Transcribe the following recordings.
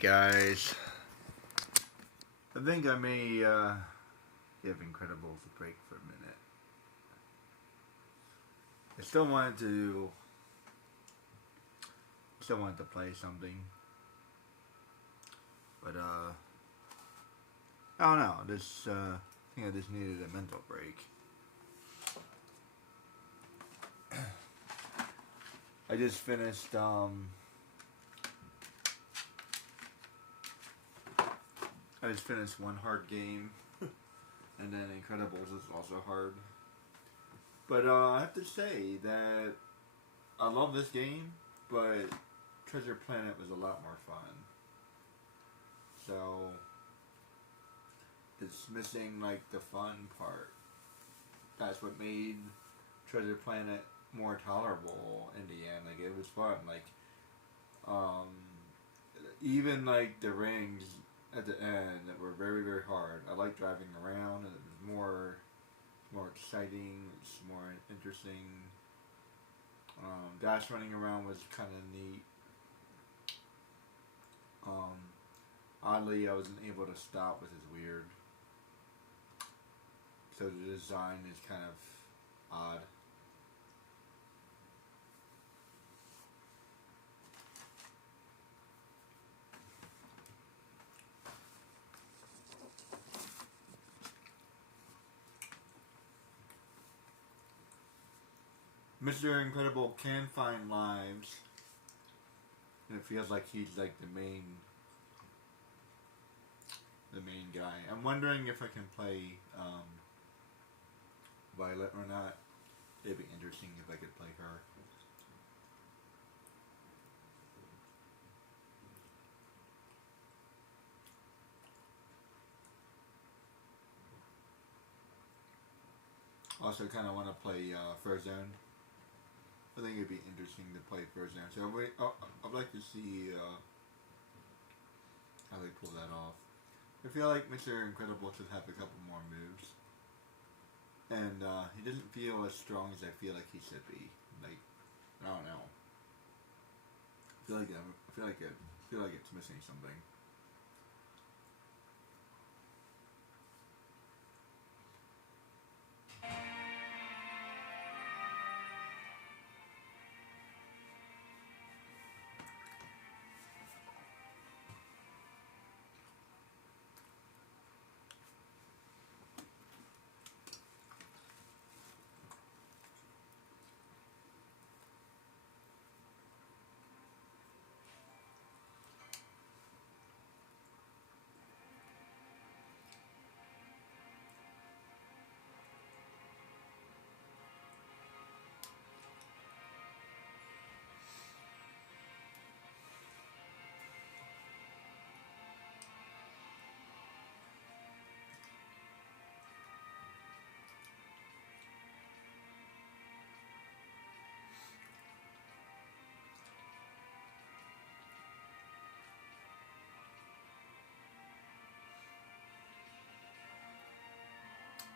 guys. I think I may give Incredibles a break for a minute. I still wanted to play something, but I don't know. I think I just needed a mental break. I just finished one hard game, and then Incredibles is also hard. But I have to say that I love this game, but Treasure Planet was a lot more fun. So it's missing like the fun part. That's what made Treasure Planet more tolerable in the end. Like, it was fun. Like, even like the rings at the end that were very, very hard. I like driving around, and it was more exciting. It's more interesting. Dash running around was kind of neat. Oddly, I wasn't able to stop, which is weird. So the design is kind of odd. Mr. Incredible can find lives, and it feels like he's like the main guy. I'm wondering if I can play Violet or not. It'd be interesting if I could play her. Also, kind of want to play First Zone. I think it'd be interesting to play First Zone. So I'd like to see how they pull that off. I feel like Mr. Incredible should have a couple more moves, and he doesn't feel as strong as I feel like he should be. Like, I don't know. I feel like it's missing something.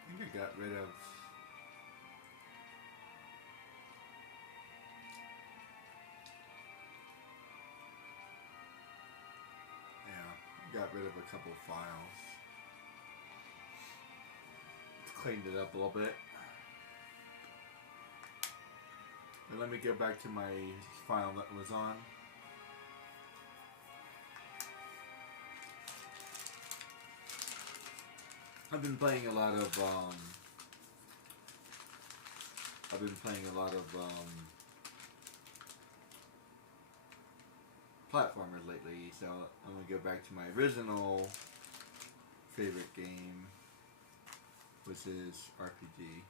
I think I got rid of. Yeah, got rid of a couple files. Cleaned it up a little bit. And let me go back to my file that was on. I've been playing a lot of platformers lately, so I'm gonna go back to my original favorite game, which is RPG.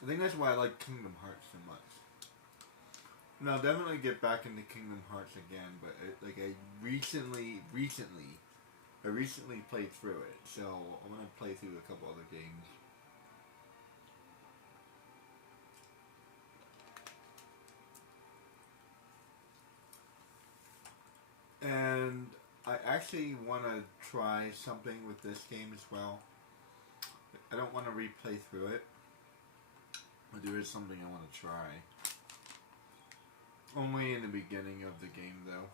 I think that's why I like Kingdom Hearts so much. And I'll definitely get back into Kingdom Hearts again, but I recently played through it, so I'm gonna play through a couple other games. actually want to try something with this game as well. I don't want to replay through it, but there is something I want to try. Only in the beginning of the game, though.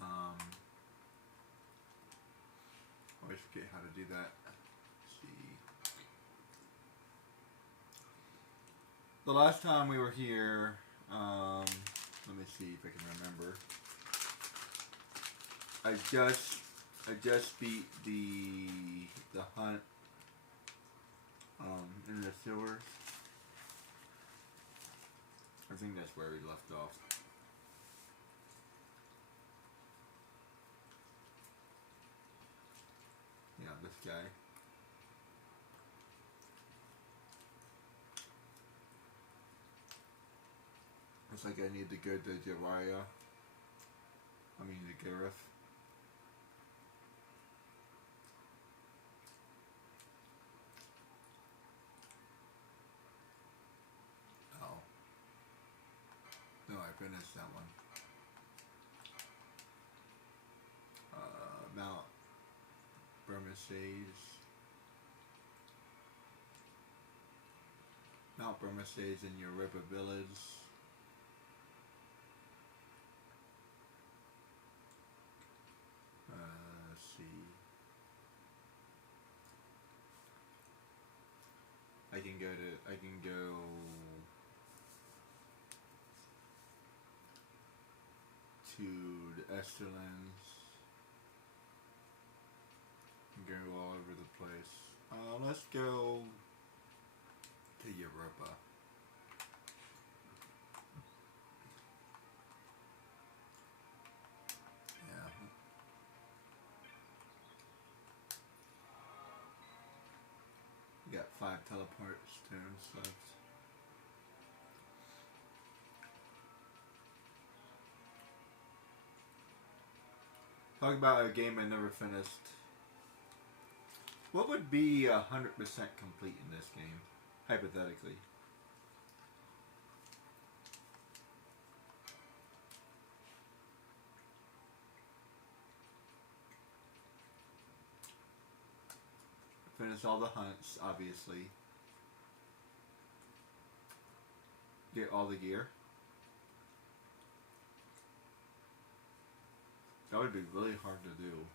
I always forget how to do that. Let's see. The last time we were here, let me see if I can remember. I just beat the hunt in the sewers. I think that's where we left off. Yeah, this guy. Looks like I need to go to Jiraiya. I mean to Gareth. Oh. No, I finished that one. Mount Burmese. Mount Burmese in Yoruba village. Let's see. I can go to the Esterlands. Go all over the place. Let's go to Europa. Yeah. We got 5 teleport stones left. Talk about a game I never finished. What would be 100% complete in this game, hypothetically? Finish all the hunts, obviously. Get all the gear. That would be really hard to do.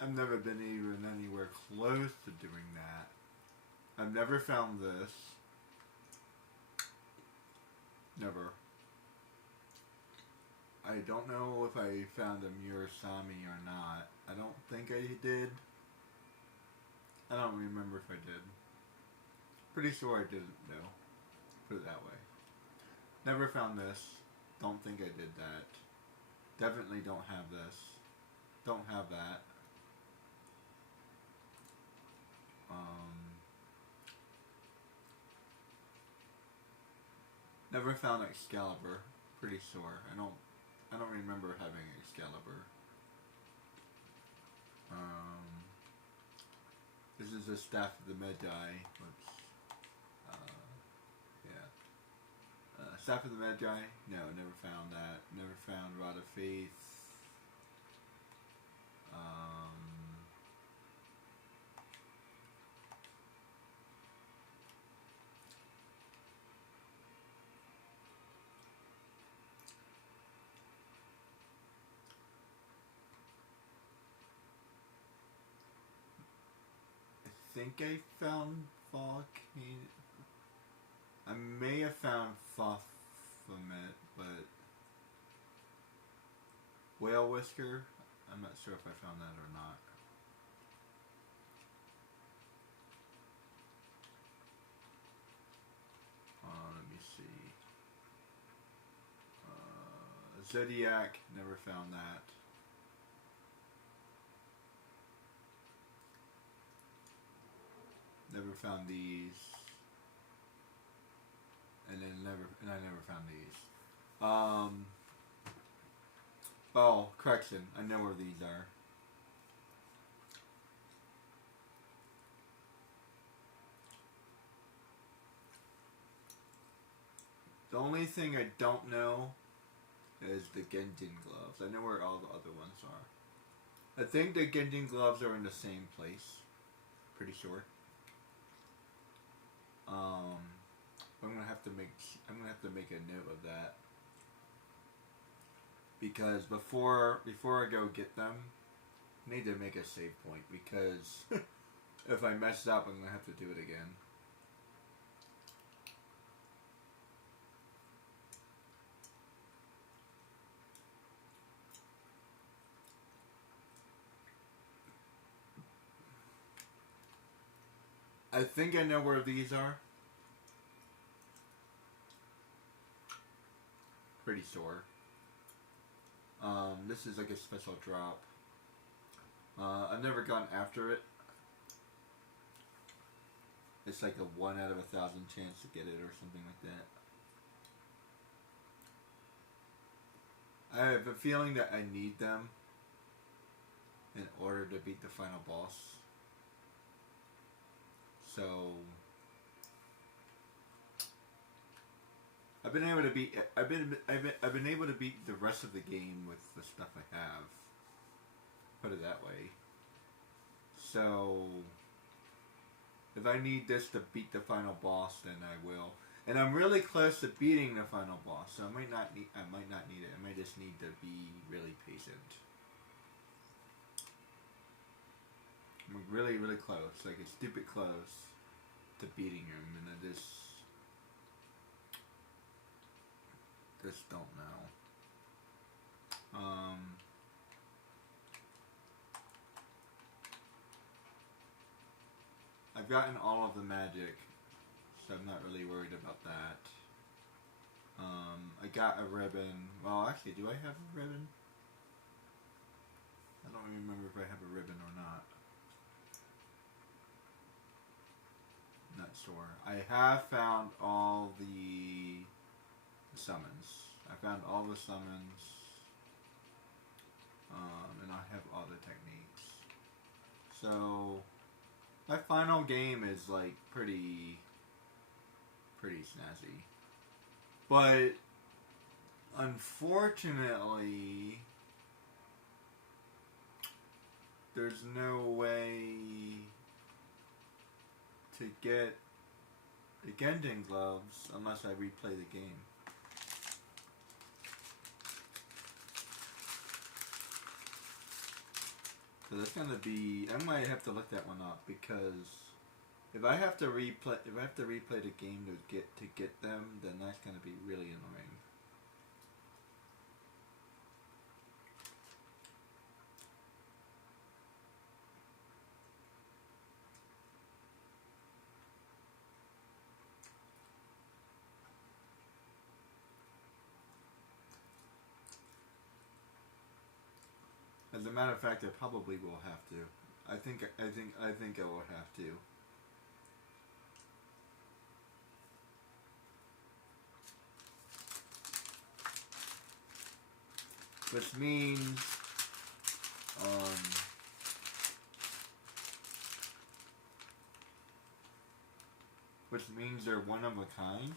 I've never been even anywhere close to doing that. I've never found this. Never. I don't know if I found a Murasami or not. I don't think I did. I don't remember if I did. Pretty sure I didn't though. Put it that way. Never found this. Don't think I did that. Definitely don't have this. Don't have that. Never found Excalibur. Pretty sure. I don't remember having Excalibur. This is the Staff of the Magi. Yeah. Staff of the Magi? No, never found that. Never found Rod of Faith. I think I found Volcano. I may have found Baphomet, but Whale Whisker, I'm not sure if I found that or not. Let me see. Zodiac, never found that. Never found these. and I never found these. Oh, correction. I know where these are. The only thing I don't know is the Genjin gloves. I know where all the other ones are. I think the Genjin gloves are in the same place. Pretty sure. I'm gonna have to make a note of that, because before I go get them, I need to make a save point, because if I mess up, I'm gonna have to do it again. I think I know where these are. Pretty sure. This is like a special drop. I've never gone after it. It's like a 1 out of 1,000 chance to get it or something like that. I have a feeling that I need them in order to beat the final boss. So I've been able to beat the rest of the game with the stuff I have. Put it that way. So if I need this to beat the final boss, then I will. And I'm really close to beating the final boss, so I might not need it. I might just need to be really patient. I'm really, really close, like it's stupid close to beating him, and I just don't know. I've gotten all of the magic, so I'm not really worried about that. I got a ribbon. Well, actually, do I have a ribbon? I don't even remember if I have a ribbon or not. Not sure. I have found all the summons. I found all the summons. And I have all the techniques. So my final game is like pretty snazzy. But unfortunately, there's no way to get the Genjin gloves unless I replay the game. So that's gonna be. I might have to look that one up, because if I have to replay the game to get them, then that's gonna be really annoying. As a matter of fact, I probably will have to. I think I will have to. Which means, they're one of a kind.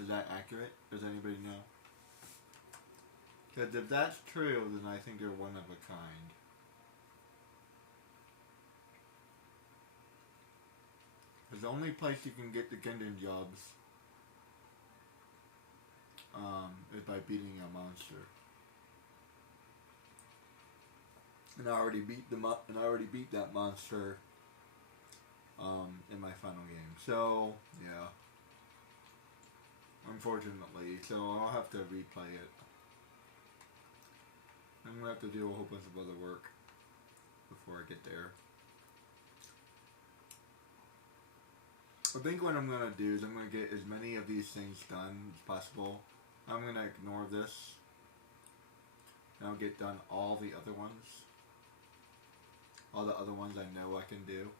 Is that accurate? Does anybody know? Because if that's true, then I think they're one of a kind. Because the only place you can get the Genjin jobs is by beating a monster. And I already beat that monster in my final game. So yeah, unfortunately, so I'll have to replay it. I'm gonna have to do a whole bunch of other work before I get there. I think what I'm gonna do is I'm gonna get as many of these things done as possible. I'm gonna ignore this, and I'll get done all the other ones. All the other ones I know I can do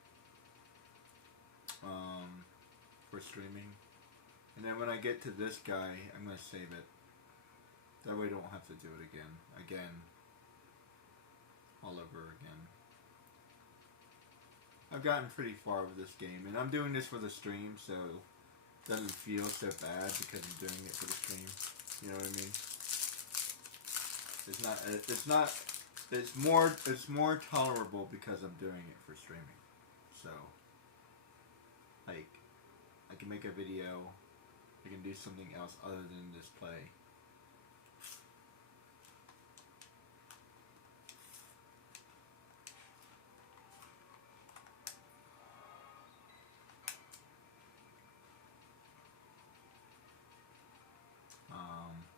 for streaming, And then when I get to this guy, I'm going to save it. That way I don't have to do it again. All over again. I've gotten pretty far with this game. And I'm doing this for the stream, so it doesn't feel so bad because I'm doing it for the stream. You know what I mean? It's more tolerable because I'm doing it for streaming. So, like, I can make a video, I can do something else other than just play.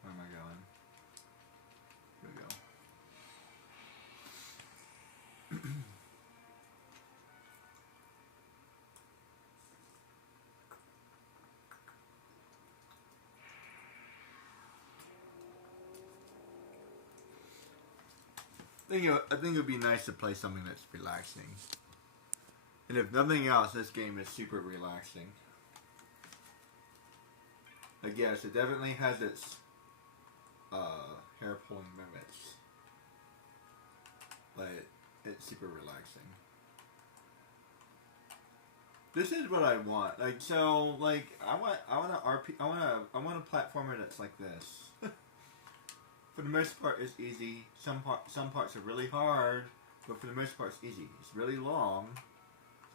Where am I going? Here we go. I think it would be nice to play something that's relaxing. And if nothing else, this game is super relaxing. Like, yes, it definitely has its hair-pulling moments, but it's super relaxing. This is what I want. Like, so, like, I want a platformer that's like this. For the most part, it's easy. Some parts are really hard, but for the most part, it's easy. It's really long.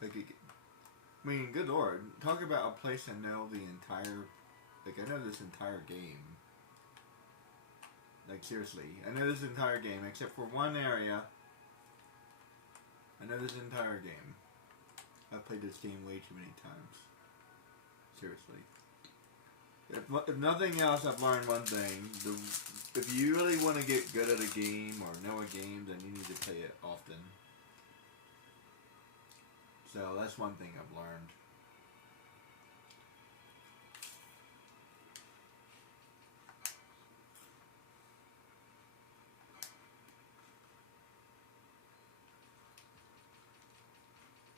Like, I mean, good lord, talk about a place I know the entire. Like, I know this entire game. Like, seriously, I know this entire game except for one area. I know this entire game. I've played this game way too many times. Seriously. If nothing else, I've learned one thing. If you really want to get good at a game or know a game, then you need to play it often. So that's one thing I've learned.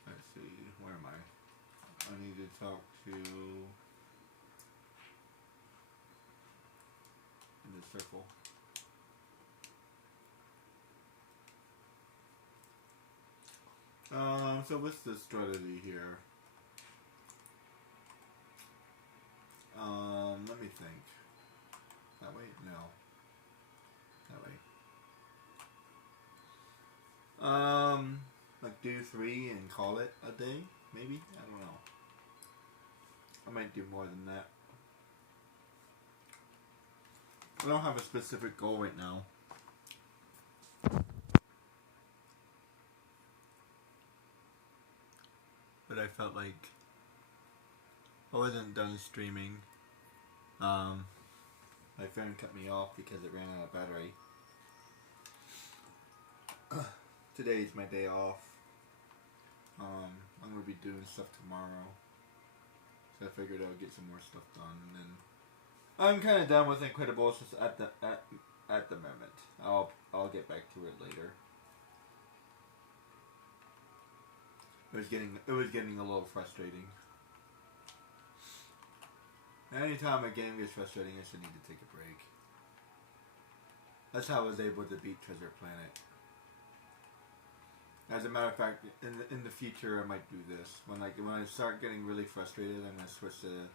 Let's see, where am I? I need to talk to in the circle. So what's the strategy here? Let me think. That way? No. That way. Like do 3 and call it a day, maybe? I don't know. I might do more than that. I don't have a specific goal right now. But I felt like I wasn't done streaming. My phone cut me off because it ran out of battery. Today's my day off. I'm gonna be doing stuff tomorrow, so I figured I would get some more stuff done. And then I'm kind of done with Incredibles at the moment. I'll get back to it later. It was getting a little frustrating. Anytime a game gets frustrating, I should need to take a break. That's how I was able to beat Treasure Planet. As a matter of fact, in the future, I might do this. When I start getting really frustrated, I'm gonna switch to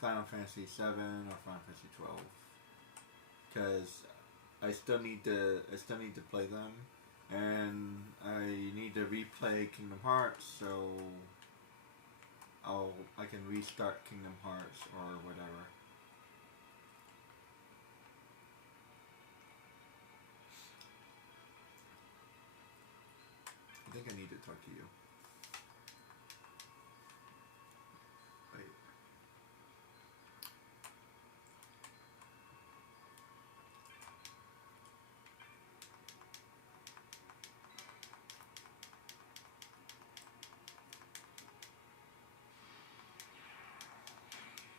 Final Fantasy 7 or Final Fantasy 12, because I still need to play them, and I need to replay Kingdom Hearts, so I can restart Kingdom Hearts or whatever. I think I need to talk to you. Wait.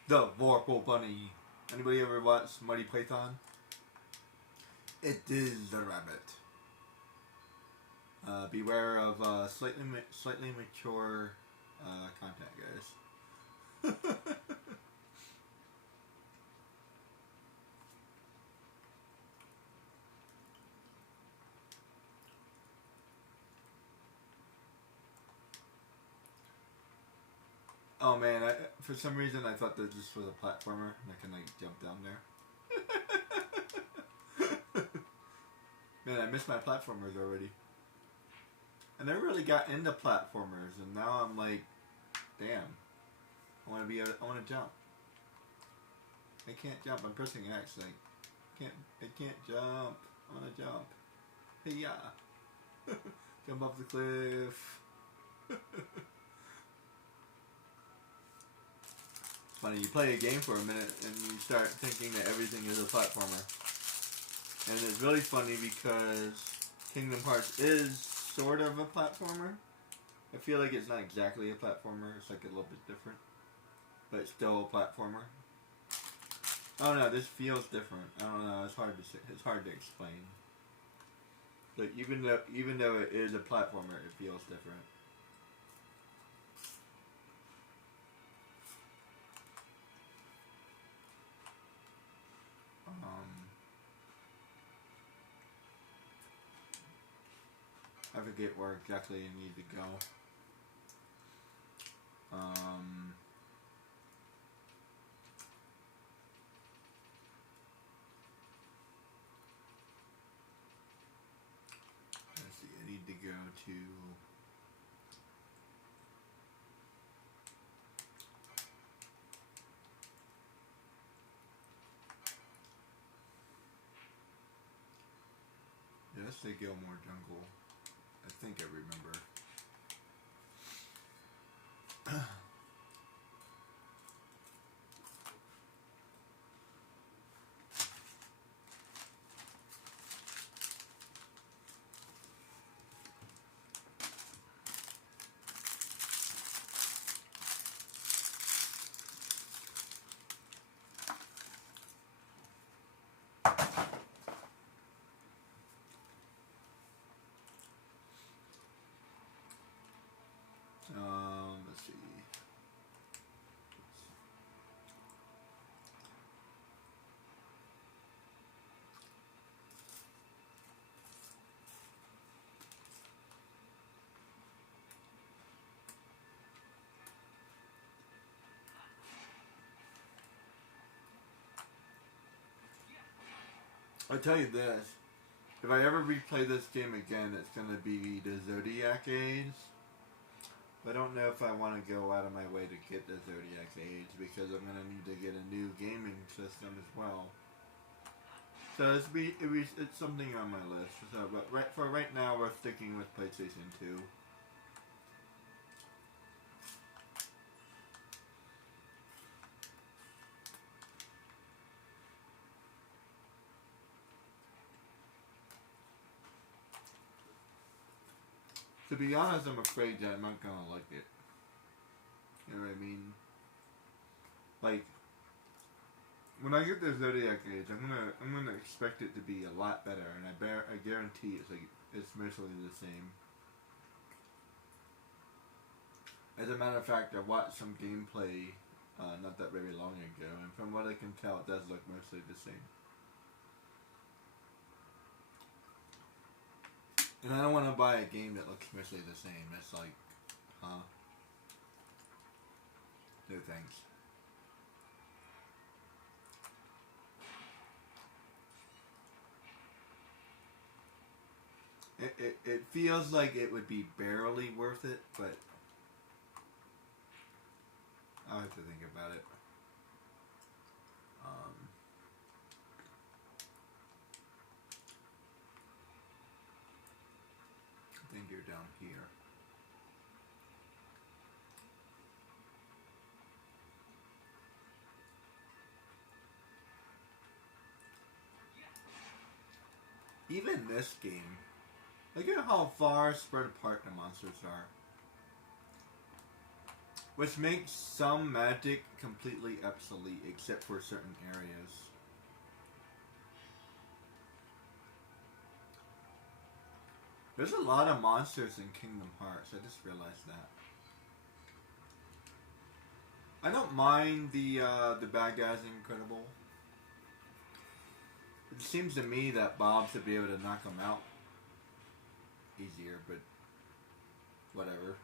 The Vorpal Bunny. Anybody ever watched Mighty Python? It is the rabbit. Beware of slightly mature content, guys. Oh man, for some reason I thought that this was a platformer and I can like jump down there. Man, I missed my platformers already. I never really got into platformers, and now I'm like, damn, I want to jump. I can't jump. I'm pressing X. Like, I can't jump. I want to jump. Hey, yeah. Jump off the cliff. It's funny, you play a game for a minute and you start thinking that everything is a platformer. And it's really funny because Kingdom Hearts is sort of a platformer. I feel like it's not exactly a platformer. It's like a little bit different. But it's still a platformer. I don't know, this feels different. I don't know, it's hard to say, it's hard to explain. But even though it is a platformer, it feels different. I forget where exactly you need to go. Let's see, I need to go to... Yeah, let's say Gilmore Jungle. I think I remember. Let's see. I'll tell you this. If I ever replay this game again, it's going to be the Zodiac Age. I don't know if I want to go out of my way to get the Zodiac Age because I'm going to need to get a new gaming system as well. So it's something on my list. So, but for right now, we're sticking with PlayStation 2. To be honest, I'm afraid that I'm not gonna like it. You know what I mean? Like, when I get the Zodiac Age, I'm gonna expect it to be a lot better, and I guarantee it's mostly the same. As a matter of fact, I watched some gameplay not that very long ago, and from what I can tell, it does look mostly the same. And I don't want to buy a game that looks mostly the same. It's like, huh? No thanks. It feels like it would be barely worth it, but I'll have to think about it. I think you're down here. Even this game, look at how far spread apart the monsters are. Which makes some magic completely obsolete, except for certain areas. There's a lot of monsters in Kingdom Hearts, I just realized that. I don't mind the bad guys in Incredible. It seems to me that Bob should be able to knock them out easier, but whatever.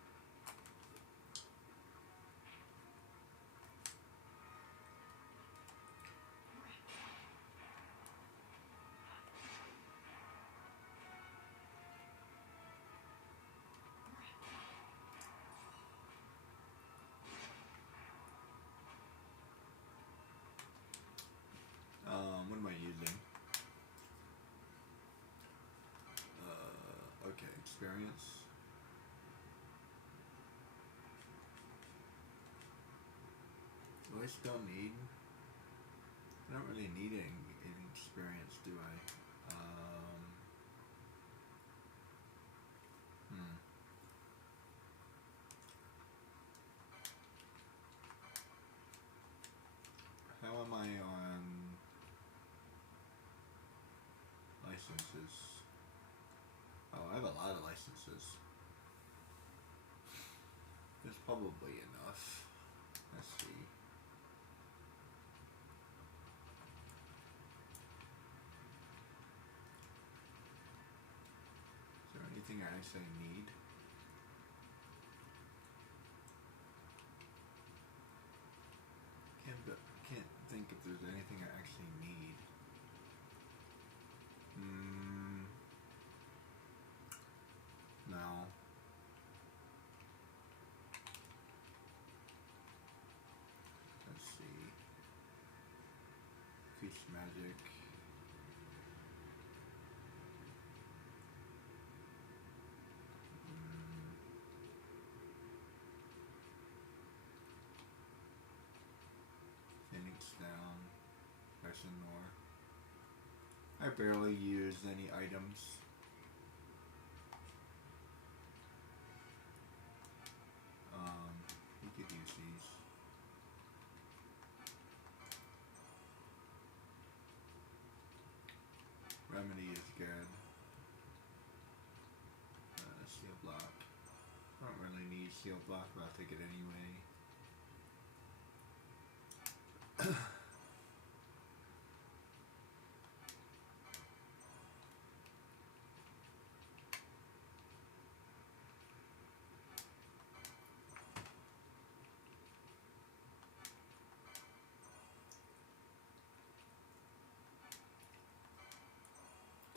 I still need? I don't really need any experience, do I? Hmm. How am I on licenses? Oh, I have a lot of licenses. There's probably enough. Let's see. Is there anything I actually need? Can't think if there's anything I actually need. No. Let's see. Peach magic. Phoenix down. Personor. I barely use any items. You could use these. Remedy is good. Seal block. I don't really need seal block, but I'll take it anyway.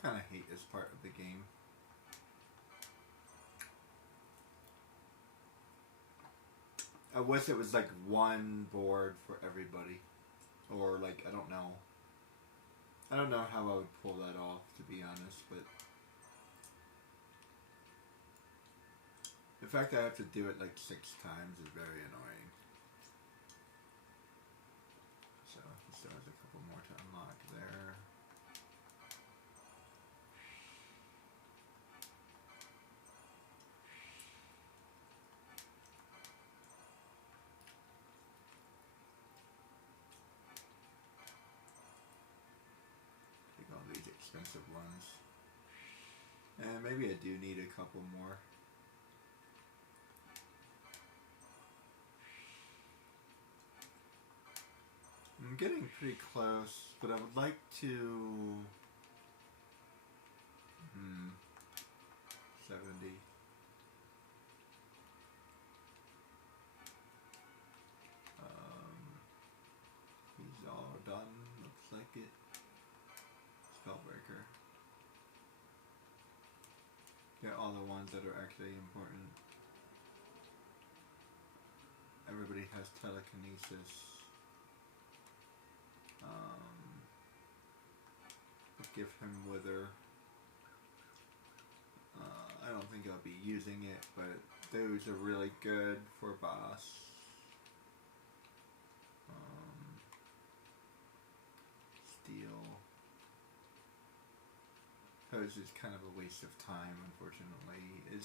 Kind of hate this part of the game. I wish it was like one board for everybody. Or like, I don't know. I don't know how I would pull that off, to be honest, but the fact that I have to do it like 6 times is very annoying. So, he still has a couple more to unlock there. Take all these expensive ones. And maybe I do need a couple more. I'm getting pretty close, but I would like to... 70. He's all done, looks like it. Spellbreaker. Get all the ones that are actually important. Everybody has telekinesis. Give him wither. I don't think I'll be using it, but those are really good for boss. Steel. Those is kind of a waste of time, unfortunately. It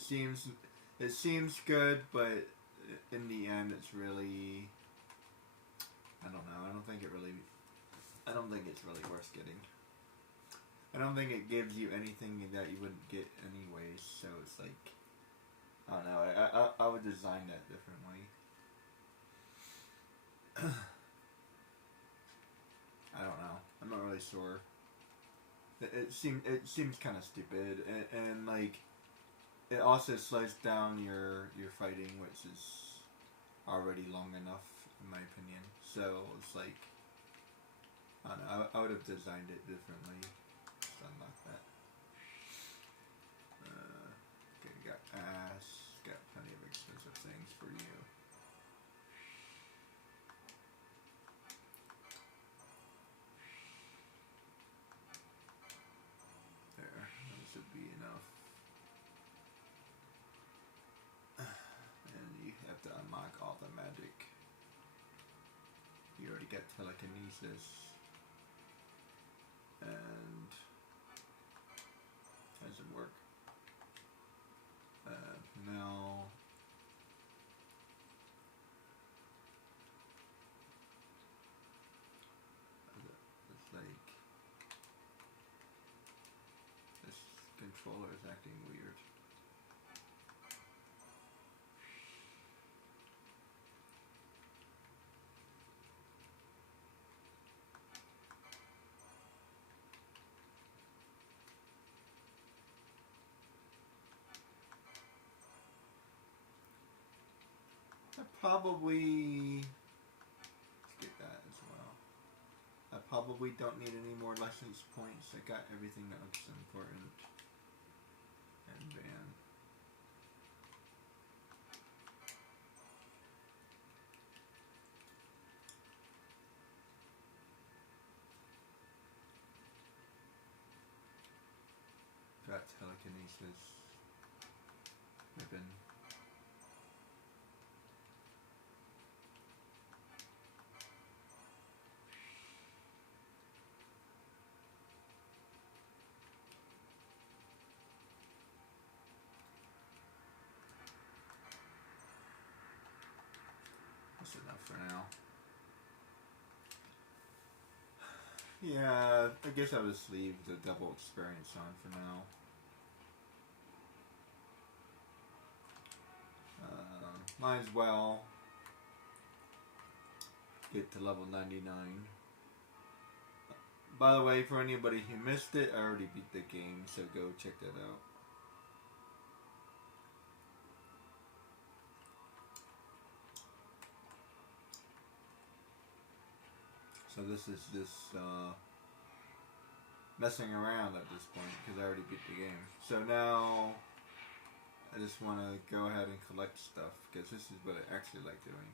seems good, but in the end, it's really, I don't know. I don't think it's really worth getting. I don't think it gives you anything that you wouldn't get anyways, so it's like, I don't know, I would design that differently. I don't know, I'm not really sure. It seems kind of stupid, and like, it also slows down your fighting, which is already long enough, in my opinion, so it's like, I don't know, I would have designed it differently. Unlock that. Okay, got ass. Got plenty of expensive things for you. There, that should be enough. And you have to unlock all the magic. already got telekinesis. And doesn't work. Now it's like this controller is acting weird. I probably get that as well. I probably don't need any more license points. I got everything that looks important. And ban. Got telekinesis. Ribbon. That's enough for now. Yeah, I guess I'll just leave the double experience on for now. Might as well get to level 99. By the way, for anybody who missed it, I already beat the game, so go check that out. So this is just messing around at this point because I already beat the game. So now I just want to go ahead and collect stuff because this is what I actually like doing.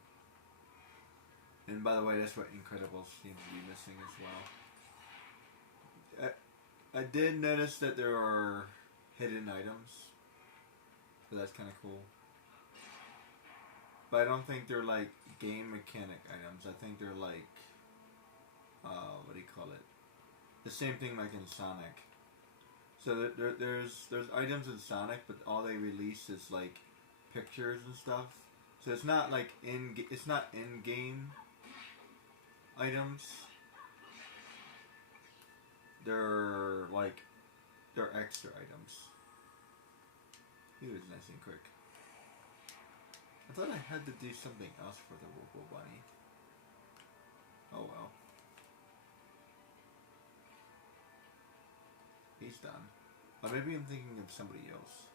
And by the way, that's what Incredibles seems to be missing as well. I did notice that there are hidden items, so that's kind of cool. But I don't think they're like game mechanic items. I think they're like what do you call it? The same thing like in Sonic. So there's items in Sonic, but all they release is like pictures and stuff. So it's not like in game items. They're extra items. He was nice and quick. I thought I had to do something else for the Robo Bunny. Oh well. He's done. Or maybe I'm thinking of somebody else.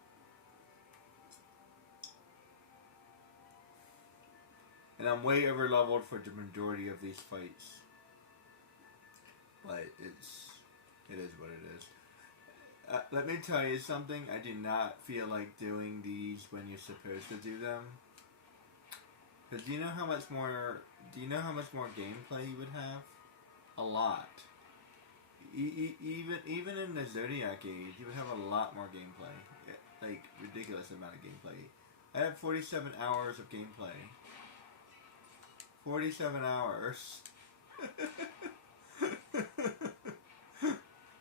And I'm way over leveled for the majority of these fights. But it is what it is. Let me tell you something. I do not feel like doing these when you're supposed to do them. Because do you know how much more gameplay you would have? A lot. Even in the Zodiac Age, you would have a lot more gameplay. Like, ridiculous amount of gameplay. I have 47 hours of gameplay. 47 hours.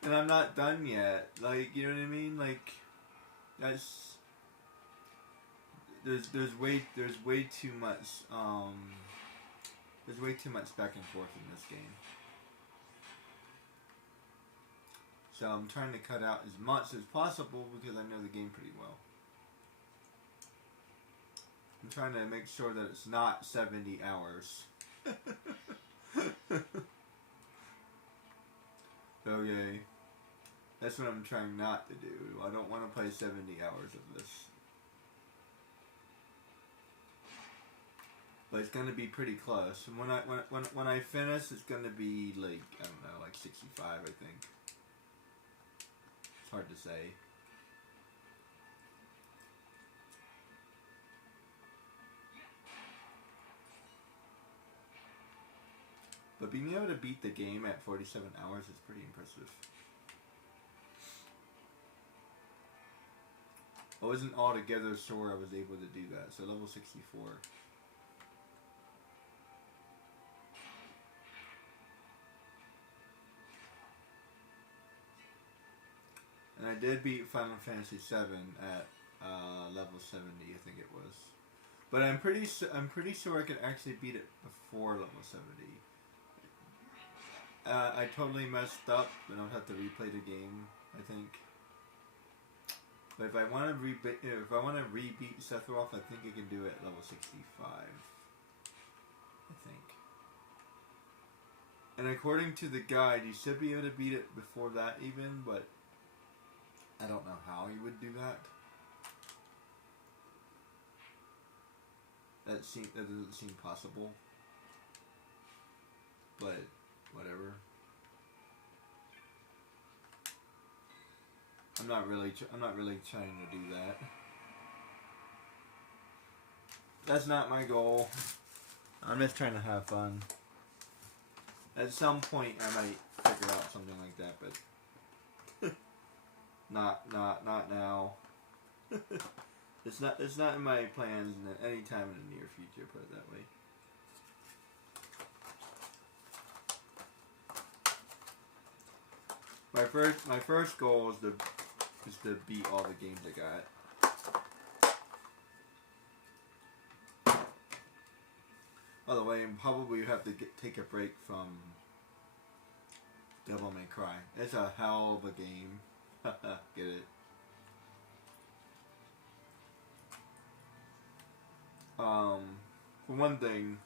And I'm not done yet. Like, you know what I mean? Like, that's... There's way too much, there's way too much back and forth in this game. So I'm trying to cut out as much as possible because I know the game pretty well. I'm trying to make sure that it's not 70 hours. Okay. That's what I'm trying not to do. I don't want to play 70 hours of this. But it's gonna be pretty close. And when I finish, it's gonna be like, I don't know, like 65, I think. It's hard to say. But being able to beat the game at 47 hours is pretty impressive. I wasn't altogether sure I was able to do that, so level 64. did beat Final Fantasy VII at level 70, I think it was. But I'm pretty sure I could actually beat it before level 70. I totally messed up, and I'll have to replay the game, I think. But if I want to re-beat Sephiroth, I think I can do it at level 65. I think. And according to the guide, you should be able to beat it before that even, but I don't know how you would do that. That doesn't seem possible. But whatever. I'm not really trying to do that. That's not my goal. I'm just trying to have fun. At some point, I might figure out something like that, but not now. It's not in my plans in any time in the near future. Put it that way. My first goal is to beat all the games I got. By the way, probably have to take a break from Devil May Cry. It's a hell of a game. Get it? For one thing,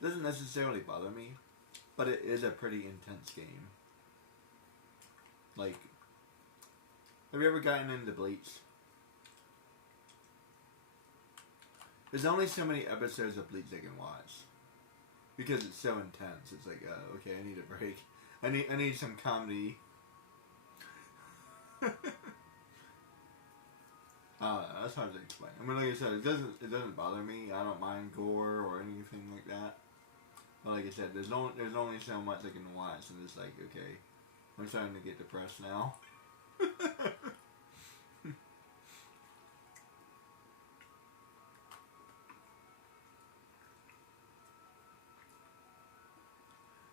it doesn't necessarily bother me, but it is a pretty intense game. Like, have you ever gotten into Bleach? There's only so many episodes of Bleach I can watch because it's so intense. It's like, okay, I need a break. I need some comedy. That's hard to explain. I mean, like I said, it doesn't bother me. I don't mind gore or anything like that. But like I said, there's only so much I can watch, and it's like, okay, I'm starting to get depressed now.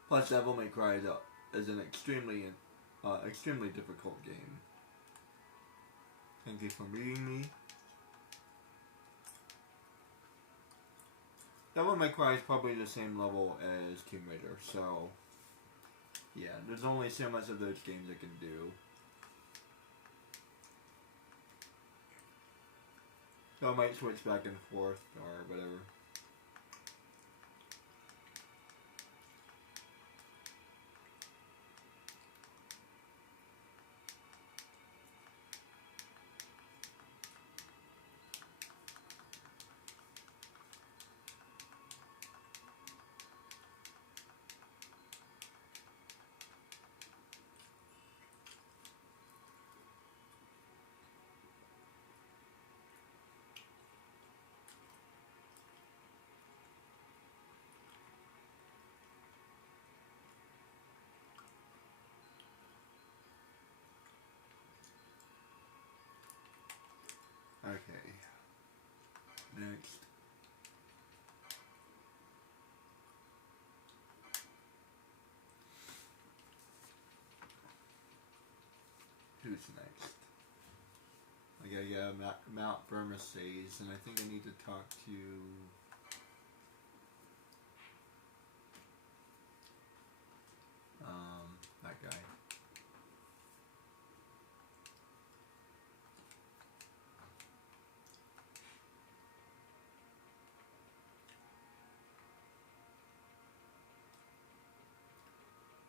Plus, Devil May Cry is an extremely difficult game. Thank you for reading me. Devil May Cry is probably the same level as Tomb Raider, so yeah, there's only so much of those games I can do. So I might switch back and forth or whatever. Okay. Next. Who's next? I gotta get Mount Vermices, and I think I need to talk to that guy.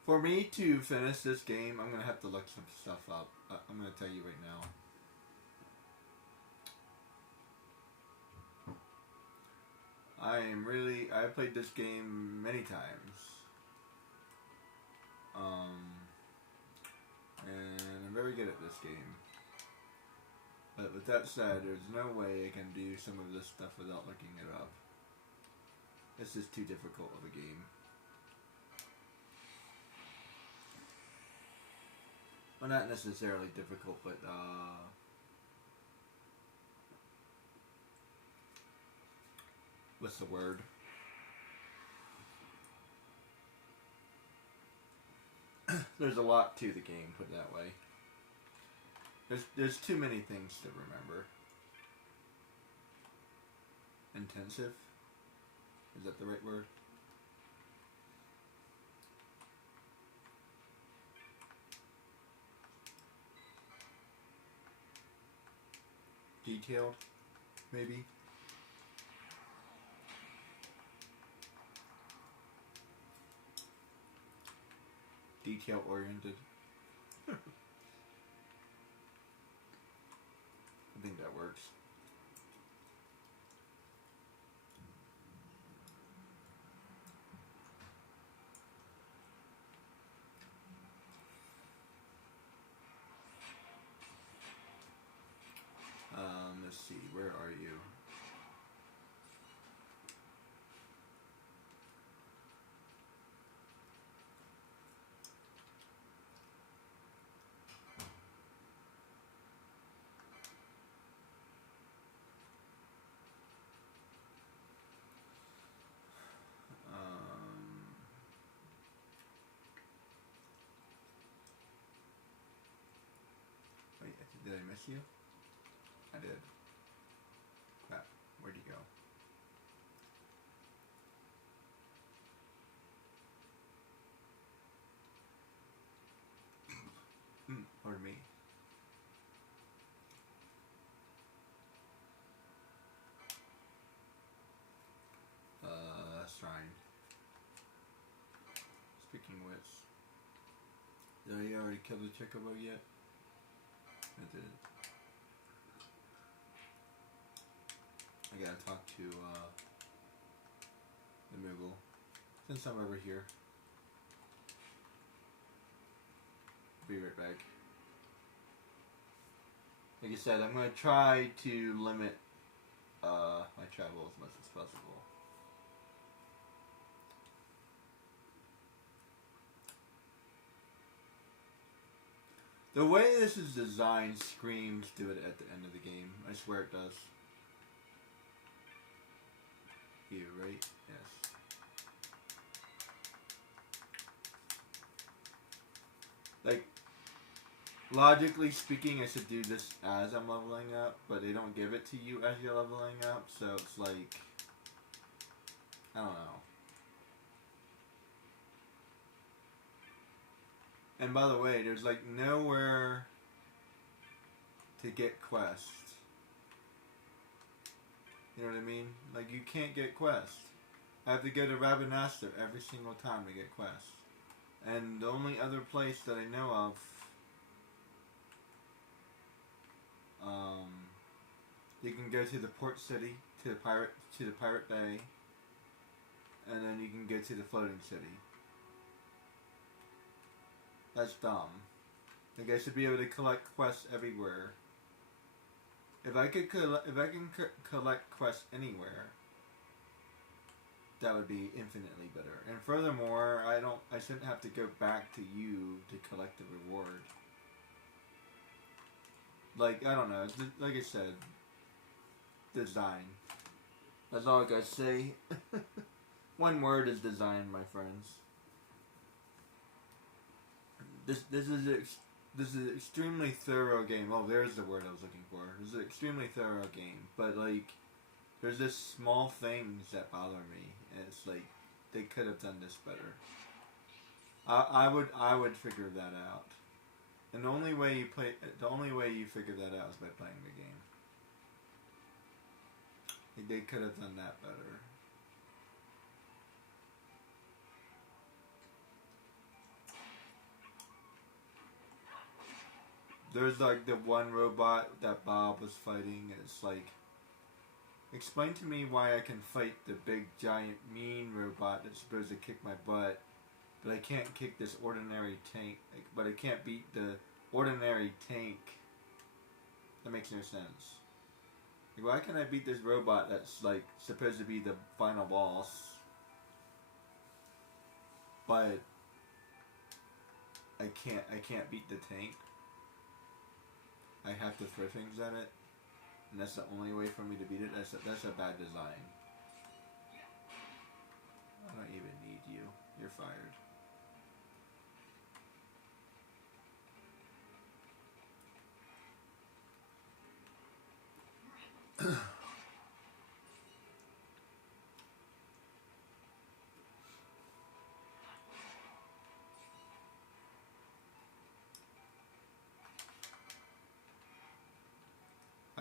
For me to finish this game, I'm gonna have to look some stuff up. I'm gonna tell you right now. I've played this game many times. And I'm very good at this game. But with that said, there's no way I can do some of this stuff without looking it up. It's just too difficult of a game. Well, not necessarily difficult, but what's the word? There's a lot to the game, put it that way. There's too many things to remember. Intensive? Is that the right word? Detailed, maybe? Detail oriented. I think that works. Let's see, where are you? Wait, did I miss you? I did. Crap, where'd you go? Pardon me. Shrine. Speaking of which, did I already kill the Chocobo yet? I did. I gotta talk to the Moogle since I'm over here. Be right back. Like I said, I'm gonna try to limit my travel as much as possible. The way this is designed screams do it at the end of the game. I swear it does. You, right? Yes. Like, logically speaking, I should do this as I'm leveling up, but they don't give it to you as you're leveling up, so it's like, I don't know. And by the way, there's like nowhere to get quests. You know what I mean? Like, you can't get quests. I have to go to Rabanastre every single time to get quests. And the only other place that I know of, you can go to the port city, to the pirate bay, and then you can go to the floating city. That's dumb. Like, I should be able to collect quests everywhere. If I can collect quests anywhere, that would be infinitely better. And furthermore, I shouldn't have to go back to you to collect the reward. Like, I don't know. Like I said, design. That's all I gotta say. One word is design, my friends. This is an extremely thorough game. Oh, there's the word I was looking for. This is an extremely thorough game, but like, there's just small things that bother me, and it's like they could have done this better. I would figure that out, and the only way you figure that out is by playing the game. Like, they could have done that better. There's like the one robot that Bob was fighting, and it's like, explain to me why I can fight the big, giant, mean robot that's supposed to kick my butt, but I can't kick this ordinary tank, but I can't beat the ordinary tank. That makes no sense. Like, why can't I beat this robot that's like supposed to be the final boss, but I can't beat the tank? I have to throw things at it, and that's the only way for me to beat it. That's a bad design. I don't even need you. You're fired.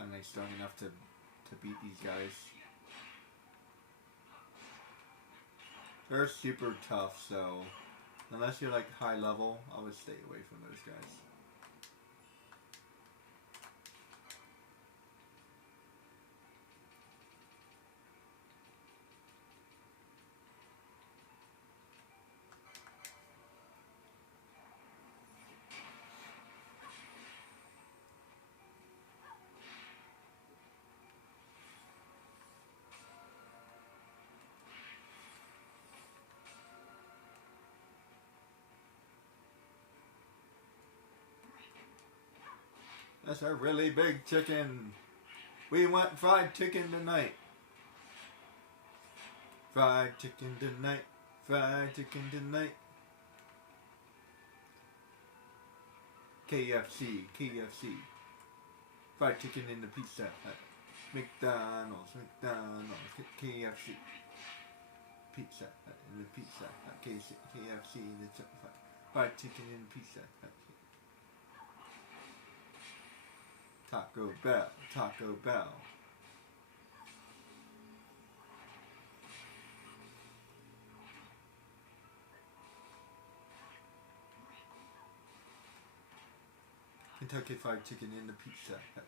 finally strong enough to beat these guys. They're super tough, so unless you're like high level, I would stay away from those guys. That's a really big chicken. We want fried chicken tonight. Fried chicken tonight. Fried chicken tonight. KFC. KFC. Fried chicken in the Pizza Hut. McDonald's. KFC. Pizza Hut in the Pizza Hut. KFC in the fried chicken in the Pizza Hut. Taco Bell, Taco Bell. Kentucky Fried Chicken in the Pizza Hut.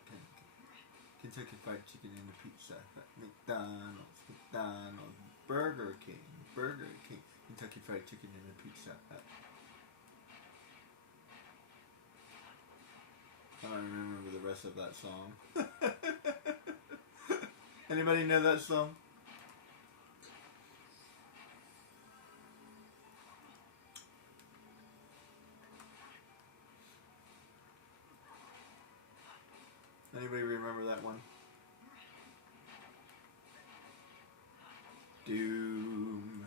Kentucky Fried Chicken in the Pizza Hut. McDonald's, Burger King, Kentucky Fried Chicken in the Pizza Hut. I don't remember the rest of that song. Anybody know that song? Anybody remember that one? Doom.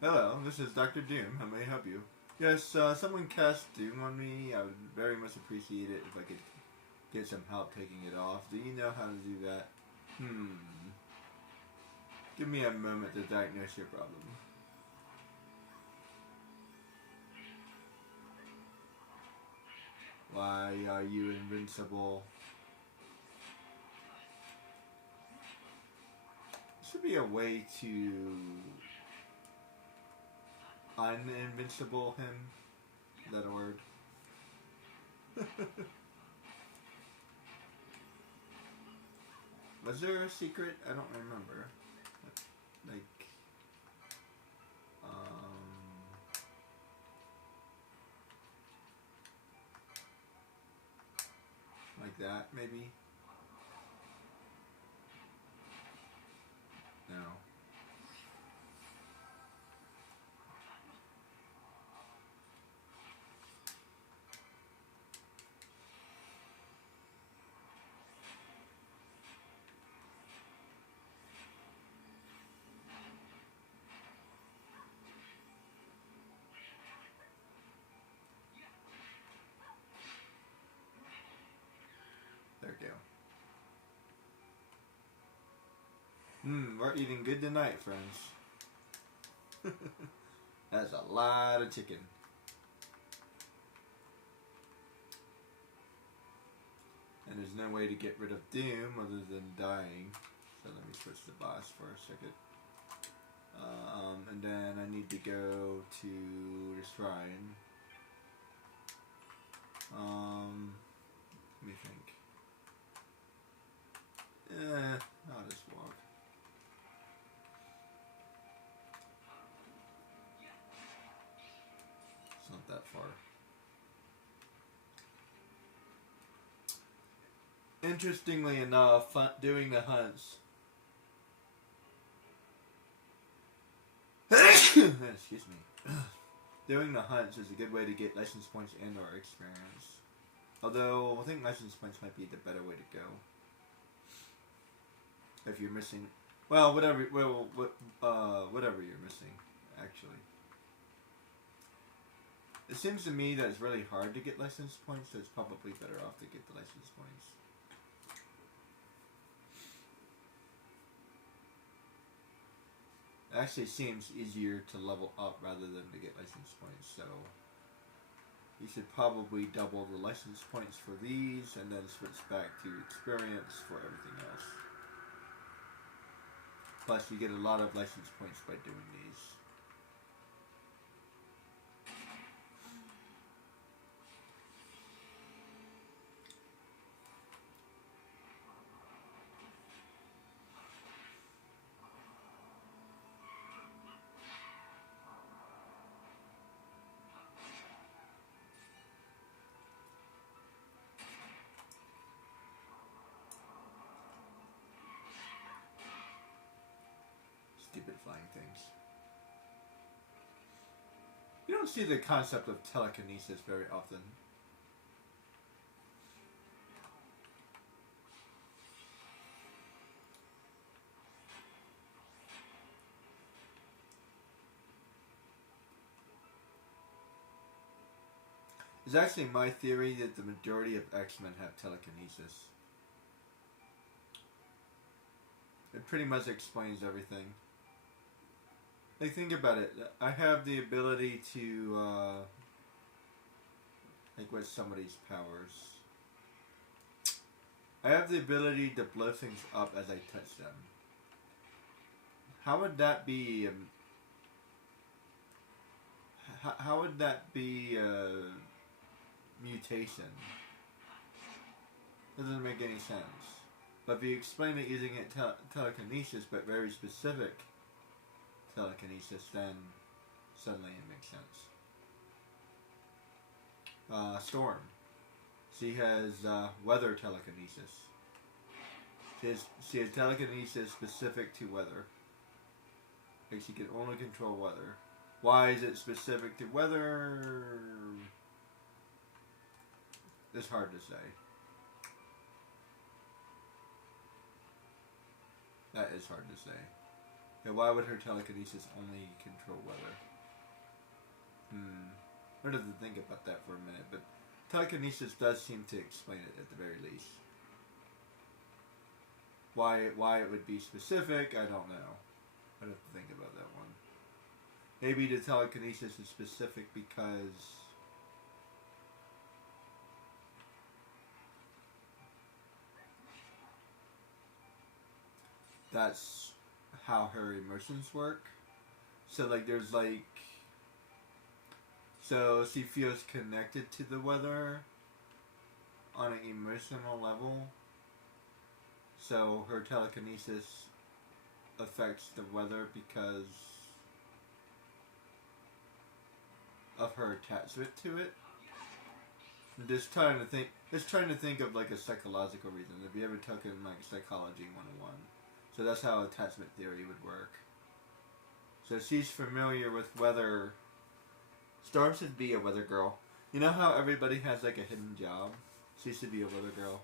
Hello, this is Dr. Doom. How may I help you? Yes, someone cast Doom on me. I would very much appreciate it if I could get some help taking it off. Do you know how to do that? Give me a moment to diagnose your problem. Why are you invincible? There should be a way to uninvincible him. Is that a word? Was there a secret? I don't remember. Like, like that, maybe? No. There we go. We're eating good tonight, friends. That's a lot of chicken. And there's no way to get rid of Doom other than dying. So let me switch the boss for a second. And then I need to go to the shrine. Let me think. I'll just walk. It's not that far. Interestingly enough, doing the hunts. Excuse me. Doing the hunts is a good way to get license points and or experience. Although I think license points might be the better way to go. If you're missing, well, whatever you're missing, actually. It seems to me that it's really hard to get license points, so it's probably better off to get the license points. It actually seems easier to level up rather than to get license points, so You should probably double the license points for these and then switch back to experience for everything else. Plus, you get a lot of license points by doing these. Stupid flying things. You don't see the concept of telekinesis very often. It's actually my theory that the majority of X-Men have telekinesis. It pretty much explains everything. Like, think about it. I have the ability to, like, what's somebody's powers? I have the ability to blow things up as I touch them. How would that be, how would that be, mutation? Doesn't make any sense. But if you explain it using telekinesis, but very specific telekinesis, then suddenly it makes sense. Storm. She has weather telekinesis. She has telekinesis specific to weather. Like, she can only control weather. Why is it specific to weather? It's hard to say. That is hard to say. Yeah, why would her telekinesis only control weather? I have to think about that for a minute, but telekinesis does seem to explain it at the very least. Why it would be specific, I don't know. I'd have to think about that one. Maybe the telekinesis is specific because that's how her emotions work. So, like, there's, like, so she feels connected to the weather on an emotional level. So her telekinesis affects the weather because of her attachment to it. I'm just trying to think of, like, a psychological reason. If you ever took in, like, Psychology 101. So that's how attachment theory would work. So she's familiar with weather. Storm should be a weather girl. You know how everybody has, like, a hidden job? She should be a weather girl.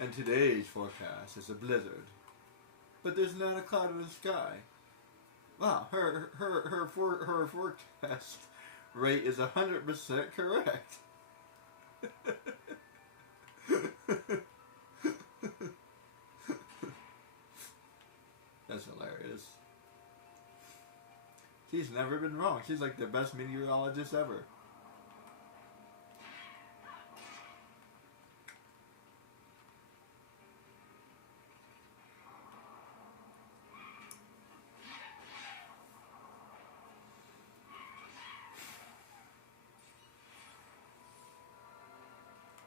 And today's forecast is a blizzard. But there's not a cloud in the sky. Wow, her forecast rate is 100% correct. That's hilarious. She's never been wrong. She's like the best meteorologist ever.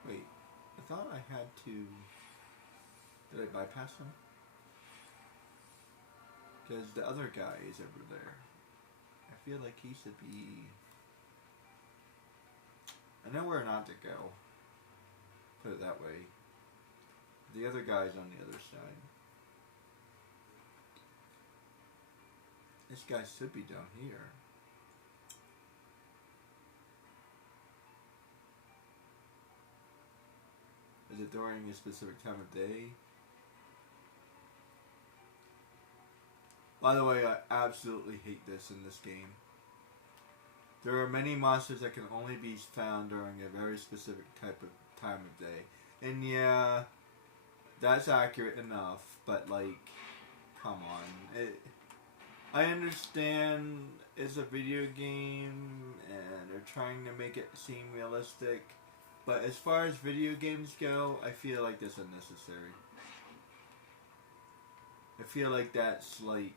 Wait, I thought I had to... Did I bypass him? Because the other guy is over there. I feel like he should be... I know where not to go. Put it that way. The other guy's on the other side. This guy should be down here. Is it during a specific time of day? By the way, I absolutely hate this in this game. There are many monsters that can only be found during a very specific type of time of day. And yeah, that's accurate enough, but, like, come on. I understand it's a video game and they're trying to make it seem realistic, but as far as video games go, I feel like that's unnecessary. I feel like that's like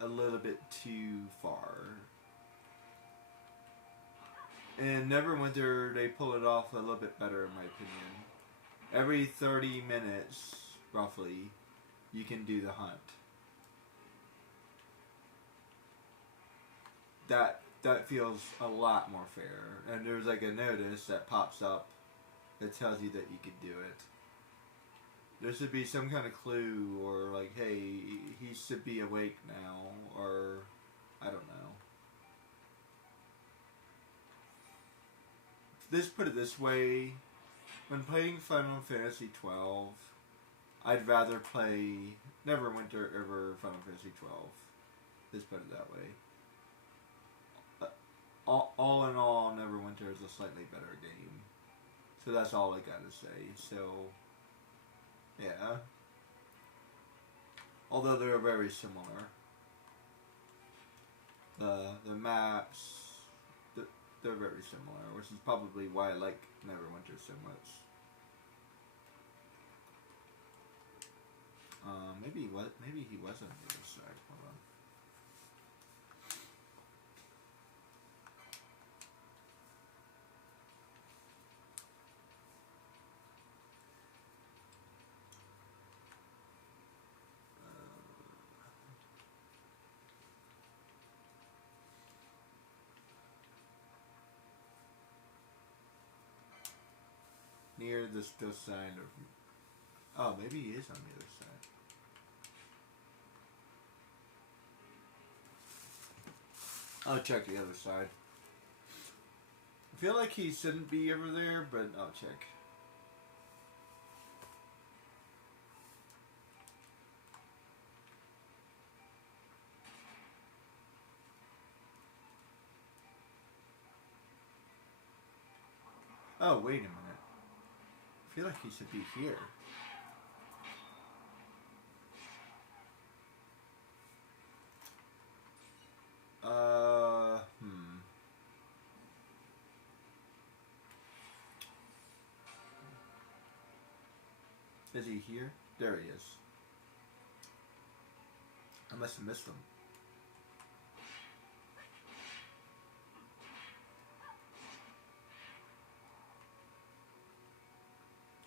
a little bit too far. In Neverwinter, they pull it off a little bit better, in my opinion. Every 30 minutes, roughly, you can do the hunt. That feels a lot more fair. And there's like a notice that pops up that tells you that you can do it. There should be some kind of clue, or like, hey, he should be awake now, or I don't know. Just put it this way, when playing Final Fantasy 12, I'd rather play Neverwinter over Final Fantasy 12. Just put it that way. All in all, Neverwinter is a slightly better game. So that's all I gotta say. So, yeah. Although they're very similar. The maps, they're very similar, which is probably why I like Neverwinter so much. Maybe he was on the other side. Hold on. Near the still side of... Oh, maybe he is on the other side. I'll check the other side. I feel like he shouldn't be over there, but I'll check. Oh, wait a minute. I feel like he should be here. Is he here? There he is. I must have missed him.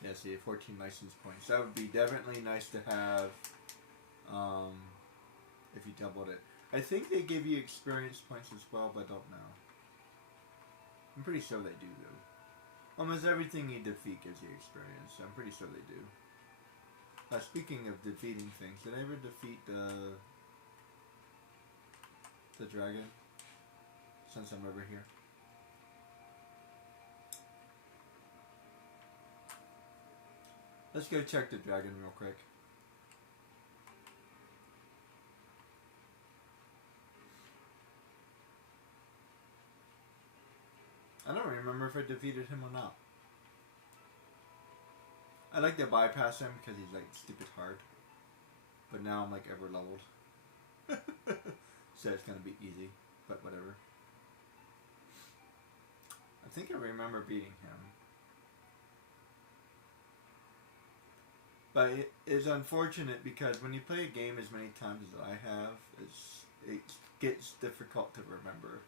Yeah, see, 14 license points. That would be definitely nice to have if you doubled it. I think they give you experience points as well, but I don't know. I'm pretty sure they do, though. Almost everything you defeat gives you experience, so I'm pretty sure they do. Speaking of defeating things, did I ever defeat the dragon? Since I'm over here. Let's go check the dragon real quick. I don't remember if I defeated him or not. I like to bypass him because he's like stupid hard. But now I'm like ever leveled. So it's gonna be easy, but whatever. I think I remember beating him. But it's unfortunate because when you play a game as many times as I have, it gets difficult to remember.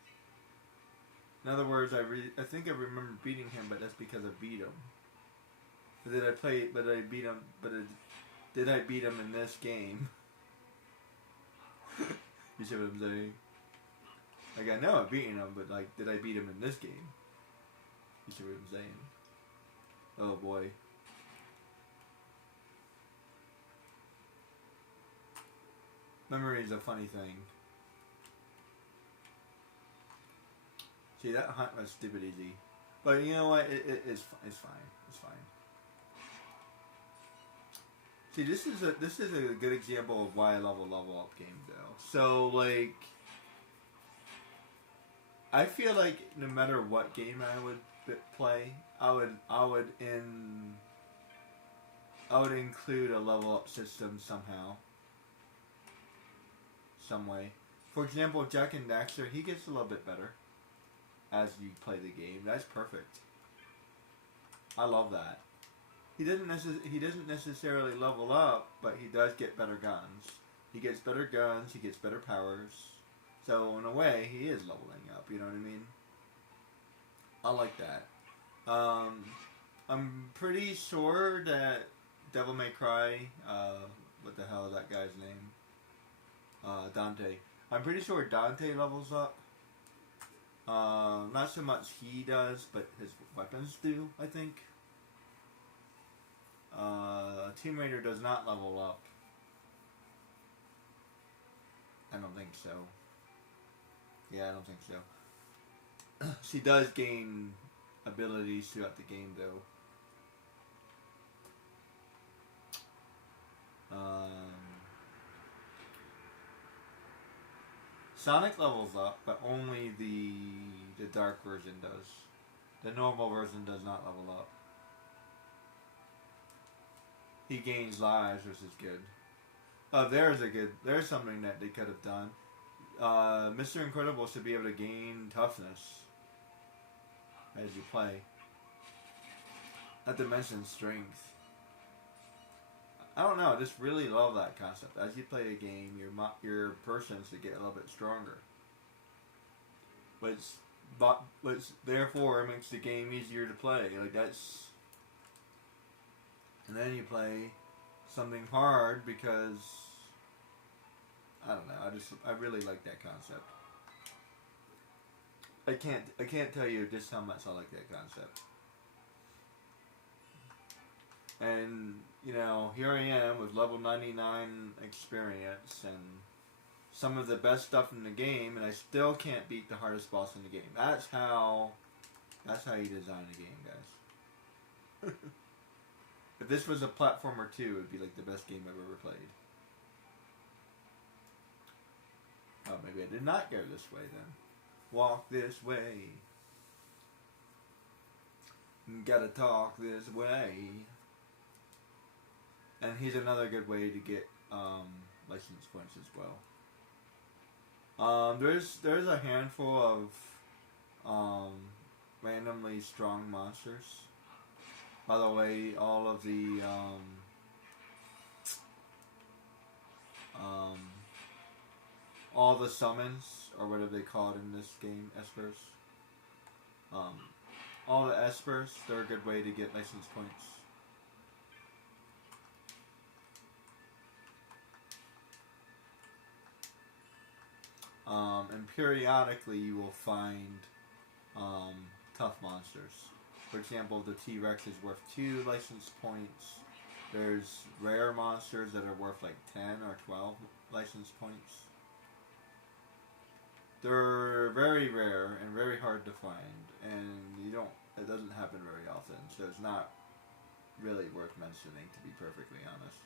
In other words, I think I remember beating him, but that's because I beat him. But did I play? But I beat him. Did I beat him in this game? You see what I'm saying? Like I know I'm beating him, but like, did I beat him in this game? You see what I'm saying? Oh boy. Memory is a funny thing. See, that hunt was stupid easy. But you know what? It's fine. It's fine. See, this is a good example of why I love a level up game, though. So, like, I feel like no matter what game I would play, I would include a level up system somehow. some way. For example, Jack and Daxter, he gets a little bit better as you play the game. That's perfect. I love that. He doesn't necessarily level up, but he does get better guns. He gets better guns. He gets better powers. So in a way, he is leveling up. You know what I mean? I like that. I'm pretty sure that Devil May Cry. What the hell is that guy's name? Dante. I'm pretty sure Dante levels up. Not so much he does, but his weapons do, I think. Tomb Raider does not level up. I don't think so. Yeah, I don't think so. She does gain abilities throughout the game, though. Sonic levels up, but only the dark version does. The normal version does not level up. He gains lives, which is good. There's something that they could have done. Mr. Incredible should be able to gain toughness as you play. Not to mention strength. I don't know. I just really love that concept. As you play a game, your person should get a little bit stronger, which therefore makes the game easier to play. Like that's. And then you play something hard because I don't know. I really like that concept. I can't tell you just how much I like that concept. And you know, here I am with level 99 experience and some of the best stuff in the game, and I still can't beat the hardest boss in the game. That's how you design a game, guys. If this was a platformer too, it would be like the best game I've ever played. Oh, maybe I did not go this way then. Walk this way. Gotta talk this way. And here's another good way to get license points as well. There's a handful of randomly strong monsters. By the way, all of the all the summons, or whatever they call it in this game, espers. All the espers, they're a good way to get license points. And periodically you will find tough monsters. For example, the T-Rex is worth 2 license points. There's rare monsters that are worth like 10 or 12 license points. They're very rare and very hard to find, and it doesn't happen very often, so it's not really worth mentioning, to be perfectly honest.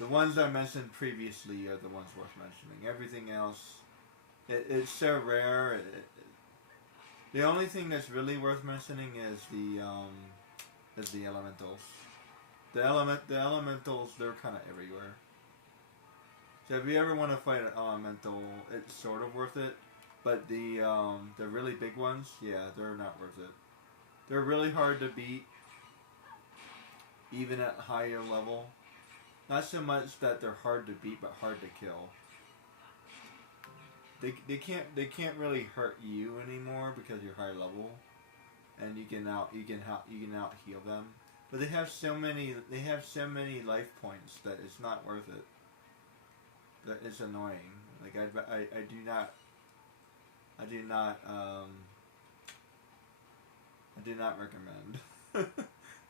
The ones I mentioned previously are the ones worth mentioning. Everything else, it's so rare. The only thing that's really worth mentioning is the elementals. The elementals, they're kind of everywhere. So if you ever want to fight an elemental, it's sort of worth it. But the really big ones, yeah, they're not worth it. They're really hard to beat, even at higher level. Not so much that they're hard to beat, but hard to kill. They can't really hurt you anymore because you're high level, and you can out heal them. But they have so many life points that it's not worth it. That it's annoying. Like I do not recommend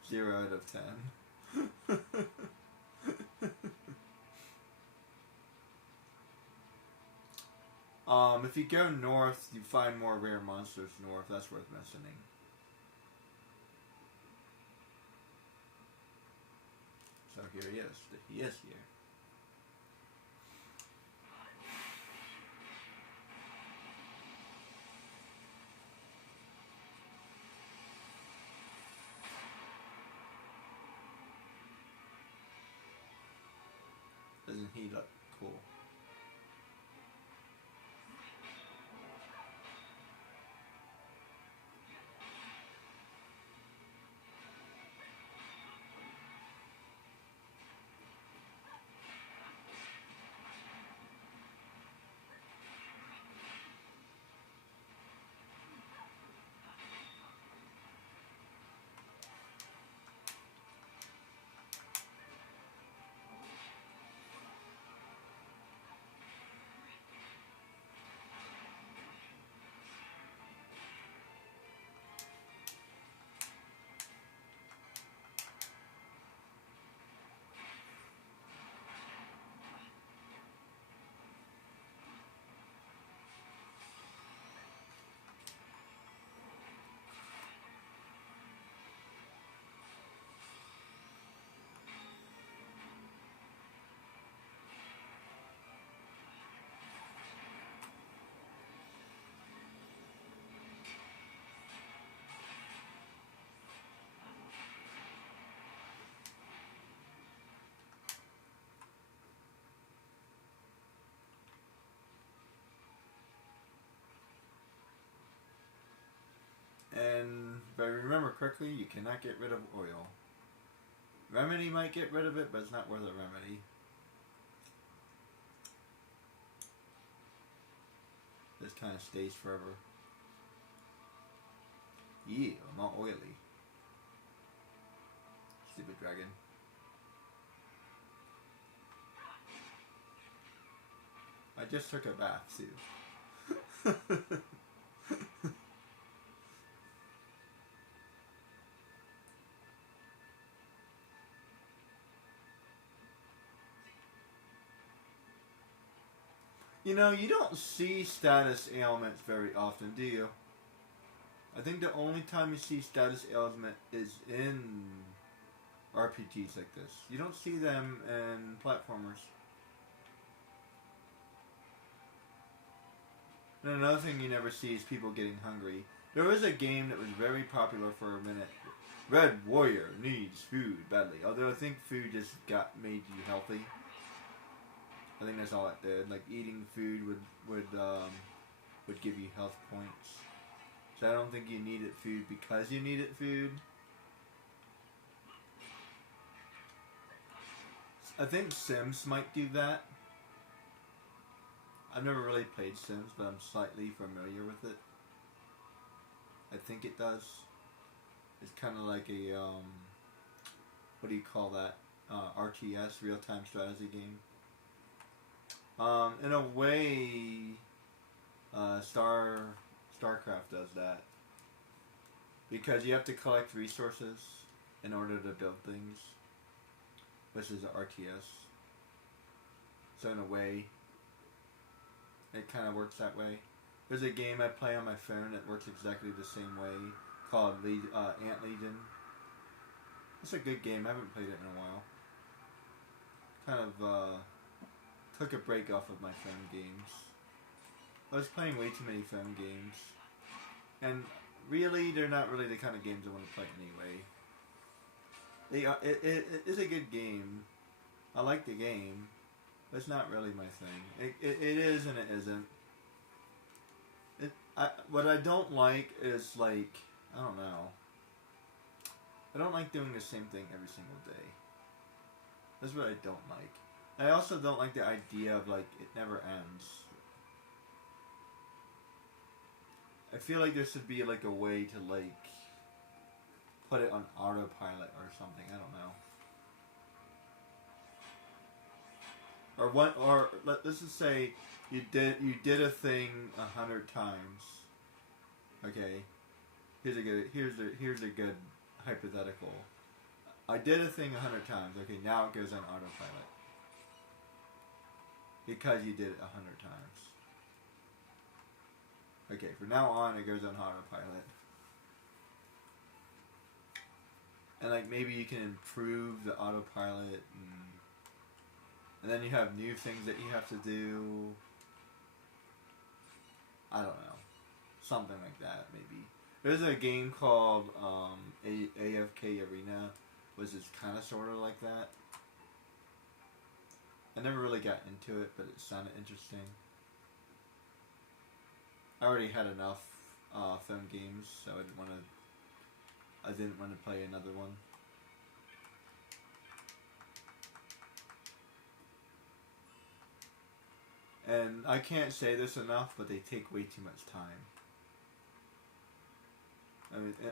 0 out of 10. If you go north, you find more rare monsters north. That's worth mentioning. So here he is. He is here. he looked cool. And if I remember correctly, you cannot get rid of oil. Remedy might get rid of it, but it's not worth a remedy. This kind of stays forever. Yeah, I'm all oily. Stupid dragon. I just took a bath too. You know, you don't see status ailments very often, do you? I think the only time you see status ailment is in RPGs like this. You don't see them in platformers. And another thing you never see is people getting hungry. There was a game that was very popular for a minute. Red Warrior needs food badly. Although I think food just made you healthy. I think that's all it did. Like eating food would give you health points. So I don't think you needed food because you needed food. I think Sims might do that. I've never really played Sims, but I'm slightly familiar with it. I think it does. It's kind of like a, what do you call that? RTS, real-time strategy game. In a way, StarCraft does that. Because you have to collect resources in order to build things. Which is an RTS. So in a way, it kind of works that way. There's a game I play on my phone that works exactly the same way, called Ant Legion. It's a good game. I haven't played it in a while. Kind of took a break off of my phone games. I was playing way too many phone games, and really, they're not really the kind of games I want to play anyway. It is a good game. I like the game. But it's not really my thing. It is and it isn't. What I don't like is, like, I don't know. I don't like doing the same thing every single day. That's what I don't like. I also don't like the idea of, like, it never ends. I feel like there should be, like, a way to, like, put it on autopilot or something. I don't know. Or let's just say you did a thing 100 times. Okay, here's a good hypothetical. I did a thing 100 times. Okay, now it goes on autopilot because you did it 100 times. Okay, from now on it goes on autopilot. And like maybe you can improve the autopilot and then you have new things that you have to do. I don't know. Something like that, maybe. There's a game called AFK Arena, which is kind of sort of like that. I never really got into it, but it sounded interesting. I already had enough phone games, so I didn't want to play another one. And I can't say this enough, but they take way too much time.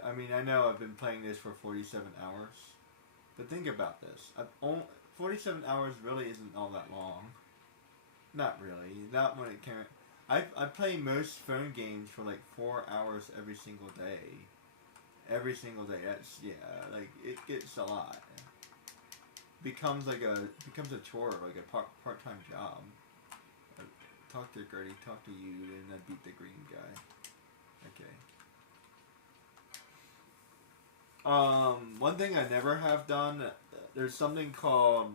I mean, I know I've been playing this for 47 hours, but think about this. 47 hours really isn't all that long. Not really. Not when it can. I play most phone games for like 4 hours every single day. Every single day. That's, yeah, like, it gets a lot. Becomes a chore, like a part-time job. Talk to Gertie, talk to you, and then beat the green guy. Okay. One thing I never have done, there's something called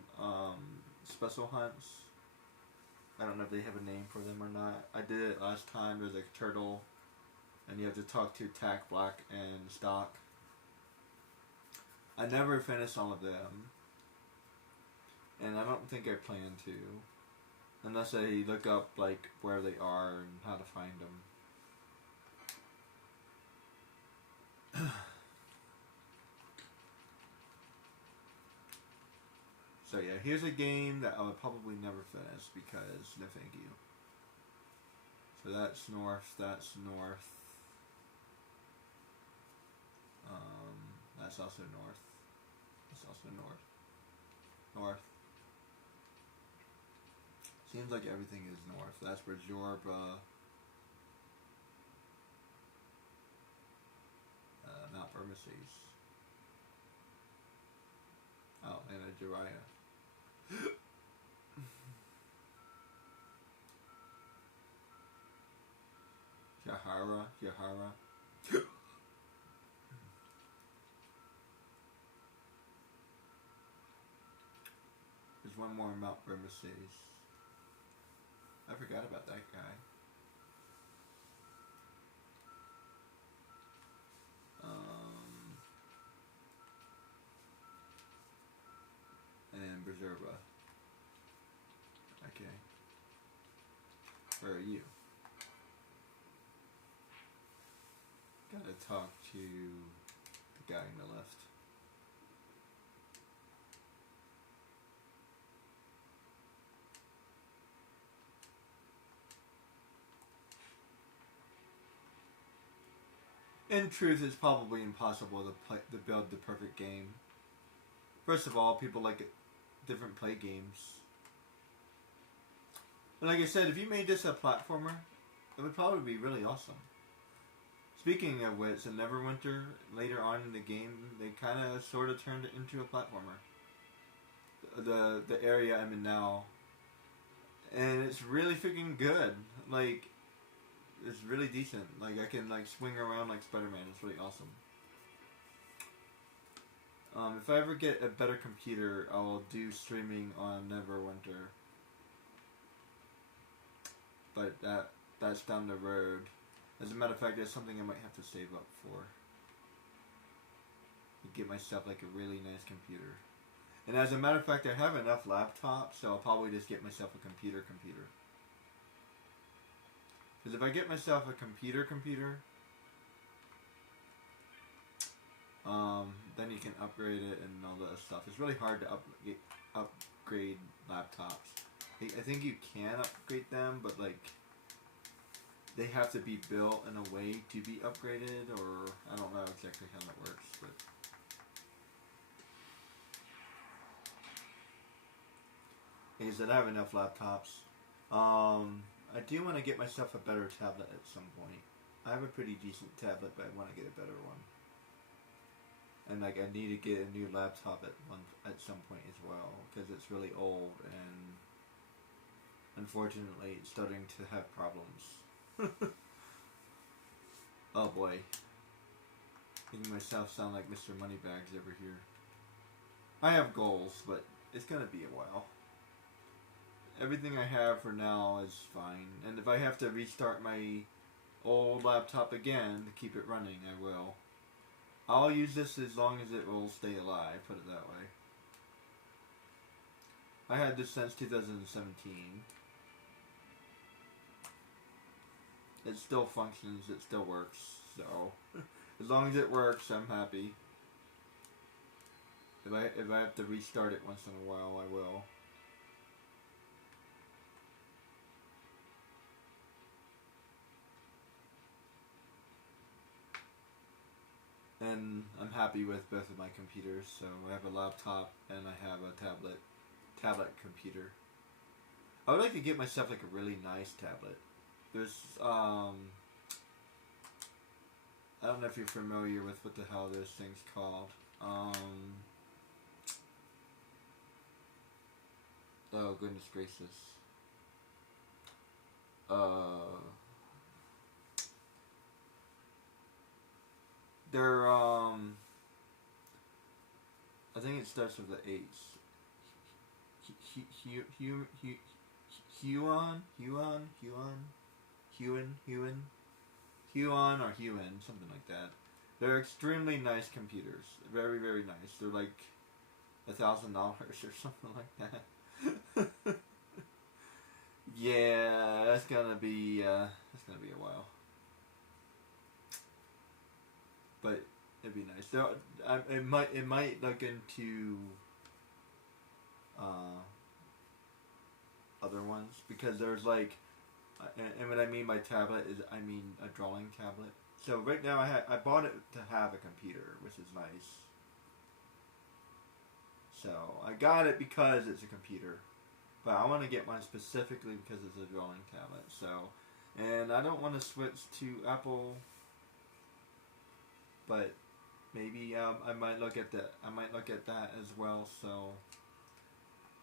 special hunts. I don't know if they have a name for them or not. I did it last time. There's a turtle, and you have to talk to Tack, Black, and Stock. I never finished all of them, and I don't think I plan to. Unless I look up, like, where they are and how to find them. So yeah, here's a game that I would probably never finish because no thank you. So that's north, that's north. That's also north. That's also north. North. Seems like everything is north. That's where Jorba, Mount Vermices. Oh, and a Jiraiya. Yahara. There's one more Mount Vermices. I forgot about that guy. And Berserba. Okay. Where are you? Gotta talk to the guy on the left. In truth, it's probably impossible to build the perfect game. First of all, people like different play games. And like I said, if you made this a platformer, it would probably be really awesome. Speaking of which, in Neverwinter, later on in the game, they kind of sort of turned it into a platformer. The area I'm in now. And it's really freaking good. Like, it's really decent. Like, I can, like, swing around like Spider-Man. It's really awesome. If I ever get a better computer, I'll do streaming on Neverwinter. But that's down the road. As a matter of fact, that's something I might have to save up for. Get myself, like, a really nice computer. And as a matter of fact, I have enough laptops, so I'll probably just get myself a computer. Because if I get myself a computer, then you can upgrade it and all that stuff. It's really hard to upgrade laptops. I think you can upgrade them, but like they have to be built in a way to be upgraded, or I don't know exactly how that works, but like I said, I have enough laptops. I do want to get myself a better tablet at some point. I have a pretty decent tablet, but I want to get a better one. And like I need to get a new laptop at some point as well, because it's really old and unfortunately it's starting to have problems. Oh boy. Making myself sound like Mr. Moneybags over here. I have goals, but it's gonna be a while. Everything I have for now is fine, and if I have to restart my old laptop again to keep it running, I will. I'll use this as long as it will stay alive, put it that way. I had this since 2017. It still functions, it still works, so as long as it works, I'm happy. If I have to restart it once in a while, I will. And I'm happy with both of my computers, so I have a laptop and I have a tablet computer. I would like to get myself like a really nice tablet. There's I don't know if you're familiar with what the hell this thing's called. Oh goodness gracious. They're I think it starts with the H. Huon or Huon, something like that. They're extremely nice computers. Very, very nice. They're like $1,000 or something like that. Yeah, that's gonna be a while. But it'd be nice. So, it might look into other ones, because there's like, and what I mean by tablet is I mean a drawing tablet. So right now I bought it to have a computer, which is nice. So I got it because it's a computer, but I want to get one specifically because it's a drawing tablet. So, and I don't want to switch to Apple, but maybe I might look at that. I might look at that as well. So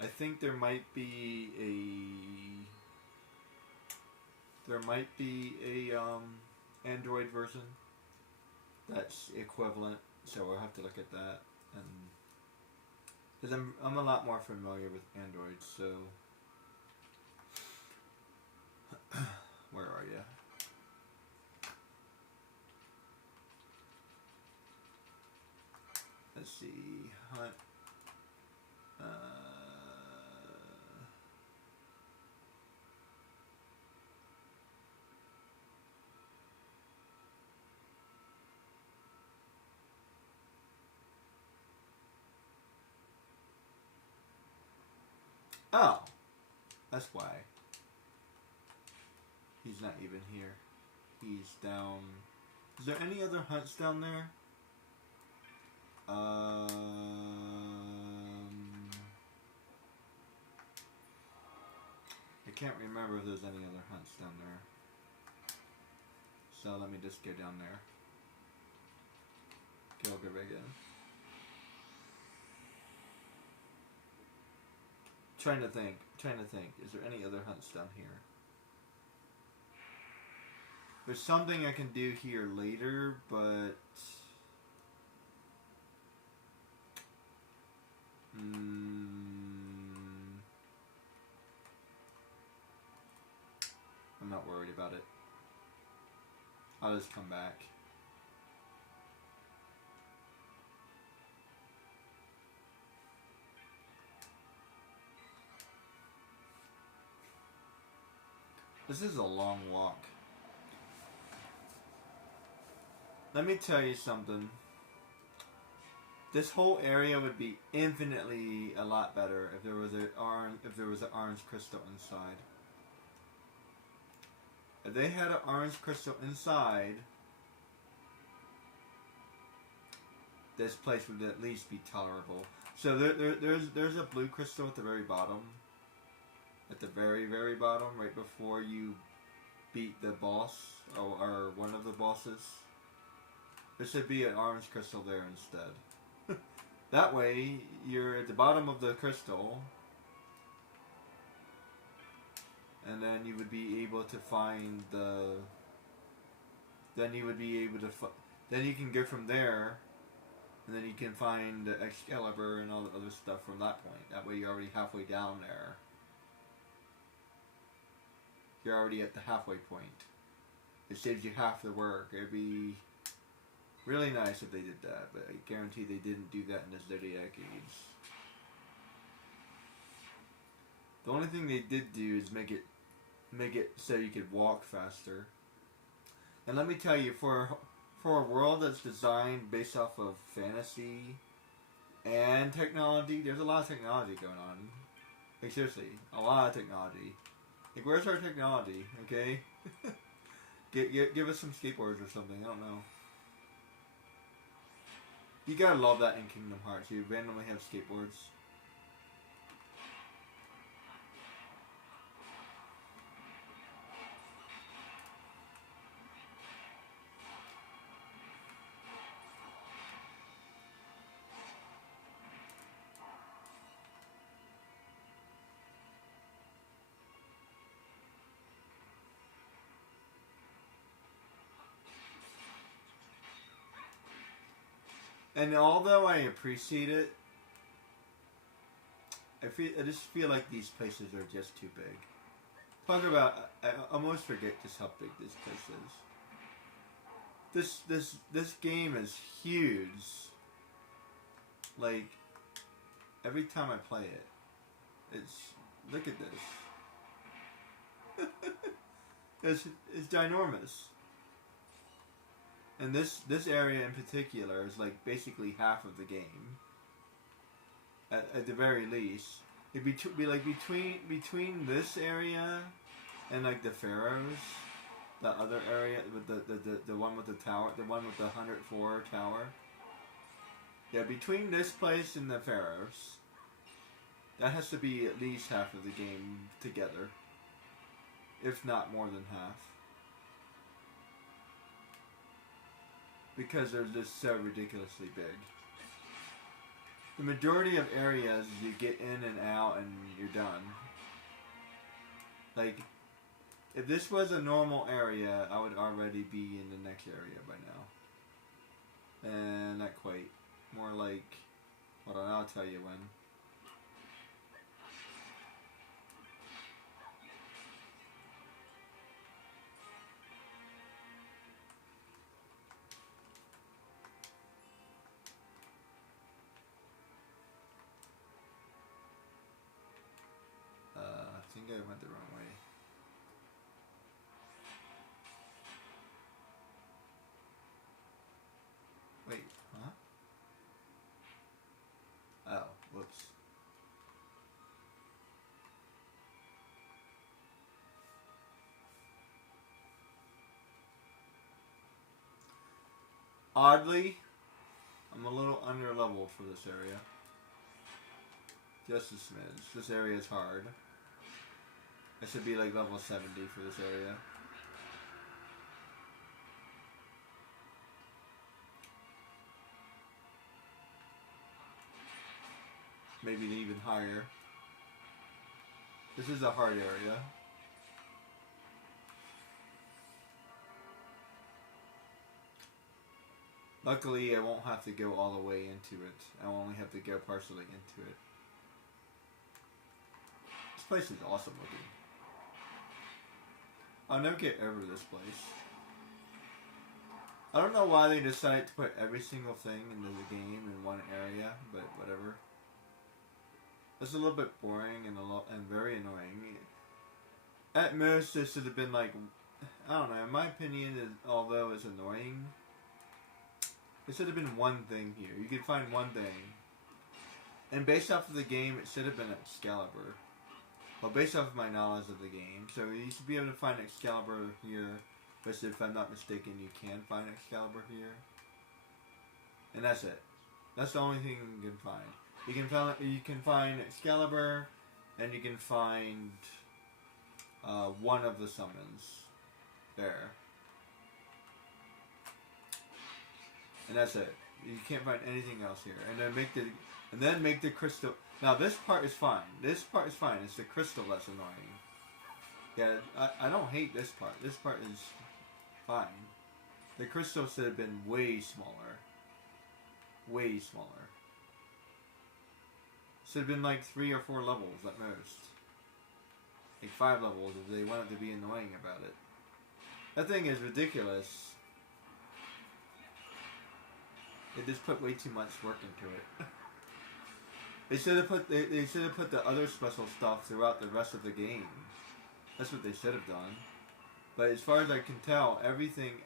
I think there might be a Android version that's equivalent. So we'll have to look at that, and because I'm a lot more familiar with Android. So where are you? Let's see. Hunt. Oh, that's why. He's not even here. He's down. Is there any other hunts down there? I can't remember if there's any other hunts down there. So let me just go down there. Okay, I'll go back in. Trying to think. Is there any other hunts down here? There's something I can do here later, but I'm not worried about it. I'll just come back. This is a long walk. Let me tell you something. This whole area would be infinitely a lot better if there was an orange crystal inside. If they had an orange crystal inside, this place would at least be tolerable. So there's a blue crystal at the very bottom. At the very, very bottom, right before you beat the boss, or one of the bosses. There should be an orange crystal there instead. That way, you're at the bottom of the crystal, and then you would be able to find the... Then you would be able to... Then you can go from there, and then you can find the Excalibur and all the other stuff from that point. That way you're already halfway down there. You're already at the halfway point. It saves you half the work. It'd be really nice if they did that, but I guarantee they didn't do that in the Zodiac Age. The only thing they did do is make it so you could walk faster. And let me tell you, for a world that's designed based off of fantasy and technology, there's a lot of technology going on. Like seriously, a lot of technology. Like where's our technology? Okay, give us some skateboards or something. I don't know. You gotta love that in Kingdom Hearts. You randomly have skateboards. And although I appreciate it, I just feel like these places are just too big. Talk about, I almost forget just how big this place is. This game is huge. Like every time I play it, look at this. It's ginormous. And this area in particular is like basically half of the game. At the very least, it'd be like between this area and like the Pharaohs, the other area with the one with the tower, the one with the 104 tower. Yeah, between this place and the Pharaohs, that has to be at least half of the game together, if not more than half. Because they're just so ridiculously big. The majority of areas you get in and out and you're done. Like, if this was a normal area, I would already be in the next area by now. And not quite. More like, hold on, I'll tell you when. I think I went the wrong way. Wait, huh? Oh, whoops. Oddly, I'm a little under level for this area. Just a smidge. This area is hard. I should be like level 70 for this area. Maybe even higher. This is a hard area. Luckily, I won't have to go all the way into it. I only have to go partially into it. This place is awesome looking. I'll never get over this place. I don't know why they decided to put every single thing into the game in one area, but whatever. It's a little bit boring and very annoying. At most, this should have been like, I don't know, in my opinion, although it's annoying, it should have been one thing here. You could find one thing. And based off of the game, it should have been Excalibur. Well, based off of my knowledge of the game. So you should be able to find Excalibur here. But if I'm not mistaken, you can find Excalibur here. And that's it. That's the only thing you can find. You can find Excalibur, and you can find one of the summons there. And that's it. You can't find anything else here. And then make the crystal. Now this part is fine. This part is fine. It's the crystal that's annoying. Yeah, I don't hate this part. This part is fine. The crystal should have been way smaller. Way smaller. Should have been like 3 or 4 levels at most. Like 5 levels if they wanted to be annoying about it. That thing is ridiculous. They just put way too much work into it. They should have put the other special stuff throughout the rest of the game. That's what they should have done. But as far as I can tell, everything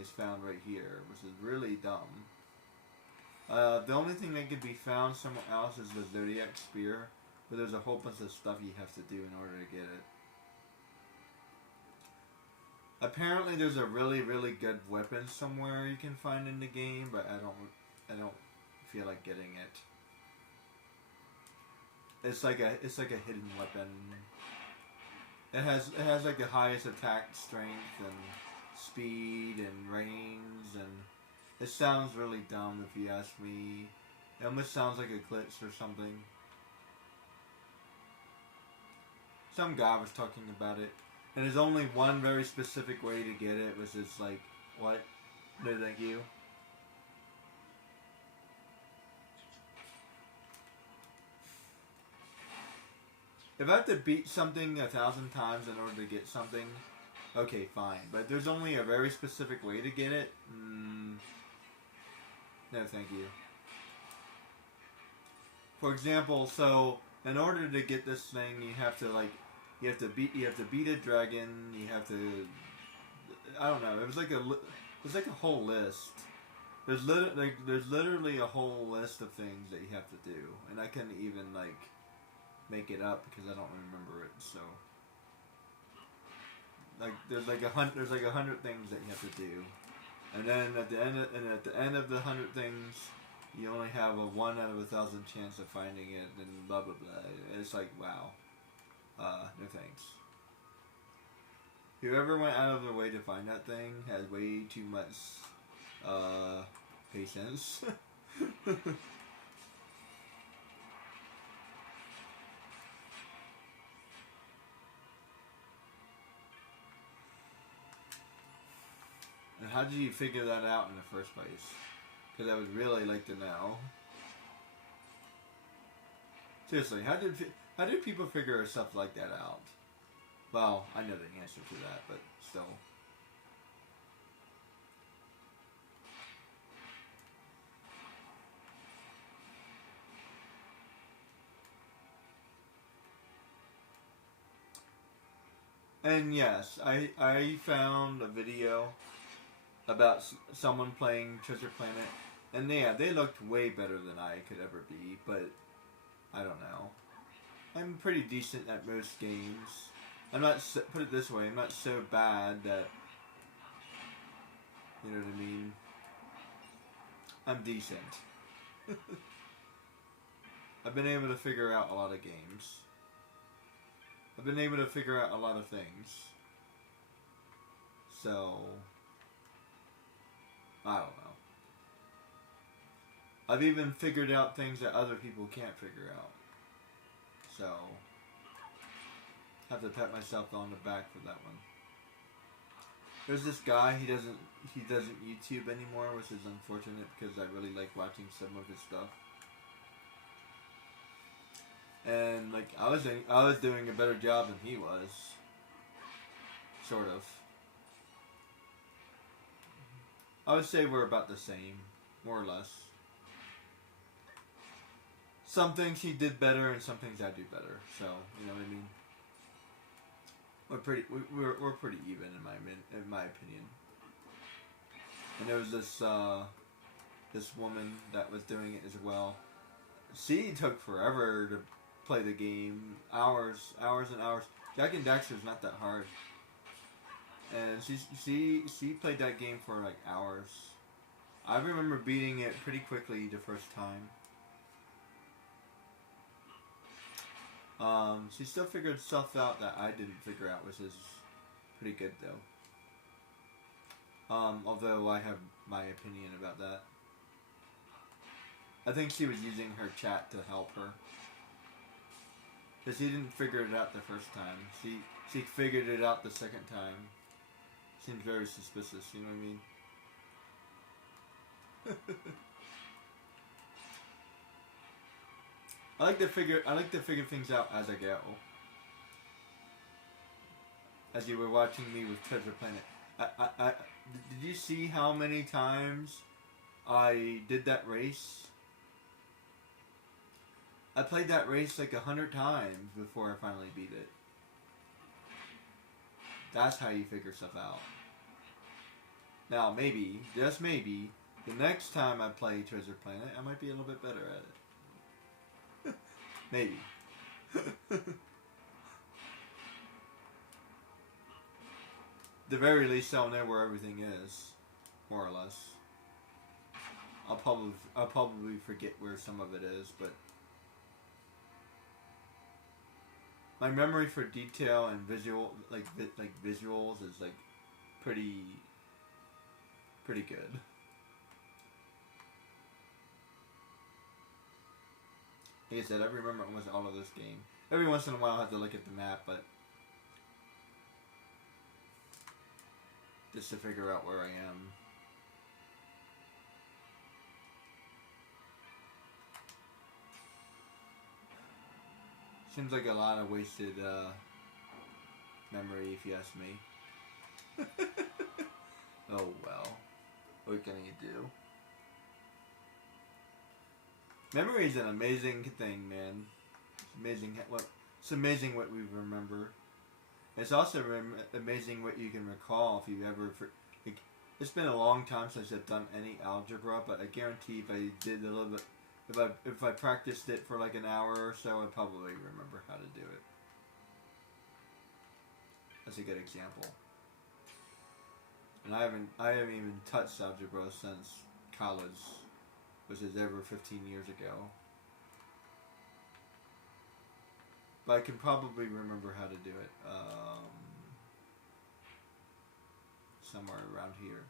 is found right here, which is really dumb. The only thing that could be found somewhere else is the Zodiac Spear, but there's a whole bunch of stuff you have to do in order to get it. Apparently, there's a really, really good weapon somewhere you can find in the game, but I don't feel like getting it. It's like a hidden weapon. It has like the highest attack strength and speed and range, and it sounds really dumb if you ask me. It almost sounds like a glitch or something. Some guy was talking about it, and there's only one very specific way to get it, which is like, what? No, thank you. If I have to beat something 1,000 times in order to get something, okay, fine. But there's only a very specific way to get it. No, thank you. For example, so in order to get this thing, you have to beat a dragon. You have to, I don't know. It was like a whole list. There's literally a whole list of things that you have to do, and I couldn't even make it up because I don't remember it. So there's like 100 things that you have to do, and then at the end of the 100 things, you only have a 1 out of 1,000 chance of finding it, and blah blah blah. It's like, wow, no thanks. Whoever went out of their way to find that thing has way too much patience. And how did you figure that out in the first place? Because I would really like to know. Seriously, how did people figure stuff like that out? Well, I know the answer to that, but still. And yes, I found a video about someone playing Treasure Planet, and yeah, they looked way better than I could ever be, but I don't know. I'm pretty decent at most games. I'm not, put it this way, I'm not so bad that, you know what I mean? I'm decent. I've been able to figure out a lot of games. I've been able to figure out a lot of things. So, I don't know. I've even figured out things that other people can't figure out. So, I have to pat myself on the back for that one. There's this guy, he doesn't YouTube anymore, which is unfortunate because I really like watching some of his stuff. And like I was doing a better job than he was. Sort of. I would say we're about the same, more or less. Some things he did better, and some things I do better. So you know what I mean. We're pretty even in my opinion. And there was this woman that was doing it as well. She took forever to play the game, hours and hours. Jak and Daxter's not that hard, and she played that game for like hours. I remember beating it pretty quickly the first time. She still figured stuff out that I didn't figure out, which is pretty good though. Although I have my opinion about that. I think she was using her chat to help her. Because she didn't figure it out the first time. She figured it out the second time. Seems very suspicious, you know what I mean? I like to figure things out as I go. As you were watching me with Treasure Planet. Did you see how many times I did that race? I played that race like 100 times before I finally beat it. That's how you figure stuff out. Now, maybe, just maybe, the next time I play Treasure Planet, I might be a little bit better at it. Maybe. The very least, I'll know where everything is, more or less. I'll probably forget where some of it is, but my memory for detail and visual, like visuals, is like pretty good. Like I said, I remember almost all of this game. Every once in a while, I have to look at the map, but just to figure out where I am. Seems like a lot of wasted memory, if you ask me. Oh well, what can you do? Memory is an amazing thing, man. It's amazing what we remember. It's also amazing what you can recall if you ever. Like, it's been a long time since I've done any algebra, but I guarantee if I did a little bit, if I practiced it for like an hour or so, I'd probably remember how to do it. That's a good example. And I haven't even touched algebra since college, which is over 15 years ago. But I can probably remember how to do it somewhere around here.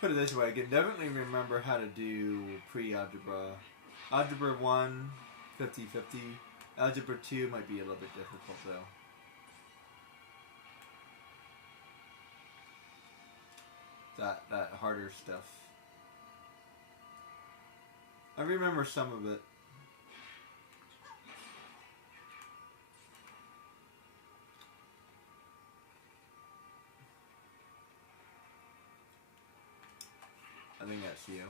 Put it this way, I can definitely remember how to do pre-algebra. Algebra 1, 50-50. Algebra 2 might be a little bit difficult though. That harder stuff. I remember some of it. I think that's you.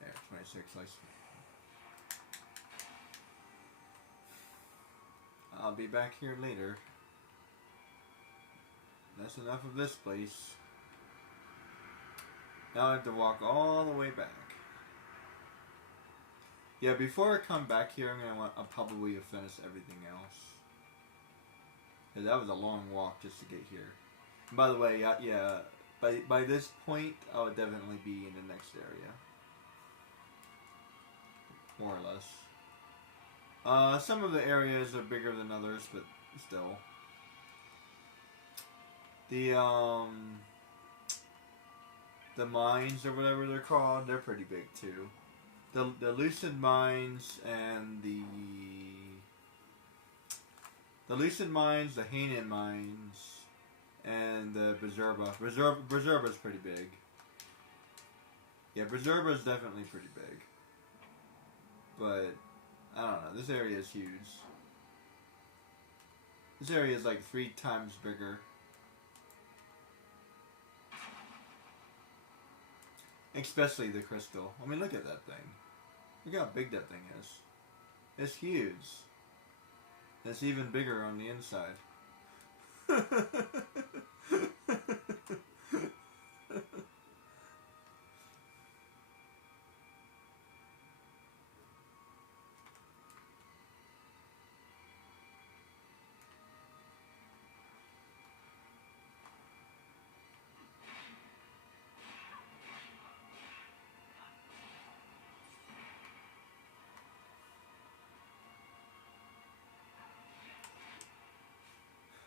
There, 26 likes. I'll be back here later. That's enough of this place. Now I have to walk all the way back. Yeah, before I come back here, I'll probably have finished everything else. Yeah, that was a long walk just to get here. And by the way, yeah, by this point, I would definitely be in the next area. More or less. Some of the areas are bigger than others, but still. The mines or whatever they're called, they're pretty big too. The Lucid mines and the Lucid mines, the Hanan mines, and the Berserba. Berserba's pretty big. Yeah, Berserba's definitely pretty big. But I don't know, this area is huge. This area is like 3 times bigger. Especially the crystal. I mean, look at that thing. Look how big that thing is. It's huge. It's even bigger on the inside.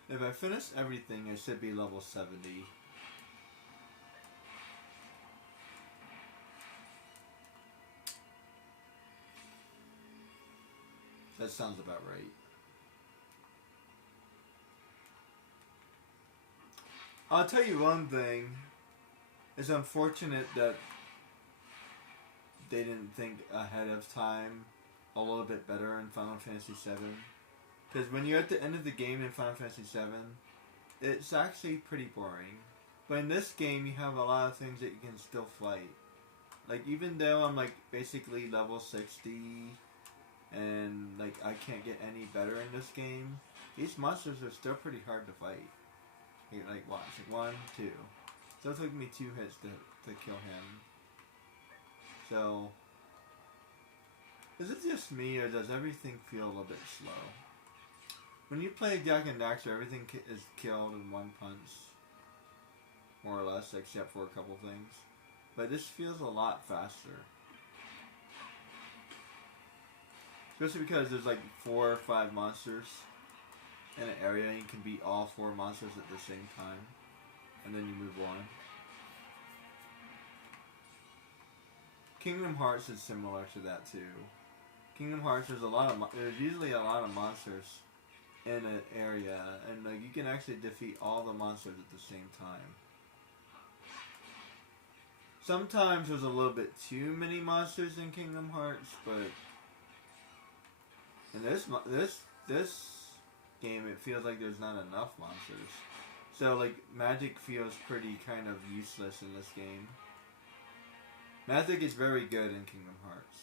If I finish everything, I should be level 70. That sounds about right. I'll tell you one thing. It's unfortunate that they didn't think ahead of time a little bit better in Final Fantasy VII. Because when you're at the end of the game in Final Fantasy VII, it's actually pretty boring. But in this game, you have a lot of things that you can still fight. Like, even though I'm, like, basically level 60, and, like, I can't get any better in this game, these monsters are still pretty hard to fight. Like, watch. Like, 1, 2. So it took me 2 hits to kill him. So, is it just me, or does everything feel a little bit slow? When you play Jak and Daxter, everything is killed in one punch. More or less, except for a couple things. But this feels a lot faster. Especially because there's like 4 or 5 monsters in an area, and you can beat all 4 monsters at the same time. And then you move on. Kingdom Hearts is similar to that too. Kingdom Hearts, there's usually a lot of monsters in an area, and like you can actually defeat all the monsters at the same time. Sometimes there's a little bit too many monsters in Kingdom Hearts, but in this game, it feels like there's not enough monsters. So like magic feels pretty kind of useless in this game. Magic is very good in Kingdom Hearts.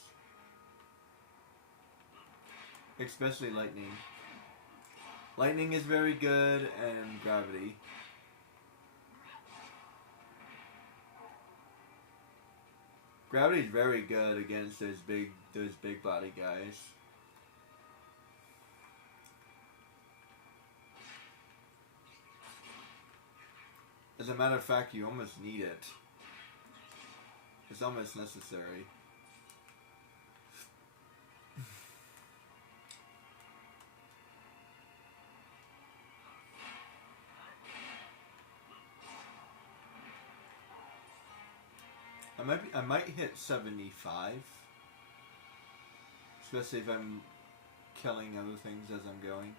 Especially lightning. Lightning is very good, and gravity. Gravity is very good against those big body guys. As a matter of fact, you almost need it. It's almost necessary. I might hit 75, especially if I'm killing other things as I'm going.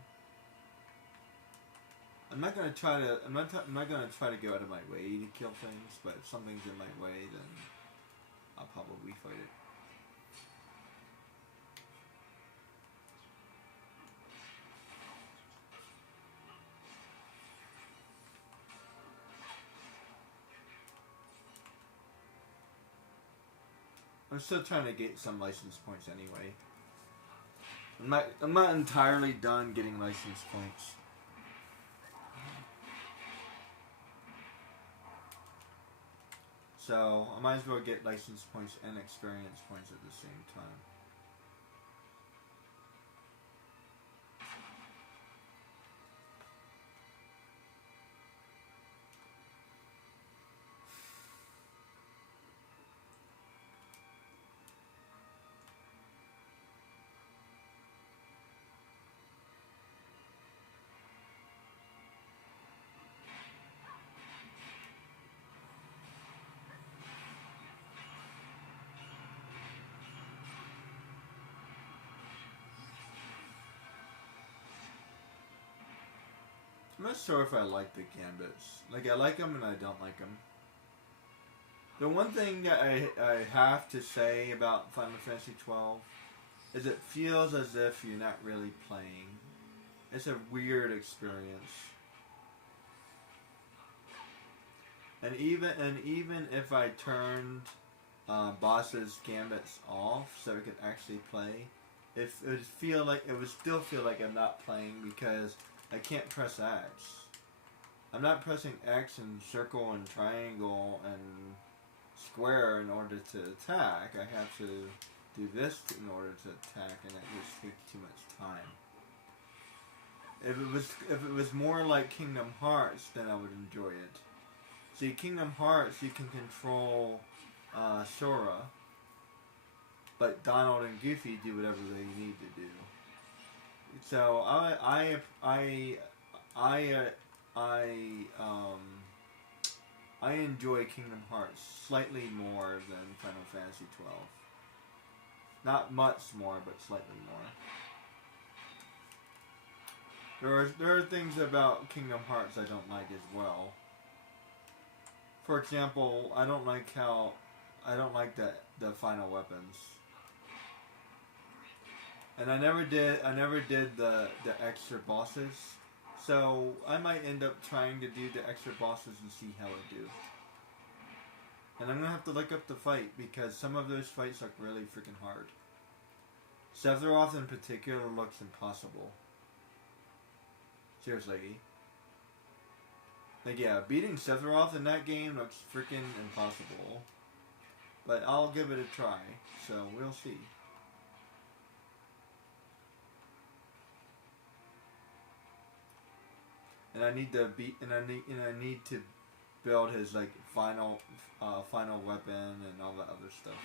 I'm not gonna try to go out of my way to kill things, but if something's in my way, then I'll probably fight it. I'm still trying to get some license points anyway. I'm not entirely done getting license points. So I might as well get license points and experience points at the same time. I'm not sure if I like the gambits. Like, I like them and I don't like them. The one thing that I have to say about Final Fantasy 12 is it feels as if you're not really playing. It's a weird experience. And even if I turned bosses' gambits off so I could actually play, it would still feel like I'm not playing because I can't press X. I'm not pressing X and circle and triangle and square in order to attack. I have to do this in order to attack, and it just takes too much time. If it was more like Kingdom Hearts, then I would enjoy it. See, Kingdom Hearts, you can control Sora, but Donald and Goofy do whatever they need to do. So I enjoy Kingdom Hearts slightly more than Final Fantasy 12. Not much more, but slightly more. There are things about Kingdom Hearts I don't like as well. For example, I don't like the final weapons. And I never did the extra bosses. So I might end up trying to do the extra bosses and see how I do. And I'm gonna have to look up the fight because some of those fights look really freaking hard. Sephiroth in particular looks impossible. Seriously. Like, yeah, beating Sephiroth in that game looks freaking impossible. But I'll give it a try, so we'll see. And I need to need to build his like final weapon and all that other stuff.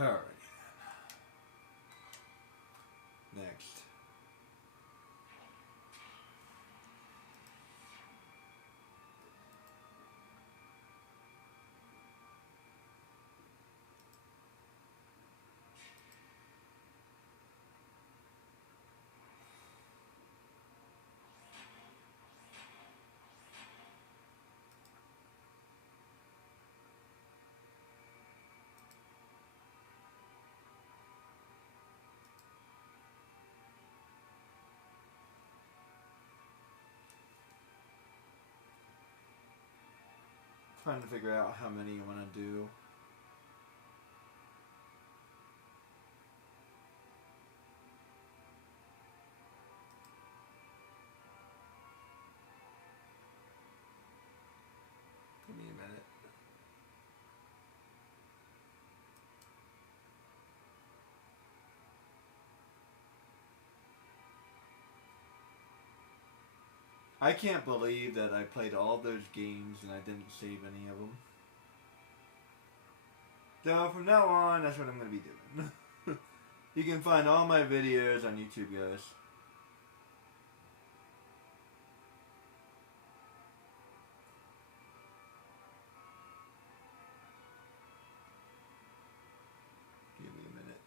Alright. Next. Trying to figure out how many you want to do. Give me a minute. I can't believe that I played all those games and I didn't save any of them. So from now on, that's what I'm going to be doing. You can find all my videos on YouTube, guys. Give me a minute.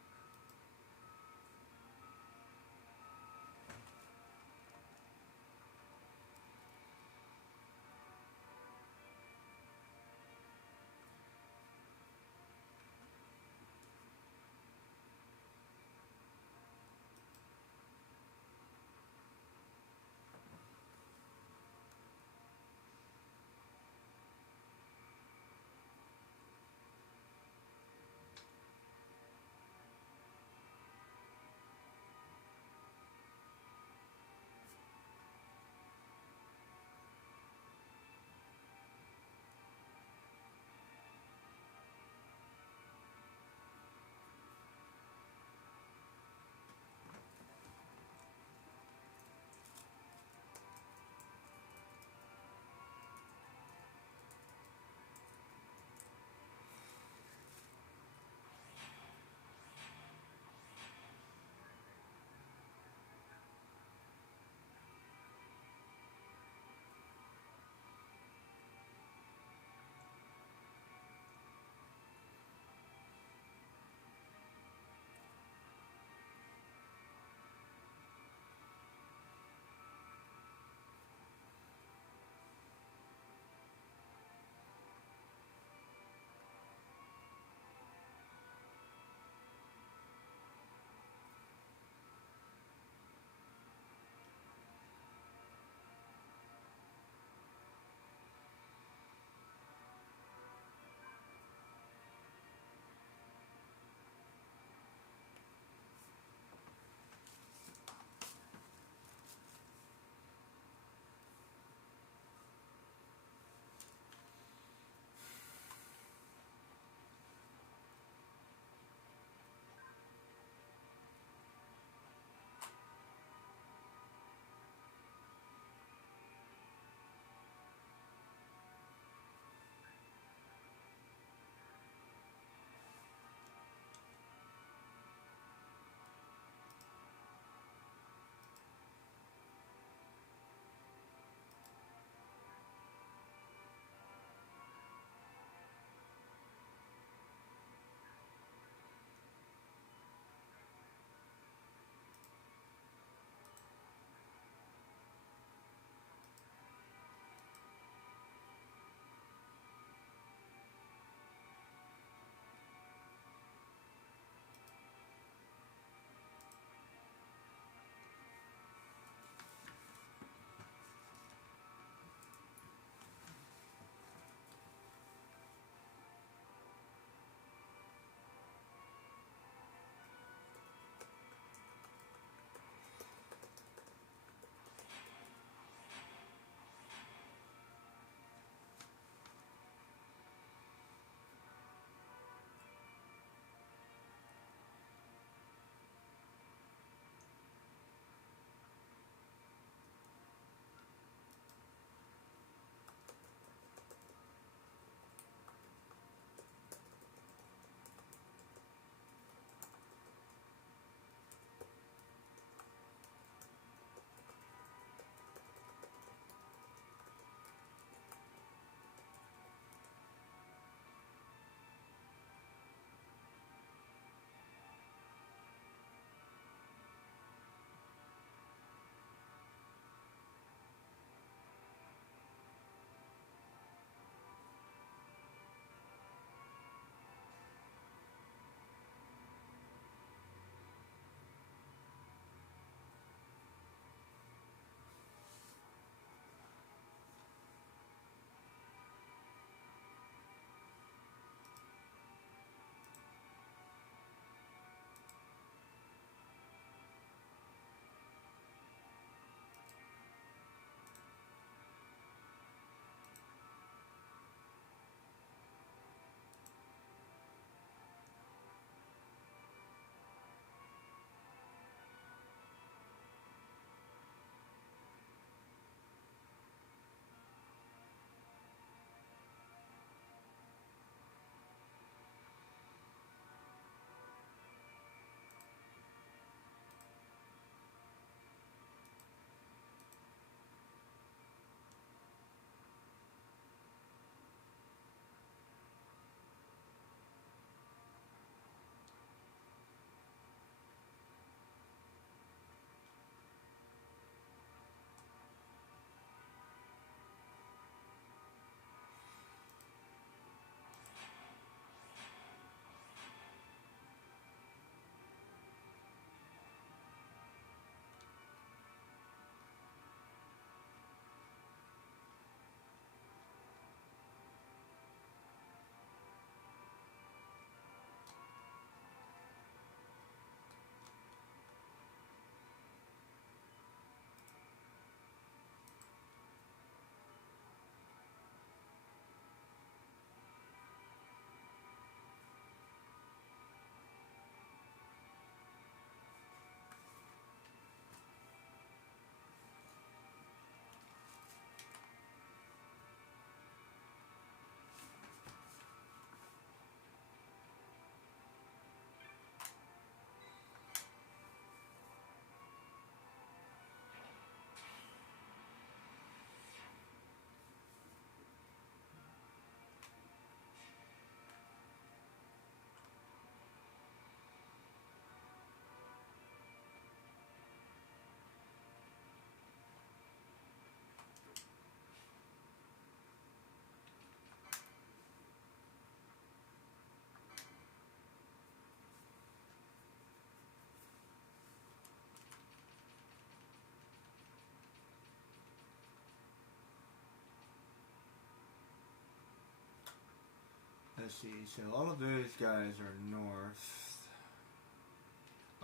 Let's see, so all of those guys are north.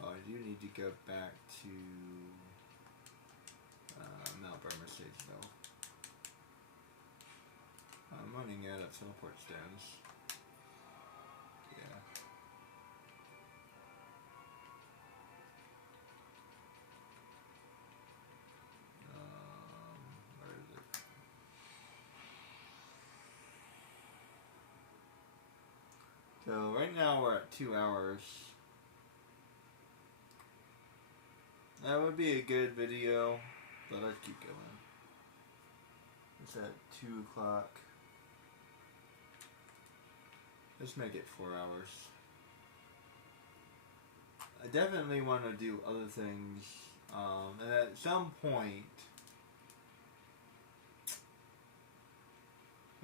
Oh, I do need to go back to Mount Burmer-Sage though. I'm running out of teleport stones. Yeah. Where is it? So right now we're at 2 hours. That would be a good video, but let's keep going. It's at 2 o'clock. Let's make it 4 hours. I definitely want to do other things, and at some point,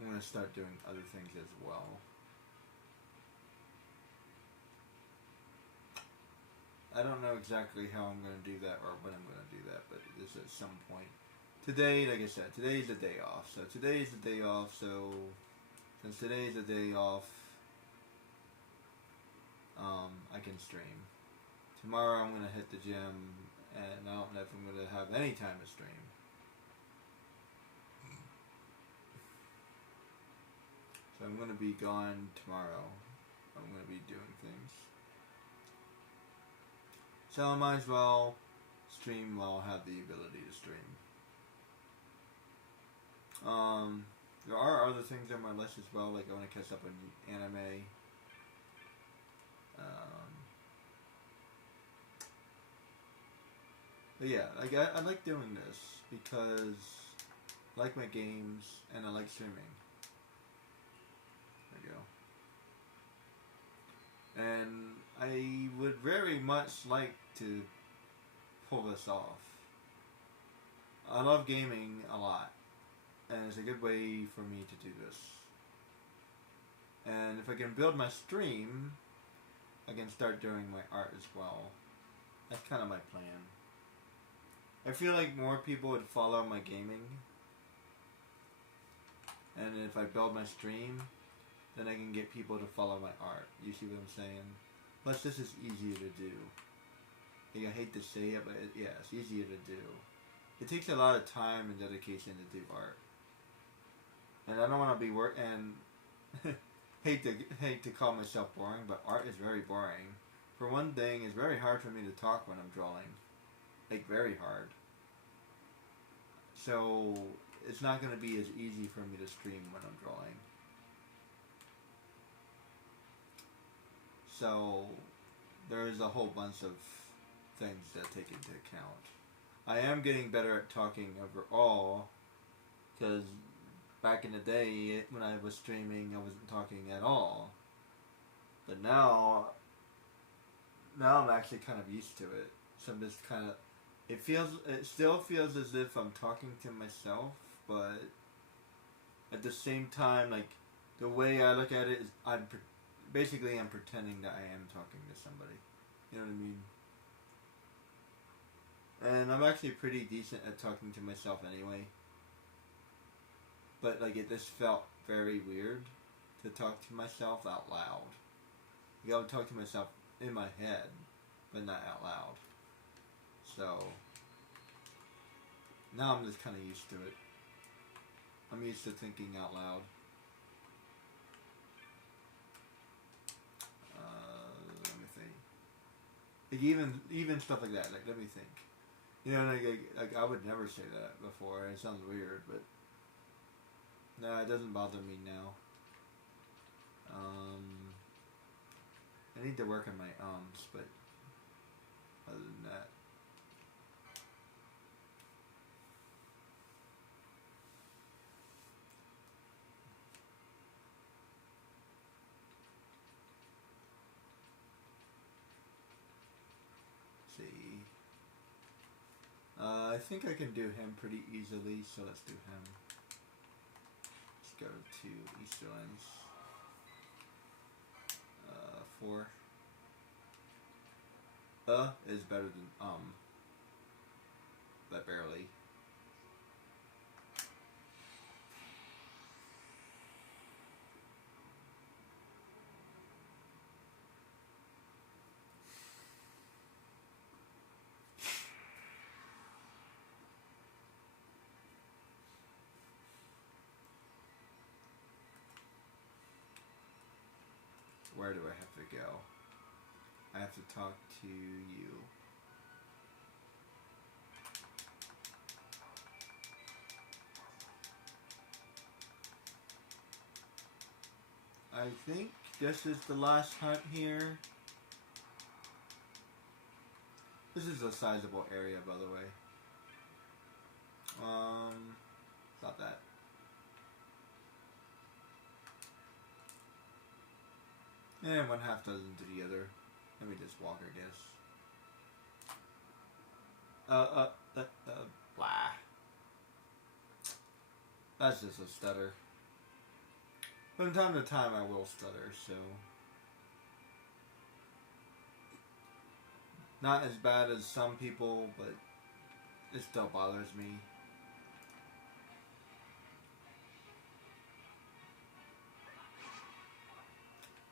I'm going to start doing other things as well. I don't know exactly how I'm going to do that or when I'm going to do that, but it's at some point. Today, like I said, today's the day off. So today's the day off, so since today's the day off, I can stream. Tomorrow I'm going to hit the gym, and I don't know if I'm going to have any time to stream. So I'm going to be gone tomorrow. I'm going to be doing things. So I might as well stream while I have the ability to stream. There are other things on my list as well, like I want to catch up on anime. But yeah, like I like doing this because I like my games and I like streaming. There you go. And I would very much like to pull this off. I love gaming a lot, and it's a good way for me to do this. And if I can build my stream, I can start doing my art as well. That's kind of my plan. I feel like more people would follow my gaming, and if I build my stream, then I can get people to follow my art. You see what I'm saying? Plus, this is easier to do. Like, I hate to say it, but yeah, it's easier to do. It takes a lot of time and dedication to do art, and I don't want to be and hate to call myself boring, but art is very boring. For one thing, it's very hard for me to talk when I'm drawing. Like, very hard. So it's not going to be as easy for me to stream when I'm drawing. So there's a whole bunch of things that take into account. I am getting better at talking overall, because back in the day when I was streaming I wasn't talking at all. But now I'm actually kind of used to it. So I'm just kind of, it still feels as if I'm talking to myself, but at the same time, like, the way I look at it is I'm pretending that I am talking to somebody. You know what I mean? And I'm actually pretty decent at talking to myself anyway. But like, it just felt very weird to talk to myself out loud. Like, I would talk to myself in my head, but not out loud. So now I'm just kind of used to it. I'm used to thinking out loud. Let me think. Like, even stuff like that. Like, let me think. You know, like I would never say that before. It sounds weird, but no, it doesn't bother me now. I need to work on my ums, but other than that. I think I can do him pretty easily, so let's do him. Let's go to Easterlands. 4. Is better than but barely. Where do I have to go? I have to talk to you. I think this is the last hunt here. This is a sizable area, by the way. Not that. And 1/2 dozen to the other. Let me just walk, I guess. Blah. That's just a stutter. From time to time I will stutter, so. Not as bad as some people, but it still bothers me.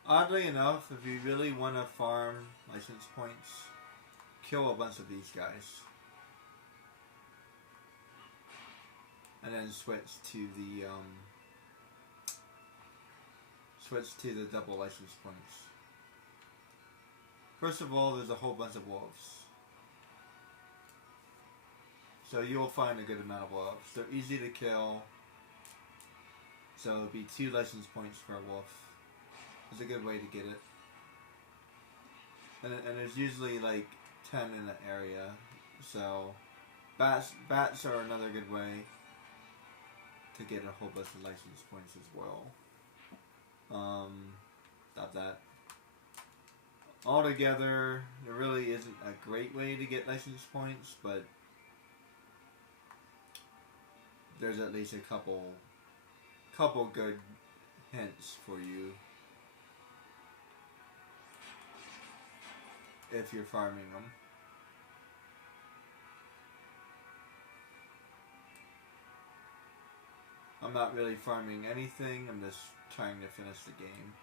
Oddly enough, if you really want to farm license points, kill a bunch of these guys. And then switch to the double license points. First of all, there's a whole bunch of wolves. So you will find a good amount of wolves. They're easy to kill. So it'll be 2 license points per wolf. It's a good way to get it. And there's usually like 10 in the area. So bats are another good way to get a whole bunch of license points as well. Stop that. Altogether, there really isn't a great way to get license points, but there's at least a couple good hints for you if you're farming them. I'm not really farming anything, I'm just trying to finish the game.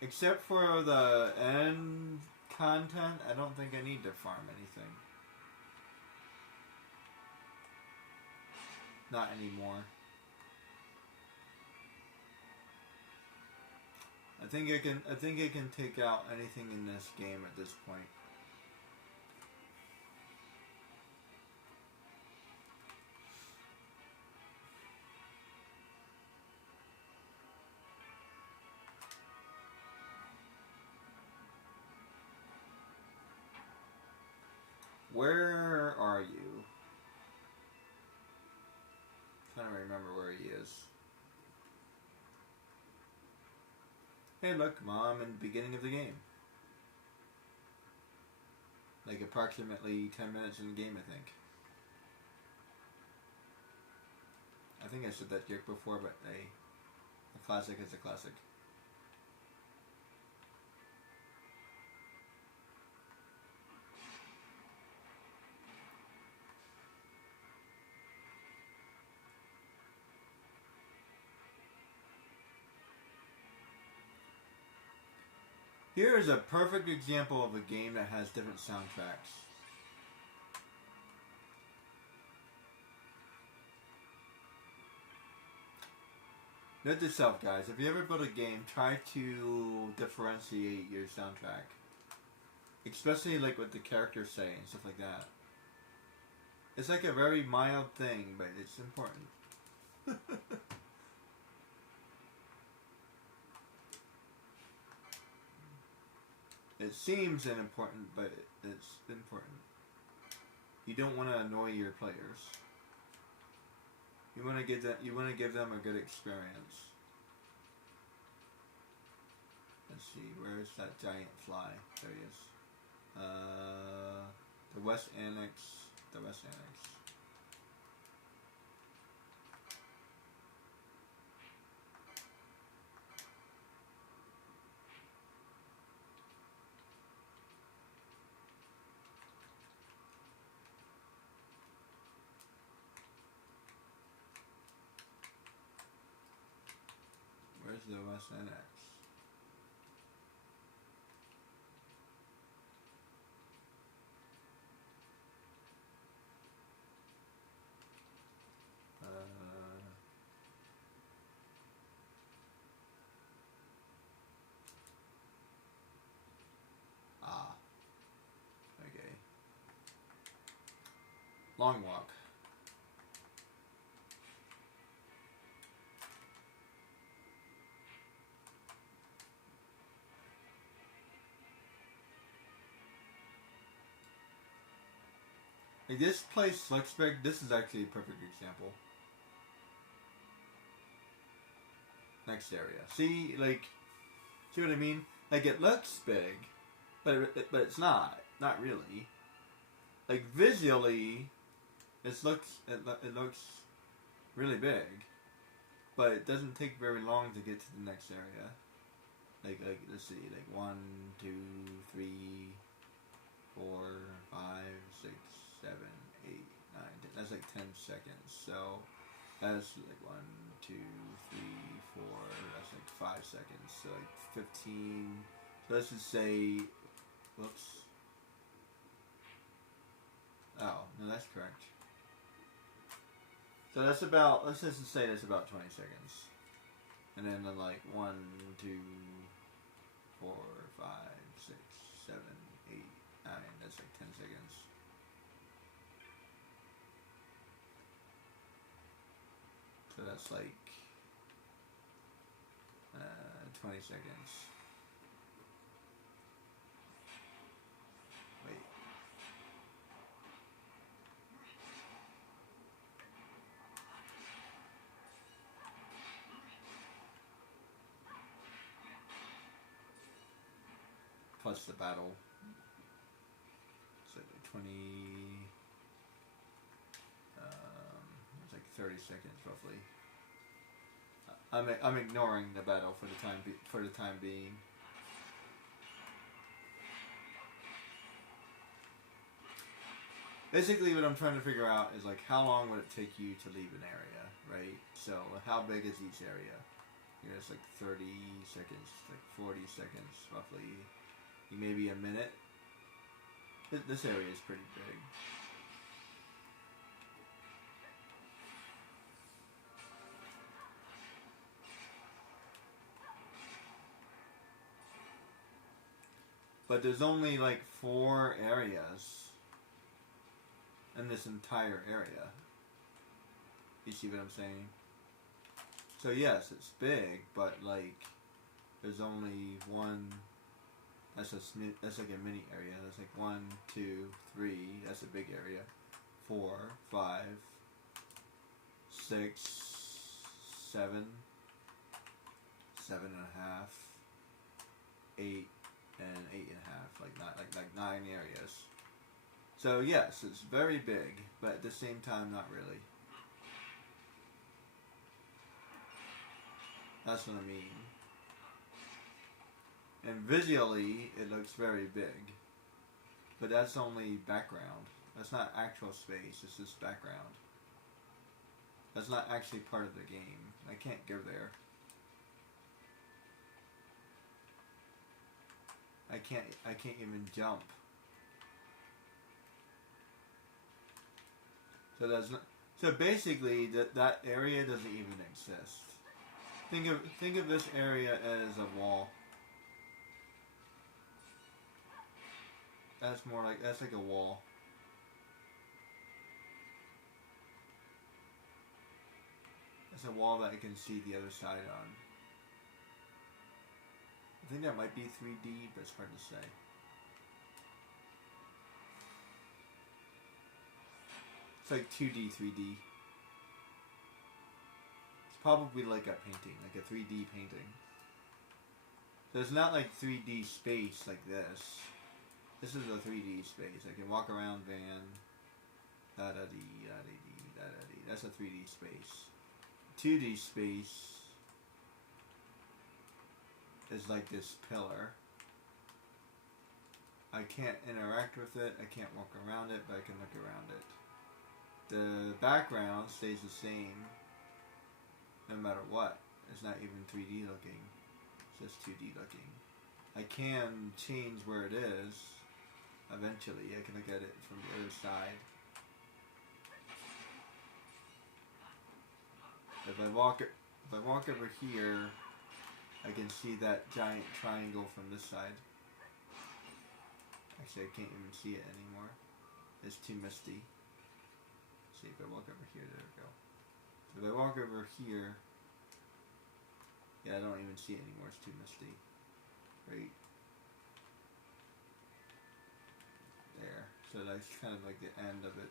Except for the end content, I don't think I need to farm anything. Not anymore. I think I can take out anything in this game at this point. Where are you? I'm trying to remember where he is. Hey look, Mom, in the beginning of the game. Like approximately 10 minutes in the game, I think. I think I said that joke before, but a classic is a classic. Here is a perfect example of a game that has different soundtracks. Note to self, guys, if you ever build a game, try to differentiate your soundtrack. Especially like what the characters say and stuff like that. It's like a very mild thing, but it's important. It seems unimportant, but it's important. You don't want to annoy your players. You want to give them a good experience. Let's see, where's that giant fly? There he is. The West Annex. The West Annex. Where's the West Annex? Long walk. Like this place looks big. This is actually a perfect example. Next area. See, like, see what I mean? Like it looks big, but it's not. Not really. Like visually, it looks really big, but it doesn't take very long to get to the next area. Like let's see, like 1, 2, 3, 4, 5, 6, 7, 8, 9, 10. That's like 10 seconds. So that's like 1, 2, 3, 4. That's like 5 seconds. So like 15. So let's just say, whoops. Oh, no, that's correct. So that's about, let's just say that's about 20 seconds. And then like 1, 2, 4, 5, 6, 7, 8, 9. That's like 10 seconds. So that's like 20 seconds. Wait. Plus the battle. So 20. It's like 30 seconds roughly. I'm ignoring the battle for the time being. Basically, what I'm trying to figure out is like how long would it take you to leave an area, right? So how big is each area? Here it's like 30 seconds, like 40 seconds roughly, maybe a minute. This area is pretty big. But there's only like 4 areas in this entire area. You see what I'm saying? So yes, it's big, but like there's only one. That's like a mini area. That's like 1, 2, 3. That's a big area. 4, 5, 6, 7, 7.5, 8. And 8.5, like 9 areas. So yes, it's very big, but at the same time, not really. That's what I mean. And visually, it looks very big, but that's only background. That's not actual space. It's just background. That's not actually part of the game. I can't go there. I can't even jump. So that's not. So basically, that area doesn't even exist. Think of this area as a wall. That's like a wall. It's a wall that I can see the other side on. I think that might be 3D, but it's hard to say. It's like 2D, 3D. It's probably like a painting, like a 3D painting. So it's not like 3D space like this. This is a 3D space. I can walk around van. Da-da-dee, da-da-dee, da-da-dee. That's a 3D space. 2D space is like this pillar. I can't interact with it, I can't walk around it, but I can look around it. The background stays the same no matter what. It's not even 3D looking, it's just 2D looking. I can change where it is eventually. I can look at it from the other side. If I walk over here, I can see that giant triangle from this side. Actually, I can't even see it anymore. It's too misty. see if I walk over here. There we go. So if I walk over here, yeah, I don't even see it anymore. It's too misty. Right there. So that's kind of like the end of it.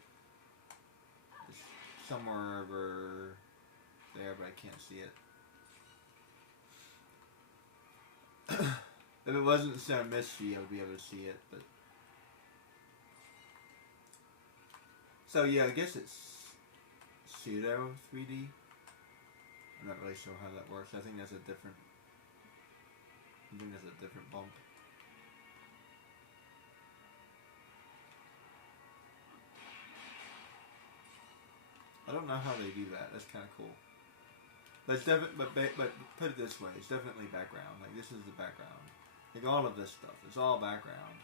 It's somewhere over there, but I can't see it. If it wasn't so misty, I would be able to see it, but... So yeah, I guess it's pseudo 3D. I'm not really sure how that works. I think that's a different bump. I don't know how they do that. That's kind of cool. But it's but put it this way, it's definitely background. Like this is the background. Like all of this stuff, it's all background.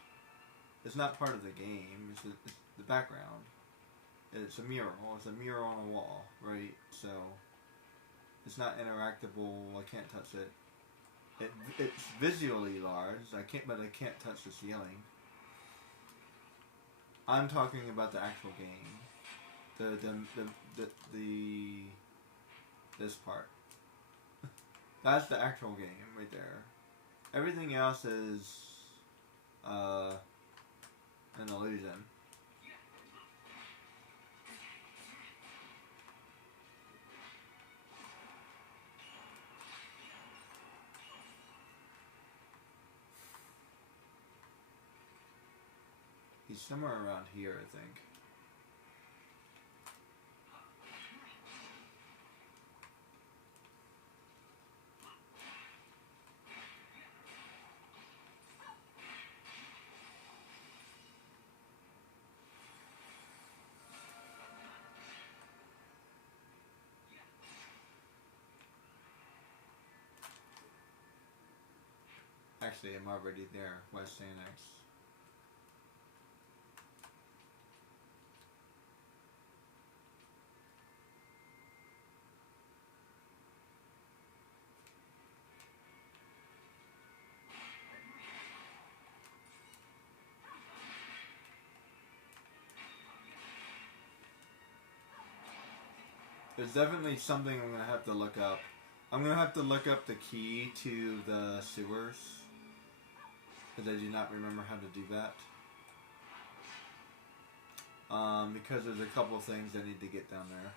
It's not part of the game. It's the background. It's a mural. It's a mural on a wall, right? So it's not interactable. I can't touch it. It's visually large. But I can't touch the ceiling. I'm talking about the actual game. This part. That's the actual game right there. Everything else is an illusion. He's somewhere around here, I think. Actually, I'm already there, West Annex. There's definitely something I'm going to have to look up. I'm going to have to look up the key to the sewers. Because I do not remember how to do that. Because there's a couple things I need to get down there.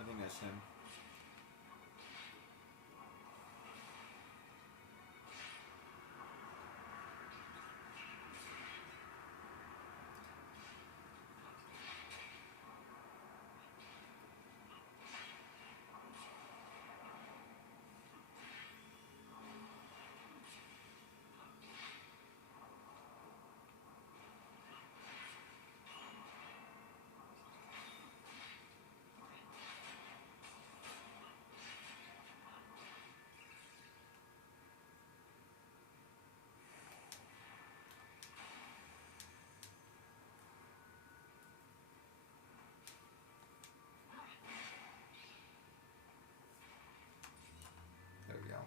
I think that's him. There we go.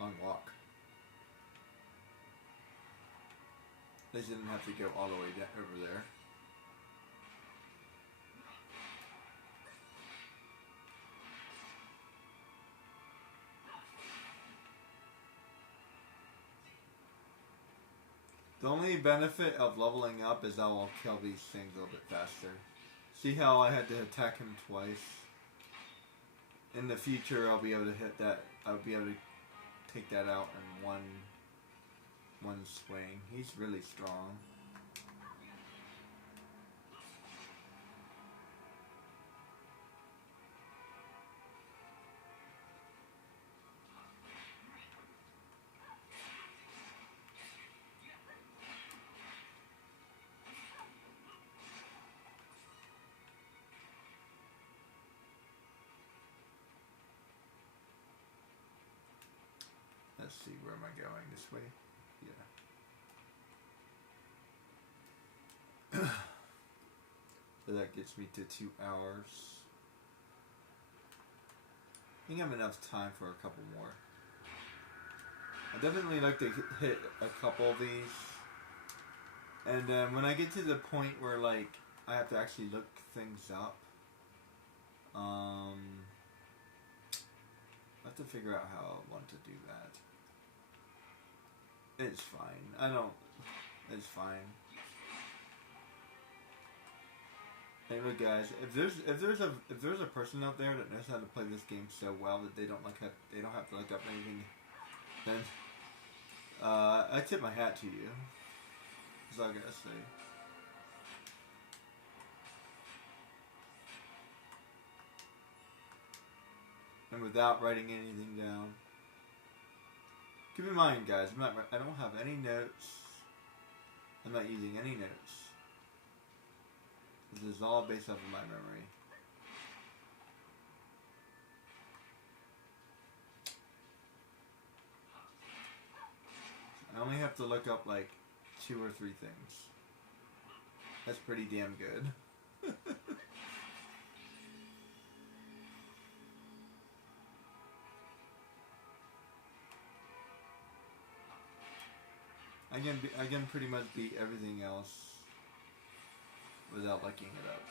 Long walk. They didn't have to go all the way down over there. The only benefit of leveling up is I will kill these things a little bit faster. See how I had to attack him twice? In the future, I'll be able to hit that. I'll be able to take that out in one swing. He's really strong. Let's see, where am I going? This way? Yeah. So that gets me to 2 hours. I think I have enough time for a couple more. I definitely like to hit a couple of these. And when I get to the point where, like, I have to actually look things up, I have to figure out how I want to do that. It's fine. It's fine. Hey, look, guys. If there's a person out there that knows how to play this game so well that they don't have to look up anything, then I tip my hat to you. That's all I gotta say. And without writing anything down. Keep in mind, guys, I don't have any notes. I'm not using any notes. This is all based off of my memory. I only have to look up like 2 or 3 things. That's pretty damn good. I can pretty much beat everything else without looking it up.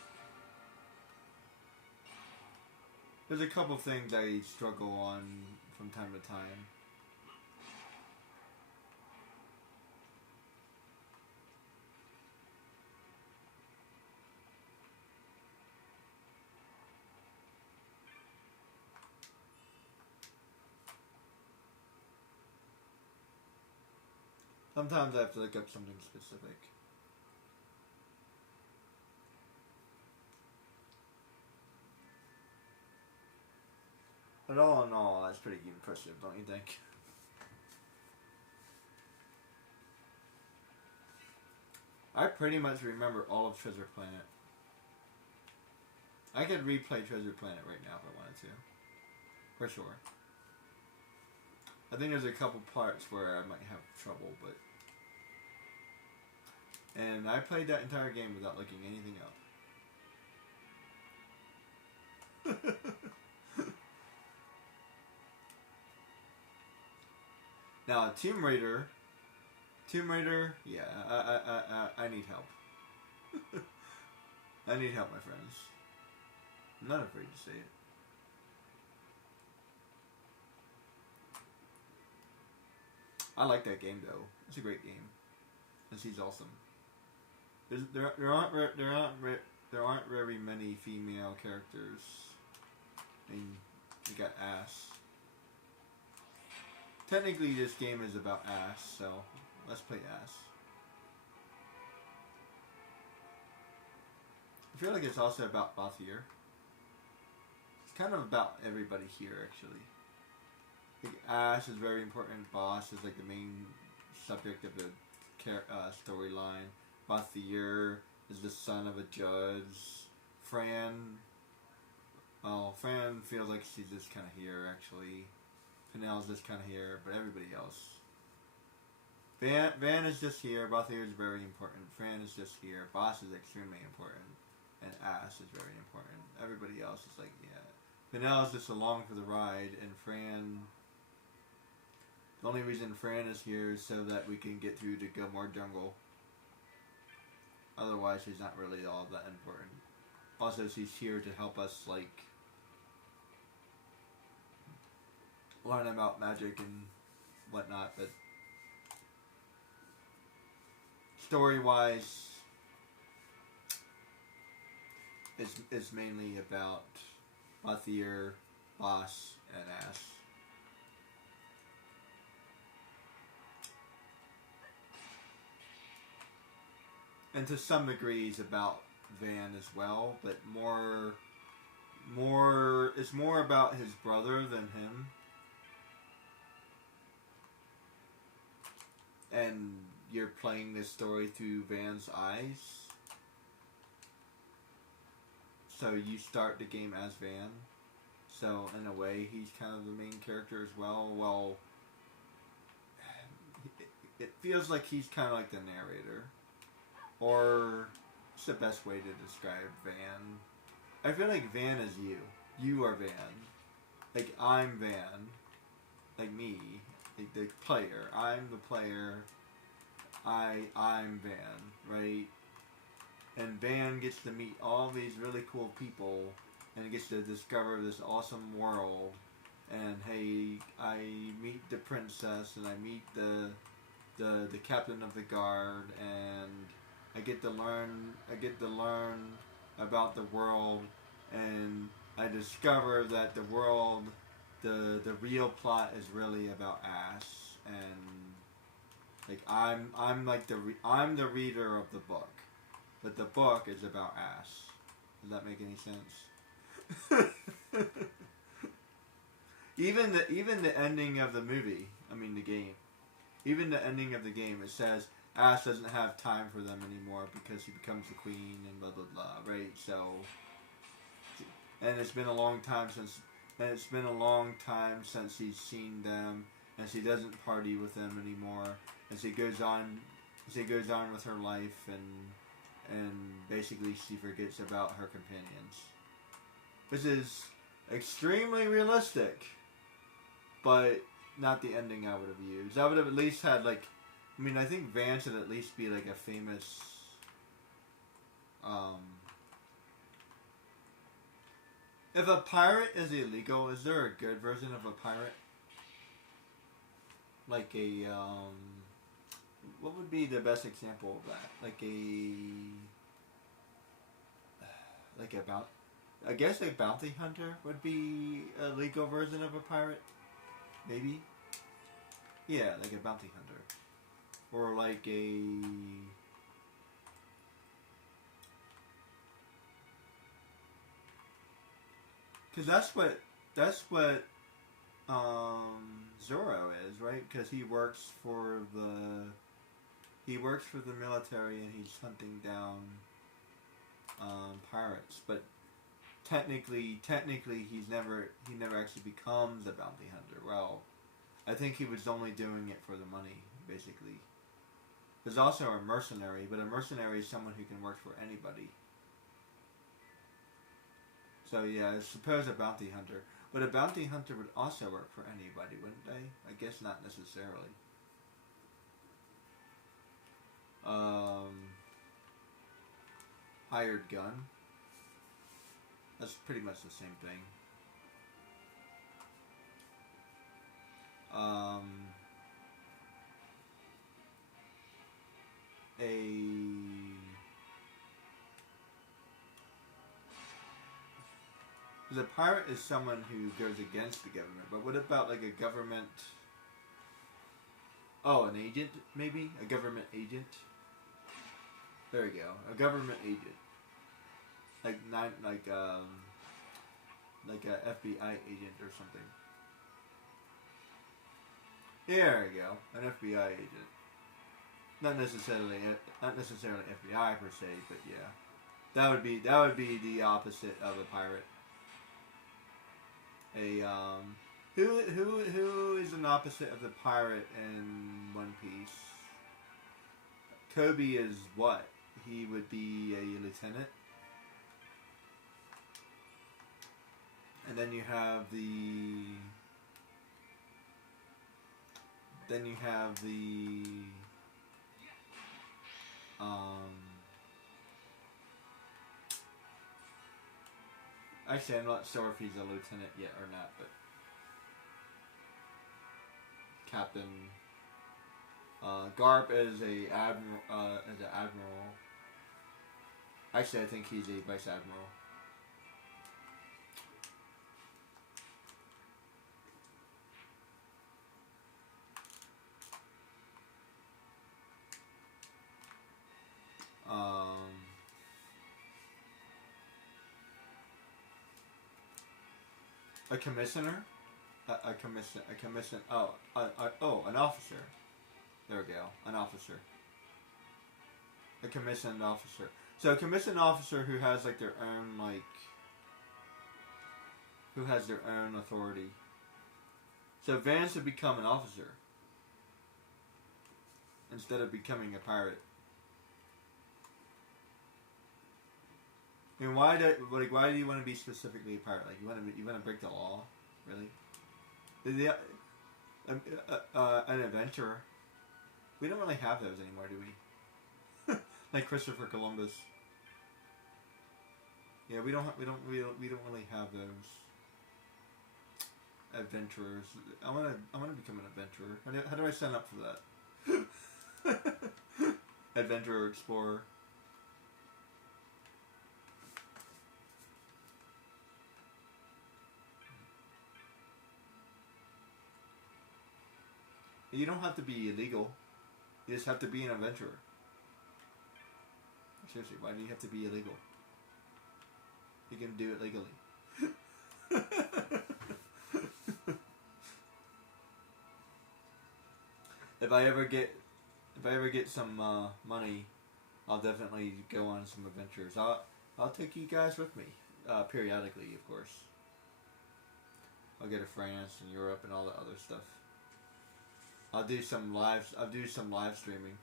There's a couple things I struggle on from time to time. Sometimes I have to look up something specific. But all in all, that's pretty impressive, don't you think? I pretty much remember all of Treasure Planet. I could replay Treasure Planet right now if I wanted to. For sure. I think there's a couple parts where I might have trouble, but... And I played that entire game without looking anything up. Now, Tomb Raider, yeah, I need help. I need help, my friends. I'm not afraid to say it. I like that game though. It's a great game, and she's awesome. There aren't very many female characters. I mean, you got Ass. Technically, this game is about Ass, so let's play Ass. I feel like it's also about Bathier. It's kind of about everybody here, actually. Like, Ash is very important. Boss is like the main subject of the storyline. Bathier is the son of a judge. Fran feels like she's just kind of here, actually. Penel's just kind of here, but everybody else. Van is just here. Bathier is very important. Fran is just here. Boss is extremely important. And Ash is very important. Everybody else is like, yeah. Penel is just along for the ride, and Fran... The only reason Fran is here is so that we can get through to Gilmore Jungle. Otherwise, she's not really all that important. Also, she's here to help us, like, learn about magic and whatnot, but story-wise, it's mainly about Bathier, Boss, and Ash. And to some degrees about Van as well, but it's more about his brother than him. And you're playing this story through Van's eyes. So you start the game as Van. So in a way, he's kind of the main character as well. Well, it feels like he's kind of like the narrator, or it's the best way to describe Van. I feel like Van is you. You are Van. Like I'm Van. Like me. Like the player. I'm the player. I'm Van, right? And Van gets to meet all these really cool people and gets to discover this awesome world. And hey, I meet the princess and I meet the captain of the guard, and I get to learn about the world, and I discover that the world, the real plot is really about Ash, and like I'm like I'm the reader of the book, but the book is about Ash. Does that make any sense? Even the ending of the movie, I mean the game, even the ending of the game, it says Ash doesn't have time for them anymore because he becomes the queen and blah blah blah, right? So, and it's been a long time since he's seen them, and she doesn't party with them anymore, and she goes on with her life, and basically she forgets about her companions, which is extremely realistic, but not the ending I would have used. I would have at least had like, I mean, I think Van should at least be like a famous, if a pirate is illegal, is there a good version of a pirate? Like a, what would be the best example of that? I guess a bounty hunter would be a legal version of a pirate? Maybe? Yeah, like a bounty hunter. Or like a... Because that's what Zorro is, right? Because he works for the military and he's hunting down pirates. But technically he never actually becomes a bounty hunter. Well, I think he was only doing it for the money, basically. There's also a mercenary, but a mercenary is someone who can work for anybody. So yeah, I suppose a bounty hunter. But a bounty hunter would also work for anybody, wouldn't they? I guess not necessarily. Hired gun. That's pretty much the same thing. The pirate is someone who goes against the government, but what about like a government... Oh, an agent, maybe? A government agent? There you go. A government agent. Like a FBI agent or something. There you go. An FBI agent. Not necessarily FBI per se, but yeah. That would be the opposite of a pirate. Who is an opposite of the pirate in One Piece? Kobe is what? He would be a lieutenant. And then you have the actually, I'm not sure if he's a lieutenant yet or not, but Captain Garp is an admiral. Actually, I think he's a vice admiral. A commissioner? A commission. Oh, an officer. There we go. An officer. A commissioned officer. So a commissioned officer who has like their own who has their own authority. So Van should become an officer. instead of becoming a pirate. I mean, why do you want to be specifically a pirate? Like, you want to break the law, really? An adventurer. We don't really have those anymore, do we? Like Christopher Columbus. Yeah, we don't really have those adventurers. I want to become an adventurer. How do I sign up for that? Adventurer, explorer. You don't have to be illegal. You just have to be an adventurer. Seriously, why do you have to be illegal? You can do it legally. If I ever get some money, I'll definitely go on some adventures. I'll take you guys with me, periodically, of course. I'll go to France and Europe and all the other stuff. I'll do some live streaming.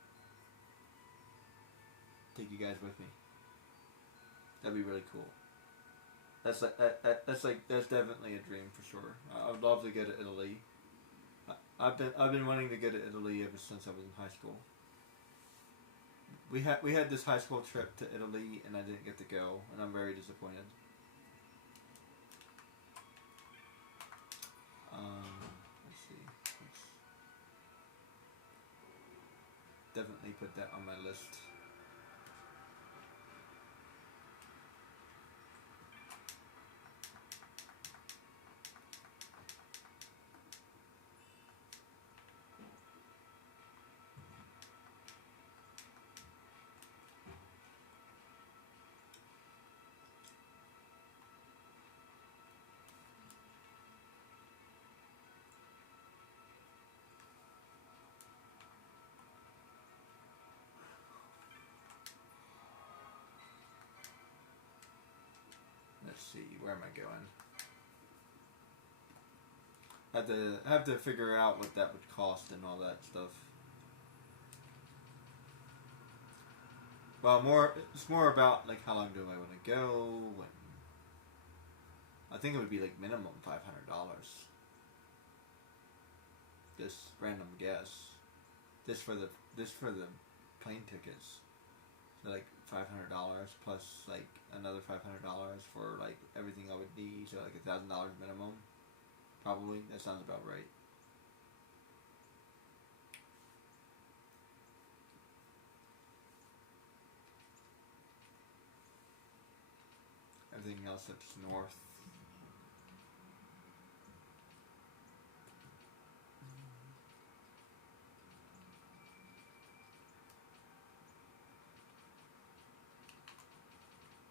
Take you guys with me. That'd be really cool. That's definitely a dream for sure. I would love to go to Italy. I've been wanting to go to Italy ever since I was in high school. We had this high school trip to Italy and I didn't get to go, and I'm very disappointed. Let's see. Definitely put that on my list. Let's see, where am I going? I have to figure out what that would cost and all that stuff. Well, it's more about like how long do I want to go? I think it would be like minimum $500. Just random guess. Just for the plane tickets. So like $500 plus like another $500 for like everything I would need. So like $1,000 minimum. Probably. That sounds about right. Everything else that's north.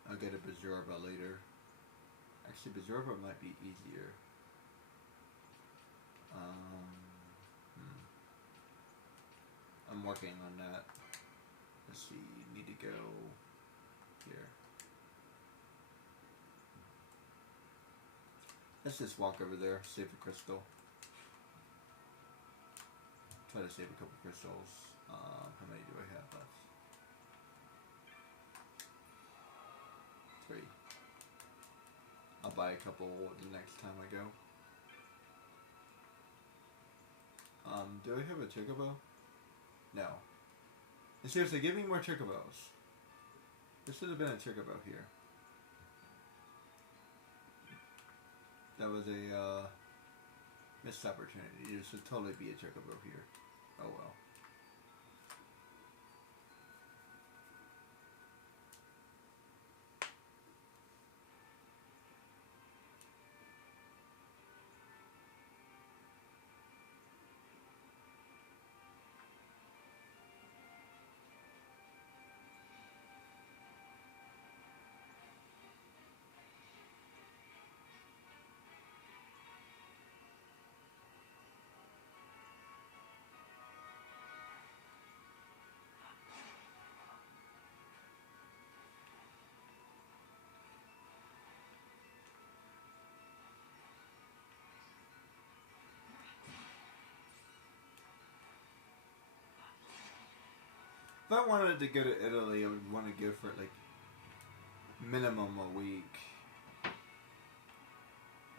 I'll get a Bazurba later. Actually, Bazurba might be easier. I'm working on that. Let's see, need to go here. Let's just walk over there, save a crystal. Try to save a couple crystals. How many do I have left? 3. I'll buy a couple the next time I go. Do I have a chocobo? No. And seriously, give me more chocobos. There should have been a chocobo here. That was a missed opportunity. There should totally be a chocobo here. Oh well. If I wanted to go to Italy, I would want to go for like minimum a week.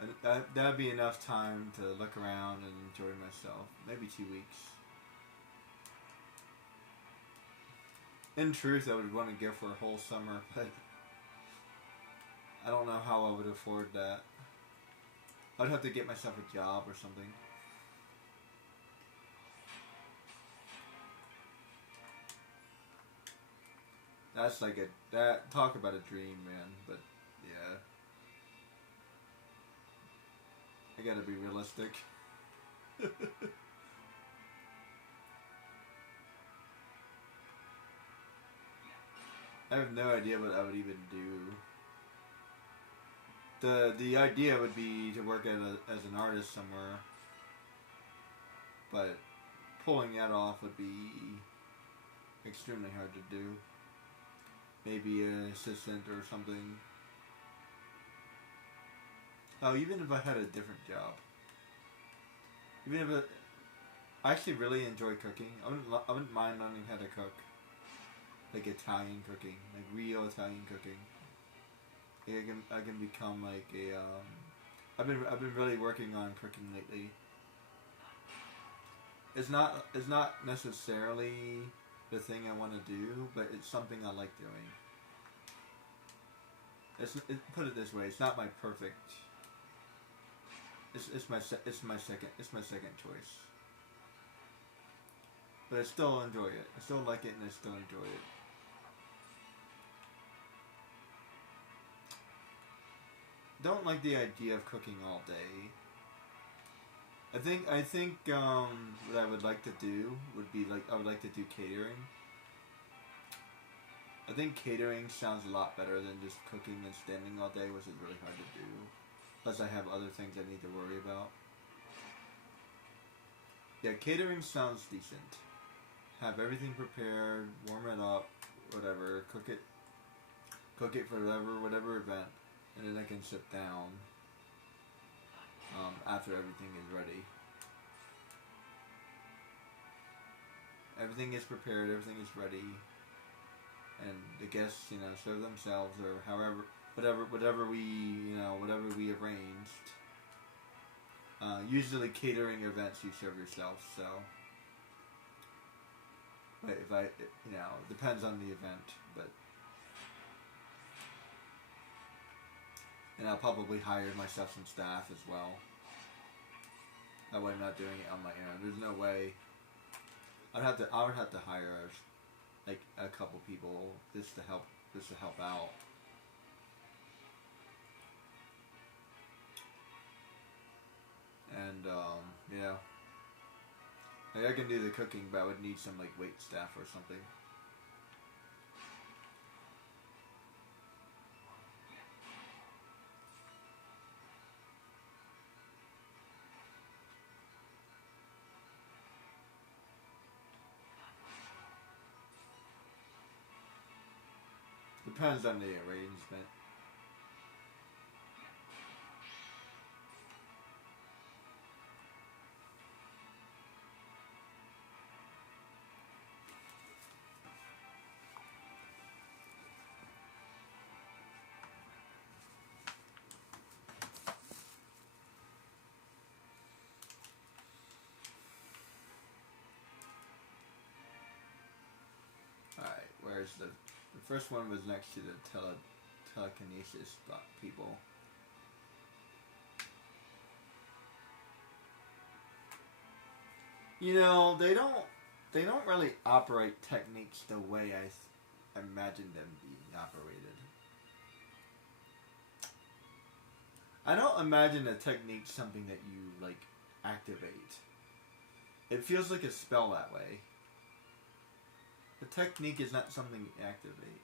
And that'd be enough time to look around and enjoy myself. Maybe 2 weeks. In truth, I would want to go for a whole summer, but I don't know how I would afford that. I'd have to get myself a job or something. That's like talk about a dream, man. But yeah, I gotta be realistic. I have no idea what I would even do. The idea would be to work as an artist somewhere, but pulling that off would be extremely hard to do. Maybe an assistant or something. Oh, even if I had a different job. Even if I actually really enjoy cooking. I wouldn't mind learning how to cook. Like Italian cooking, like real Italian cooking. I can become like a I've been really working on cooking lately. It's not necessarily the thing I want to do, but it's something I like doing. Put it this way, it's not my perfect. It's my second choice. But I still enjoy it. I still like it, and I still enjoy it. Don't like the idea of cooking all day. I think what I would like to do would be like I would like to do catering. I think catering sounds a lot better than just cooking and standing all day, which is really hard to do. Plus I have other things I need to worry about. Yeah, catering sounds decent. Have everything prepared, warm it up, whatever, cook it for whatever event, and then I can sit down after everything is ready. Everything is prepared, everything is ready, and the guests, serve themselves or whatever we arranged. Usually catering events you serve yourself, so. But if it depends on the event, but. And I'll probably hire myself some staff as well. That way I'm not doing it on my own. There's no way. I would have to hire like a couple people just to help out. And yeah. Like I can do the cooking, but I would need some like wait staff or something. Depends on the arrangement. Alright, where's the first one was next to the telekinesis people. They don't really operate techniques the way I imagine them being operated. I don't imagine a technique something that you like activate. It feels like a spell that way. The technique is not something you activate.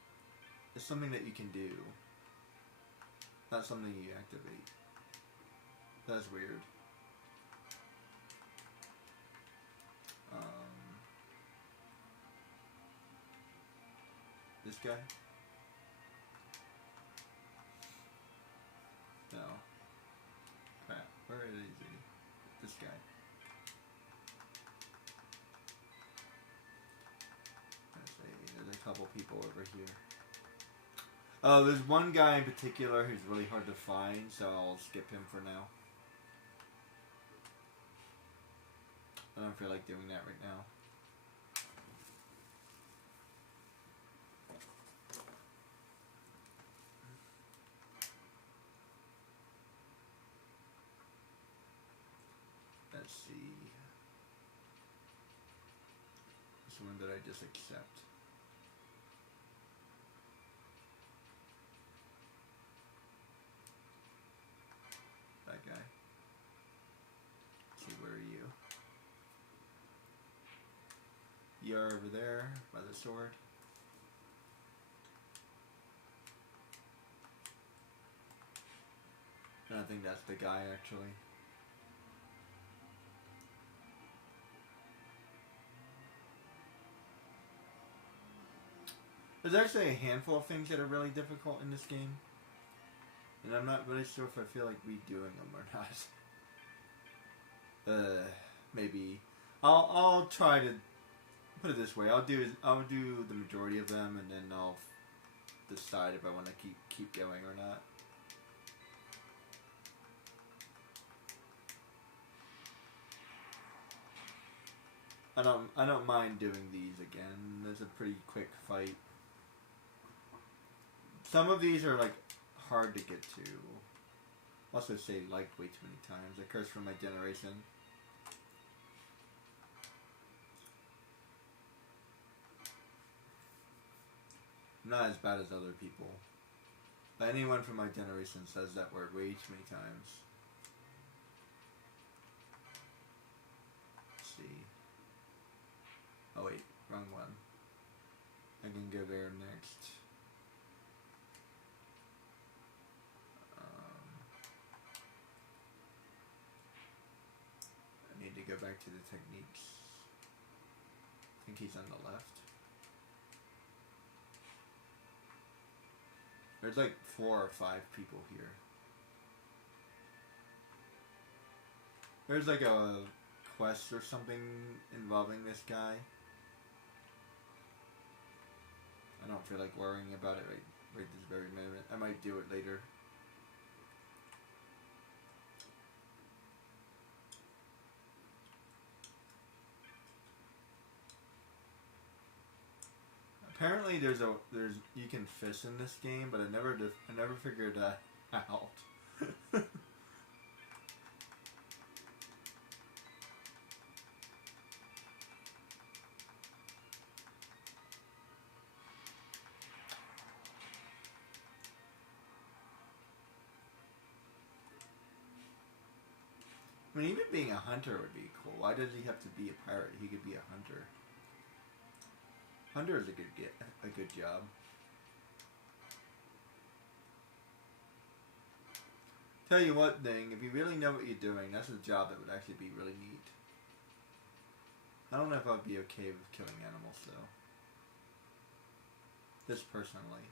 It's something that you can do. Not something you activate. That's weird. This guy? No. Crap. Where is he? This guy. Let's say couple people over here. Oh, there's one guy in particular who's really hard to find, so I'll skip him for now. I don't feel like doing that right now. Let's see. This one that I just accept. That guy. Let's see, where are you? You're over there by the sword. And I think that's the guy actually. There's actually a handful of things that are really difficult in this game. And I'm not really sure if I feel like redoing them or not. Maybe. I'll try to put it this way. I'll do the majority of them, and then I'll decide if I want to keep going or not. I don't mind doing these again. There's a pretty quick fight. Some of these are like hard to get to. Also say liked way too many times. A curse from my generation. I'm not as bad as other people. But anyone from my generation says that word way too many times. Let's see. Oh wait, wrong one. I can go there next. I need to go back to the techniques. I think he's on the left. There's like 4 or 5 people here. There's like a quest or something involving this guy. I don't feel like worrying about it right this very moment. I might do it later. Apparently you can fish in this game, but I never figured that out. I mean, even being a hunter would be cool. Why does he have to be a pirate? He could be a hunter. Hunter is a good job. Tell you what, thing, if you really know what you're doing, that's a job that would actually be really neat. I don't know if I'd be okay with killing animals, though. Just personally.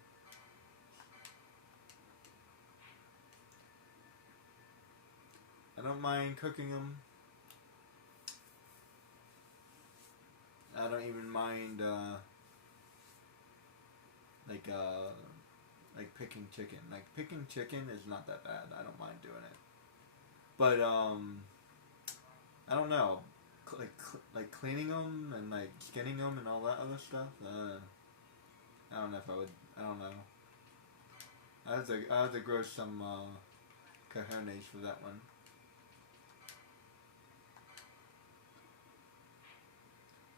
I don't mind cooking them. I don't even mind, like picking chicken. Like, picking chicken is not that bad. I don't mind doing it. But, I don't know. Like cleaning them and, like, skinning them and all that other stuff. I don't know if I would. I don't know. I have to grow some, cojones for that one.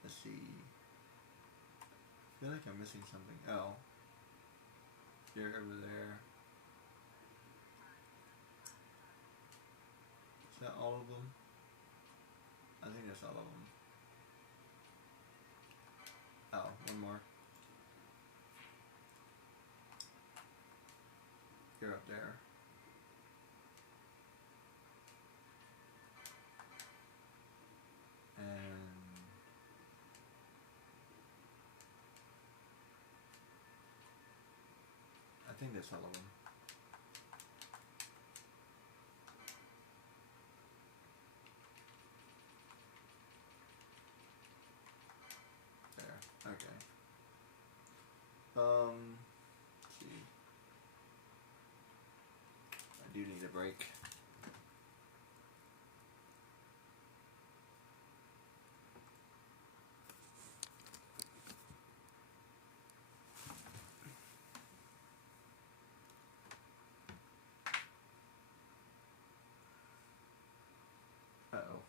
Let's see. I feel like I'm missing something. Oh. You're over there. Is that all of them? I think that's all of them. Oh, one more. You're up there. And I think that's all of them. There. Okay. let's see. I do need a break. Uh-oh.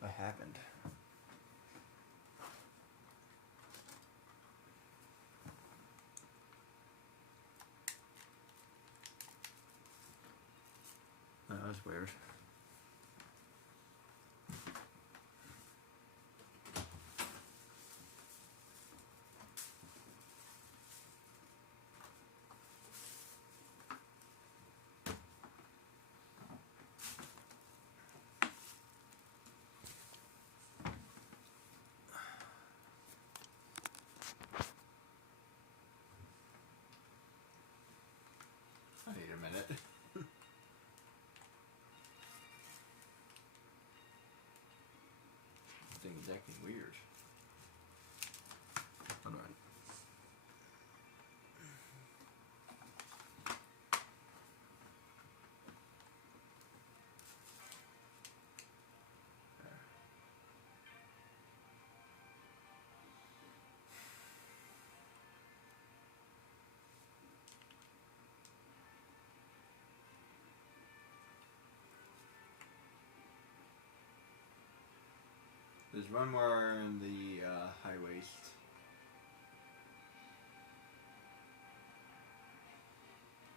What happened? Oh, that was weird. I need a minute. This thing is acting weird. Hold on. There's one more in the high waist.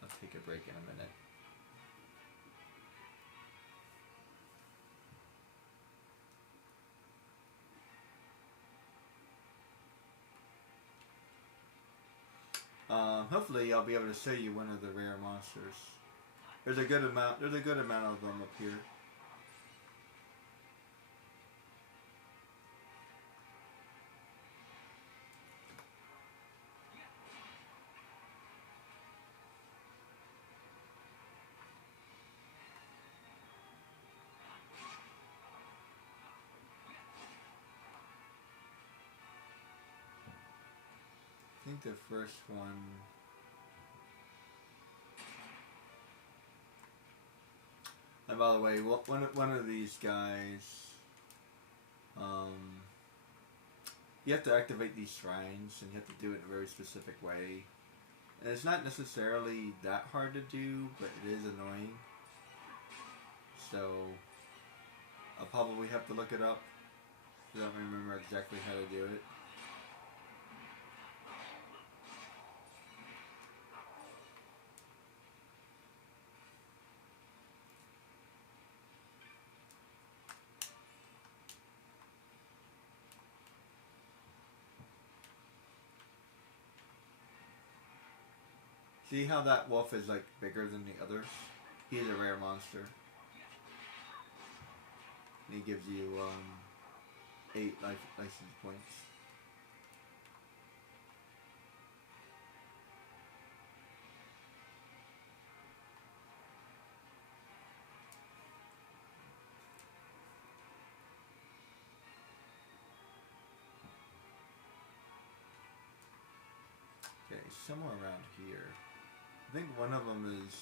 I'll take a break in a minute. Hopefully I'll be able to show you one of the rare monsters. There's a good amount of them up here. I think the first one. And by the way, one of these guys, you have to activate these shrines, and you have to do it in a very specific way. And it's not necessarily that hard to do, but it is annoying. So I'll probably have to look it up. I don't remember exactly how to do it. See how that wolf is like bigger than the others? He's a rare monster. And he gives you 8 license points. Okay, somewhere around here. I think one of them is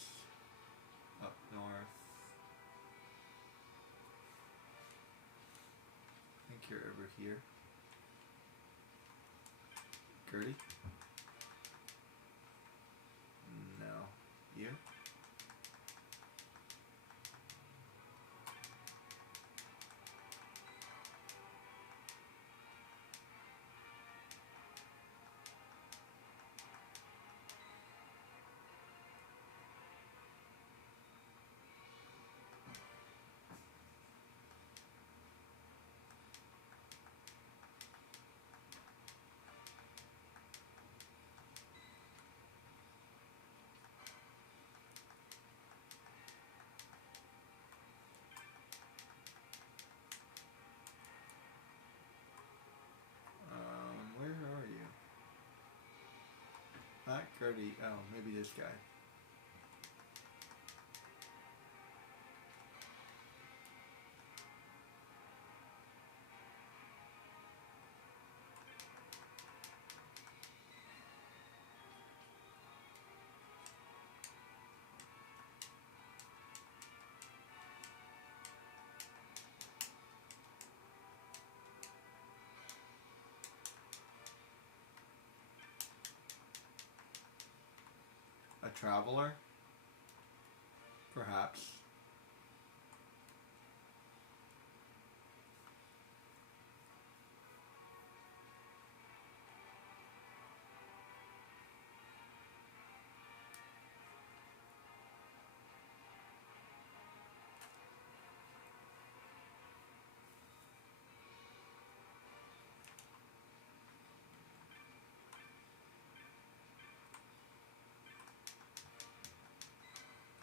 up north. I think you're over here. Gertie? No. You? Where are you? Not Gertie. Oh, maybe this guy. traveler. Perhaps.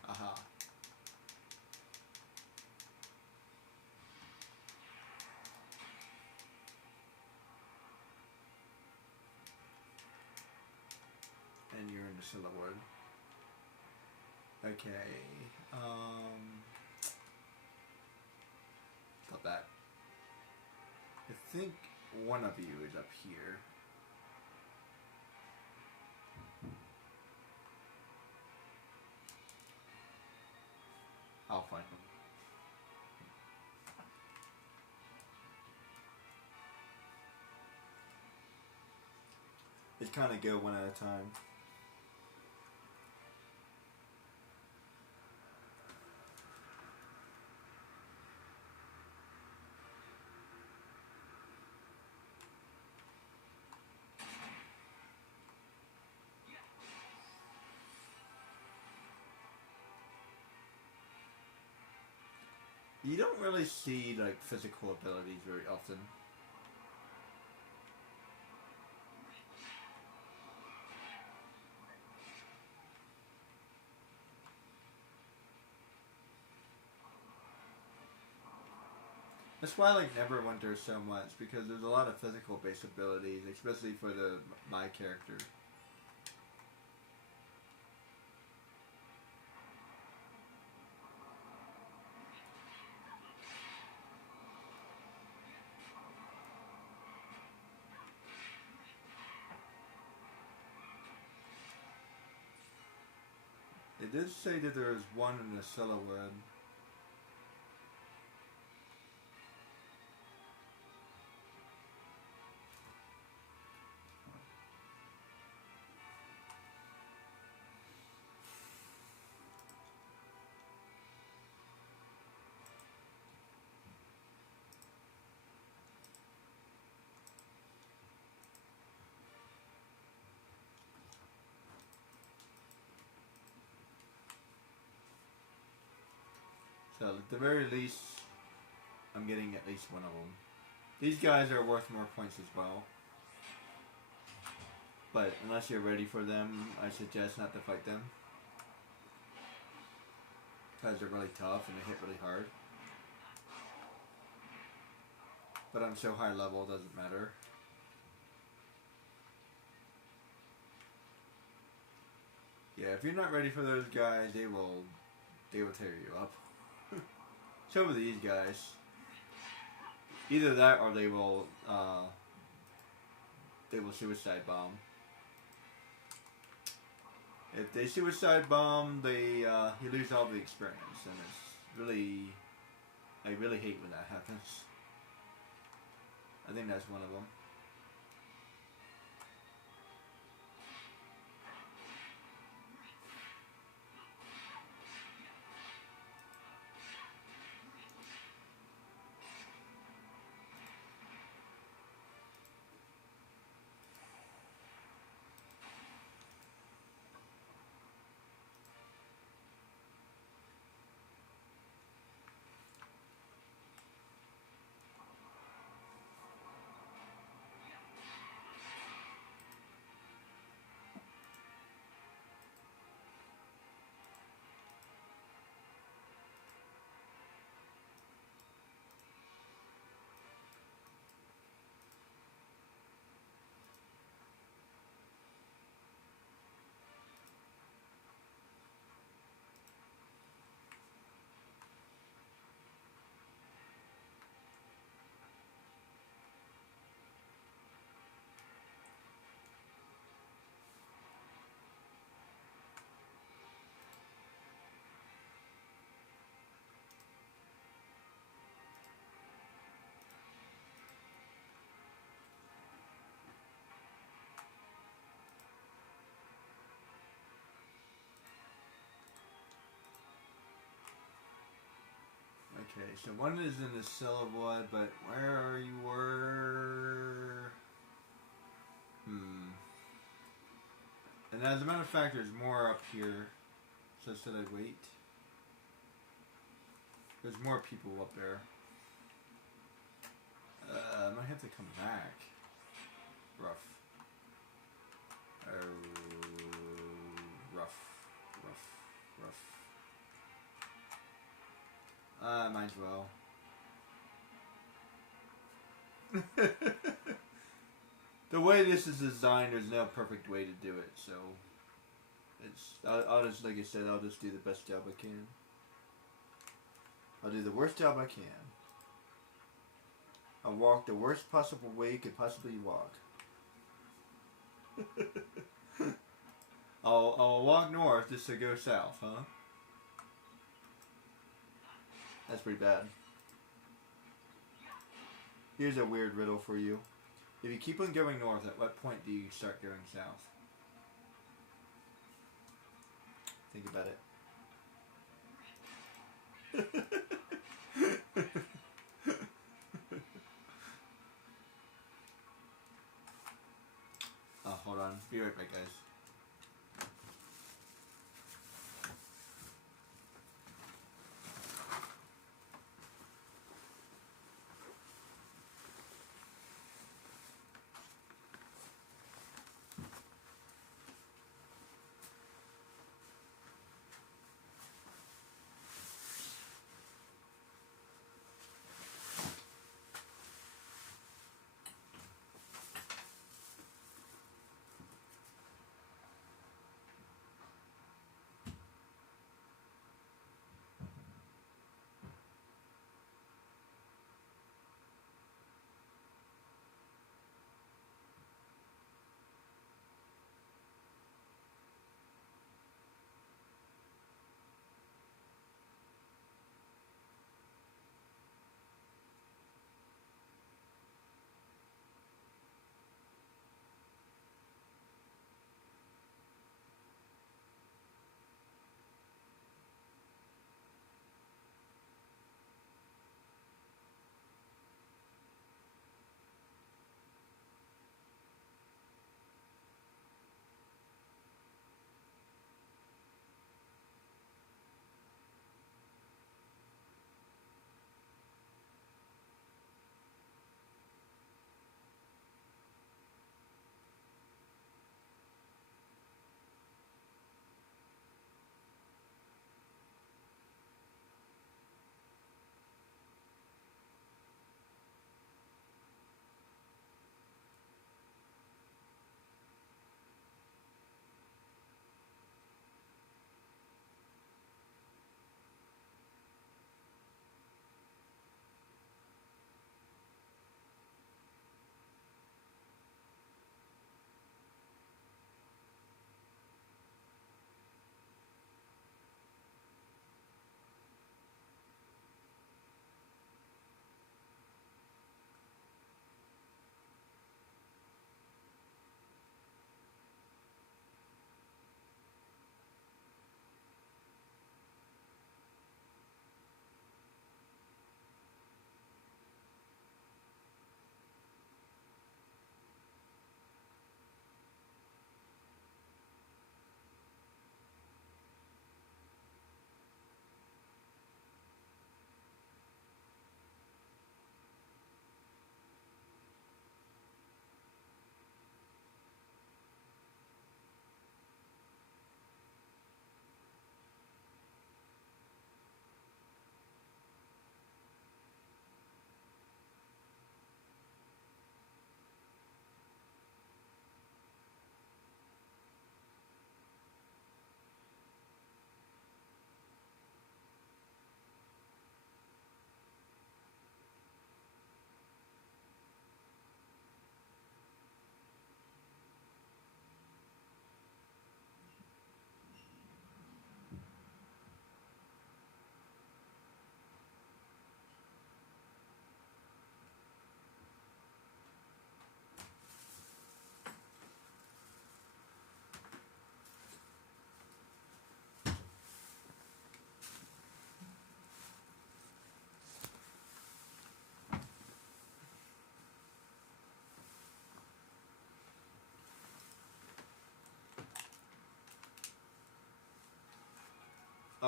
Aha. And you're in the Silverwood. Okay. Got that. I think one of you is up here. I'll find them. Just kind of go one at a time. You don't really see like physical abilities very often. That's why I like Neverwinter so much, because there's a lot of physical based abilities, especially for my character. It did say that there is one in the Silverwood. So at the very least, I'm getting at least one of them. These guys are worth more points as well. But unless you're ready for them, I suggest not to fight them. Because they're really tough and they hit really hard. But I'm so high level, it doesn't matter. Yeah, if you're not ready for those guys, they will tear you up. So with these guys, either that or they will suicide bomb. If they suicide bomb, you lose all the experience, and it's really, I really hate when that happens. I think that's one of them. so one is in the Silverwood, but where are you were? And as a matter of fact, there's more up here. So should I wait? There's more people up there. I might have to come back. Rough. Rough. Might as well. The way this is designed, there's no perfect way to do it, so I'll just, like I said, I'll just do the best job I can. I'll do the worst job I can. I'll walk the worst possible way you could possibly walk. I'll walk north just to go south, huh? That's pretty bad. Here's a weird riddle for you. If you keep on going north, at what point do you start going south? Think about it. Oh, hold on. Be right back, guys.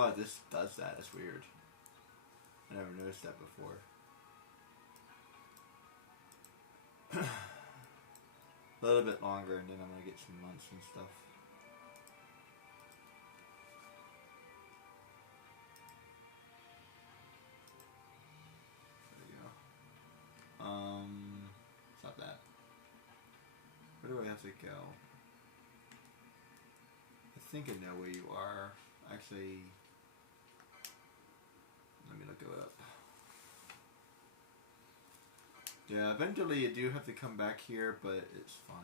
Oh, this does that. That's weird. I never noticed that before. A little bit longer, and then I'm gonna get some months and stuff. There we go. It's not that. Where do I have to go? I think I know where you are. Actually, let me look it up. Yeah, eventually you do have to come back here, but it's fine.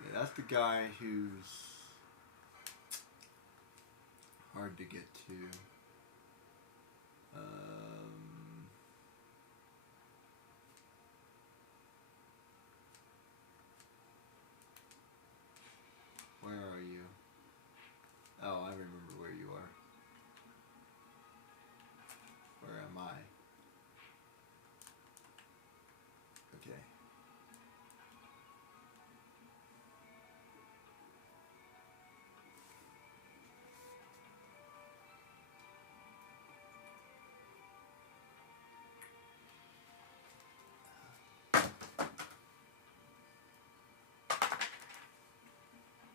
Yeah, that's the guy who's hard to get to. Where are you? Oh, I remember where you are. Where am I? Okay.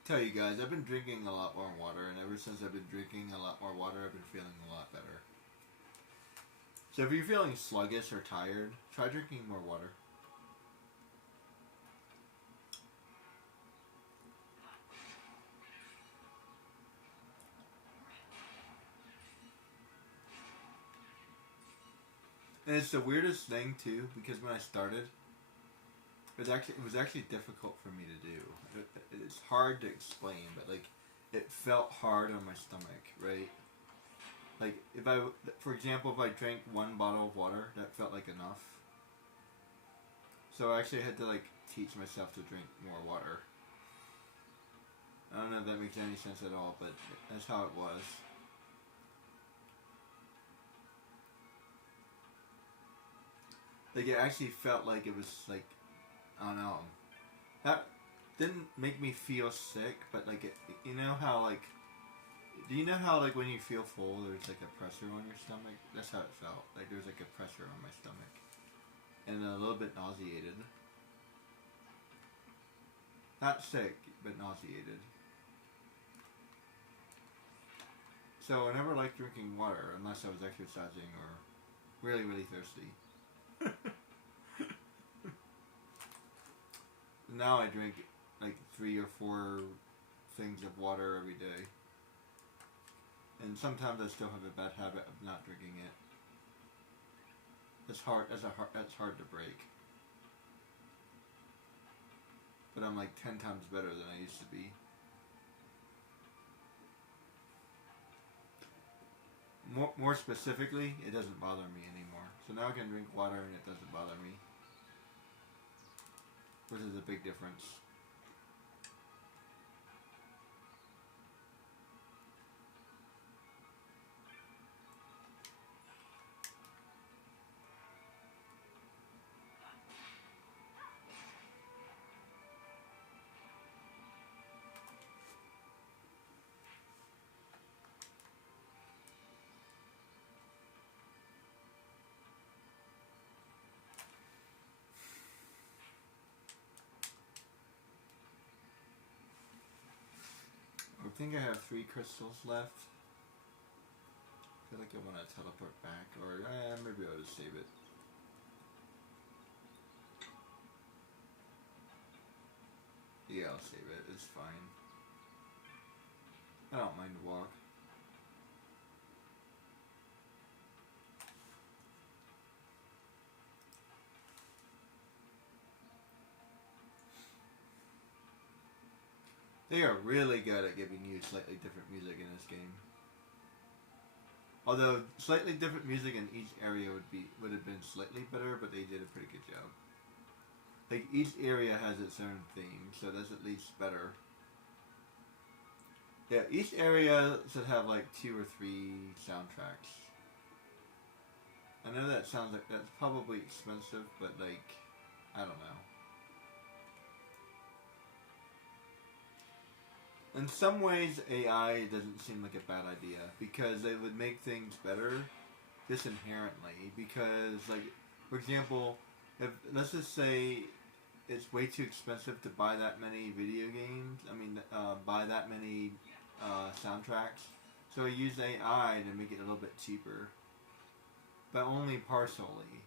Tell you guys, I've been drinking a lot more water, and ever since I've been drinking a lot more water, I've been feeling a lot better. So if you're feeling sluggish or tired, try drinking more water. And it's the weirdest thing too, because when I started, it was actually difficult for me to do. It's hard to explain, but like, it felt hard on my stomach, right? Like, for example, if I drank one bottle of water, that felt like enough. So I actually had to like teach myself to drink more water. I don't know if that makes any sense at all, but that's how it was. Like, it actually felt like it was like, I don't know. That didn't make me feel sick, but like, you know how like, do you know how like when you feel full, there's like a pressure on your stomach? That's how it felt. Like there's like a pressure on my stomach. And a little bit nauseated. Not sick, but nauseated. So I never liked drinking water unless I was exercising or really, really thirsty. Now I drink like 3 or 4 things of water every day. And sometimes I still have a bad habit of not drinking it. That's hard to break. But I'm like 10 times better than I used to be. More specifically, it doesn't bother me anymore. So now I can drink water and it doesn't bother me. Which is a big difference. I think I have 3 crystals left. I feel like I want to teleport back, or maybe I'll just save it. Yeah, I'll save it. It's fine. I don't mind the walk. They are really good at giving you slightly different music in this game. Although slightly different music in each area would have been slightly better, but they did a pretty good job. Like each area has its own theme, so that's at least better. Yeah, each area should have like 2 or 3 soundtracks. I know that sounds like that's probably expensive, but like, I don't know. In some ways, AI doesn't seem like a bad idea because it would make things better just inherently. Because, like, for example, if let's just say it's way too expensive to buy that many video games. I mean, buy that many soundtracks. So I use AI to make it a little bit cheaper, but only partially.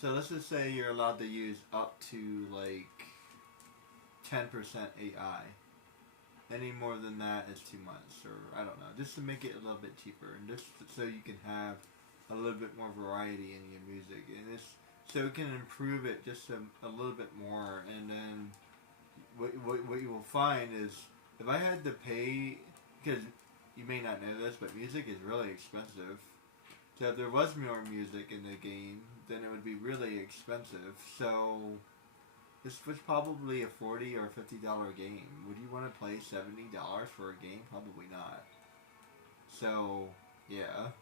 So let's just say you're allowed to use up to like 10% AI. Any more than that is too much, or I don't know. Just to make it a little bit cheaper, and just so you can have a little bit more variety in your music, and it's so it can improve it just a little bit more. And then what you will find is if I had to pay, because you may not know this, but music is really expensive. So if there was more music in the game, then it would be really expensive. So this was probably a $40 or $50 game. Would you want to play $70 for a game? Probably not. So yeah.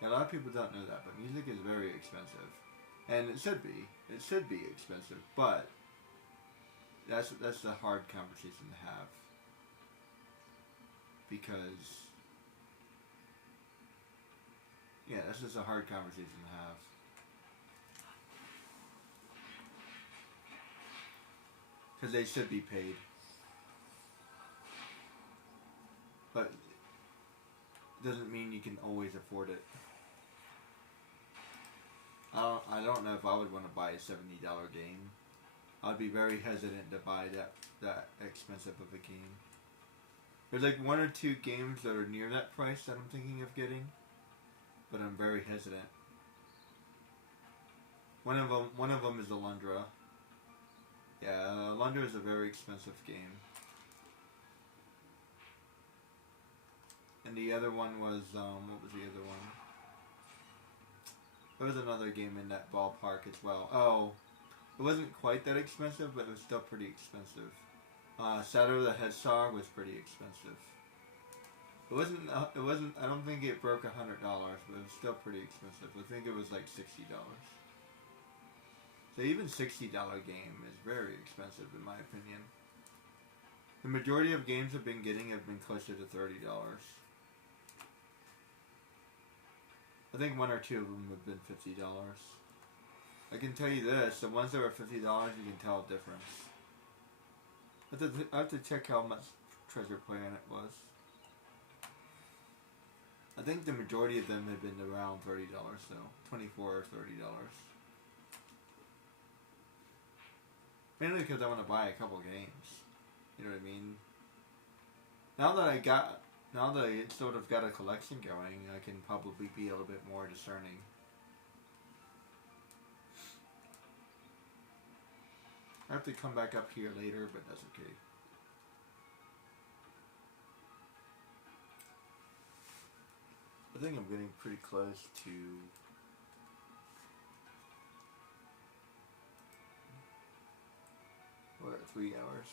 A lot of people don't know that, but music is very expensive, and it should be. It should be expensive, but that's a hard conversation to have because that's just a hard conversation to have. Because they should be paid. But doesn't mean you can always afford it. I don't know if I would want to buy a $70 game. I'd be very hesitant to buy that expensive of a game. There's like one or two games that are near that price that I'm thinking of getting, but I'm very hesitant. One of them is Alundra. Yeah, Alundra is a very expensive game. And the other one was, what was the other one? There was another game in that ballpark as well. Oh, it wasn't quite that expensive, but it was still pretty expensive. Shadow the Hedgehog was pretty expensive. It wasn't. I don't think it broke $100, but it was still pretty expensive. I think it was like $60. So even $60 game is very expensive in my opinion. The majority of games I've been getting have been closer to $30. I think one or two of them have been $50. I can tell you this: the ones that were $50, you can tell a difference. I have to check how much Treasure Planet was. I think the majority of them have been around $30 though, $24 or $30. Mainly because I want to buy a couple games. You know what I mean? Now that I sort of got a collection going, I can probably be a little bit more discerning. I have to come back up here later, but that's okay. I think I'm getting pretty close to we're at 3 hours.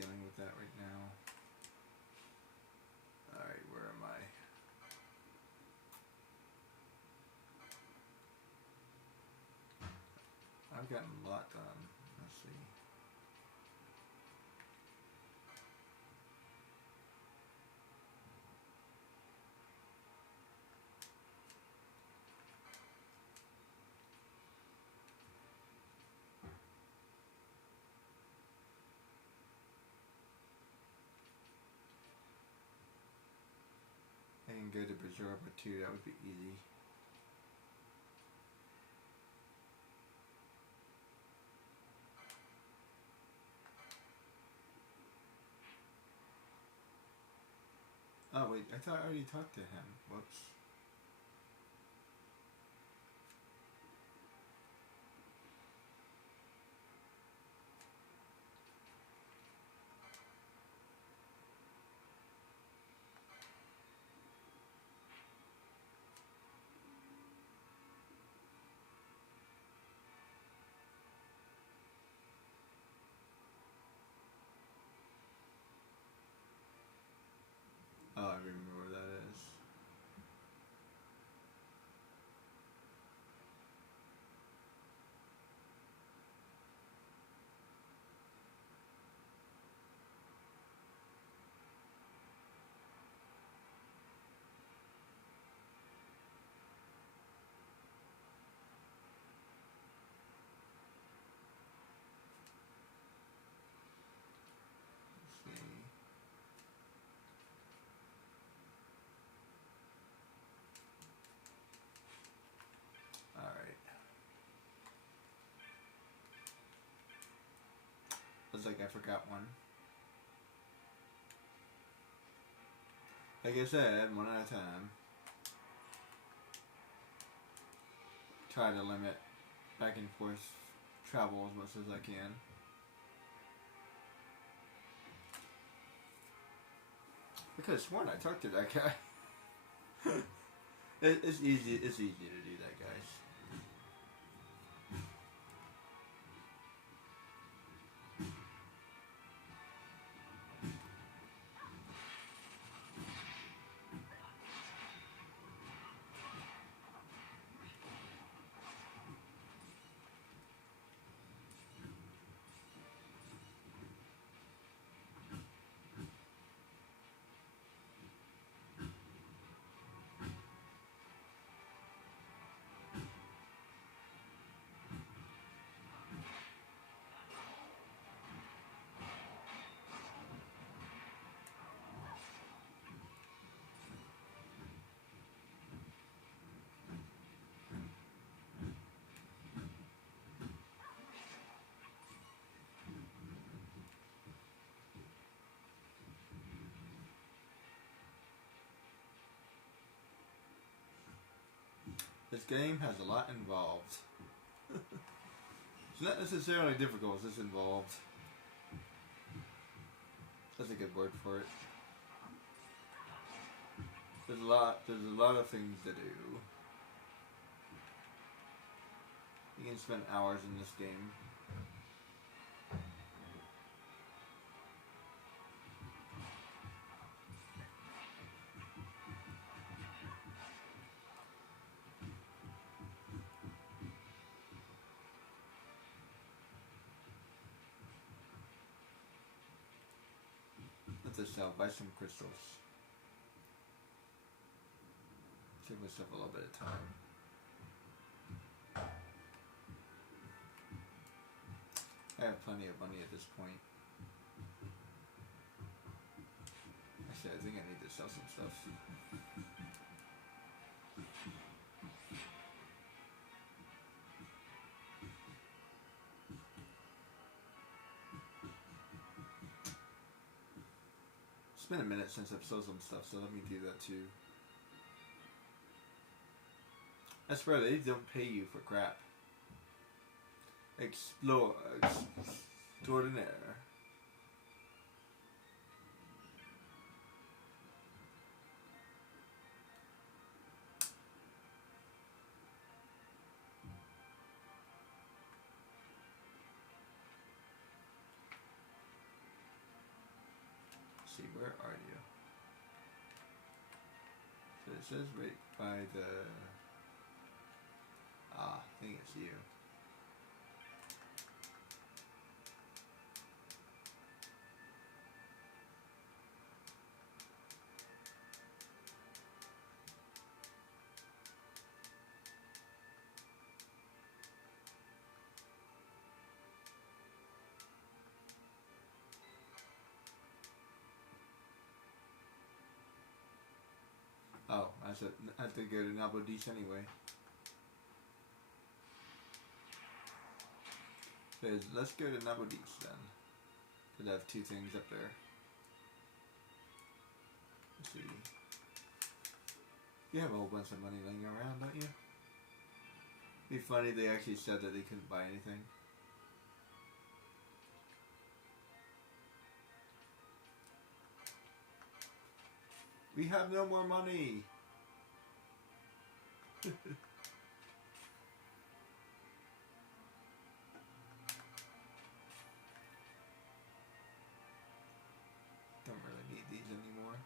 dealing with that right now. Alright, where am I? I've gotten a lot done. Let's see. I can go to Bajorba too, that would be easy. Oh wait, I thought I already talked to him. Whoops. Oh, I remember where that is. Let's see. Alright. Looks like I forgot one. Like I said, one at a time. Try to limit back and forth travel as much as I can. I could have sworn I talked to that guy. It's easy. It's easy to do that, guys. This game has a lot involved. It's not necessarily difficult, it's just involved. That's a good word for it. There's a lot of things to do. You can spend hours in this game. Let's just buy some crystals. Save myself a little bit of time. I have plenty of money at this point. Actually, I think I need to sell some stuff. It's been a minute since I've sold some stuff, so let me do that too. I swear, they don't pay you for crap. Extraordinaire. see, where are you? So it says right by the... I think it's you. Oh, I have to go to Nabodis anyway. So let's go to Nabodis then. Because I have two things up there. Let's see. You have a whole bunch of money laying around, don't you? It'd be funny they actually said that they couldn't buy anything. We have no more money! Don't really need these anymore.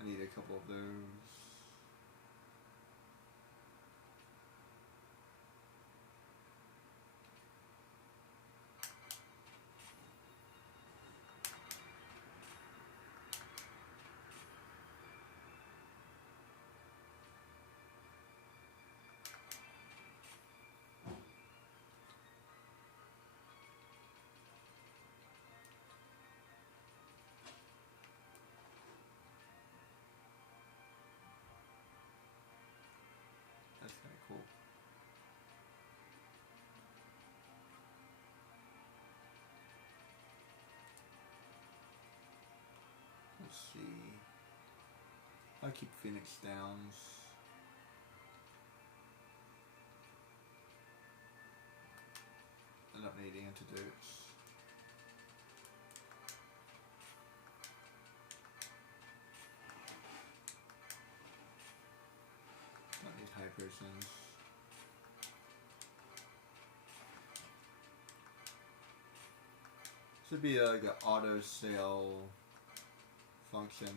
I need a couple of those. That's kind of cool. Let's see. I'll keep Phoenix Downs. I don't need antidotes. Don't need high persons. Should be like an auto sale function.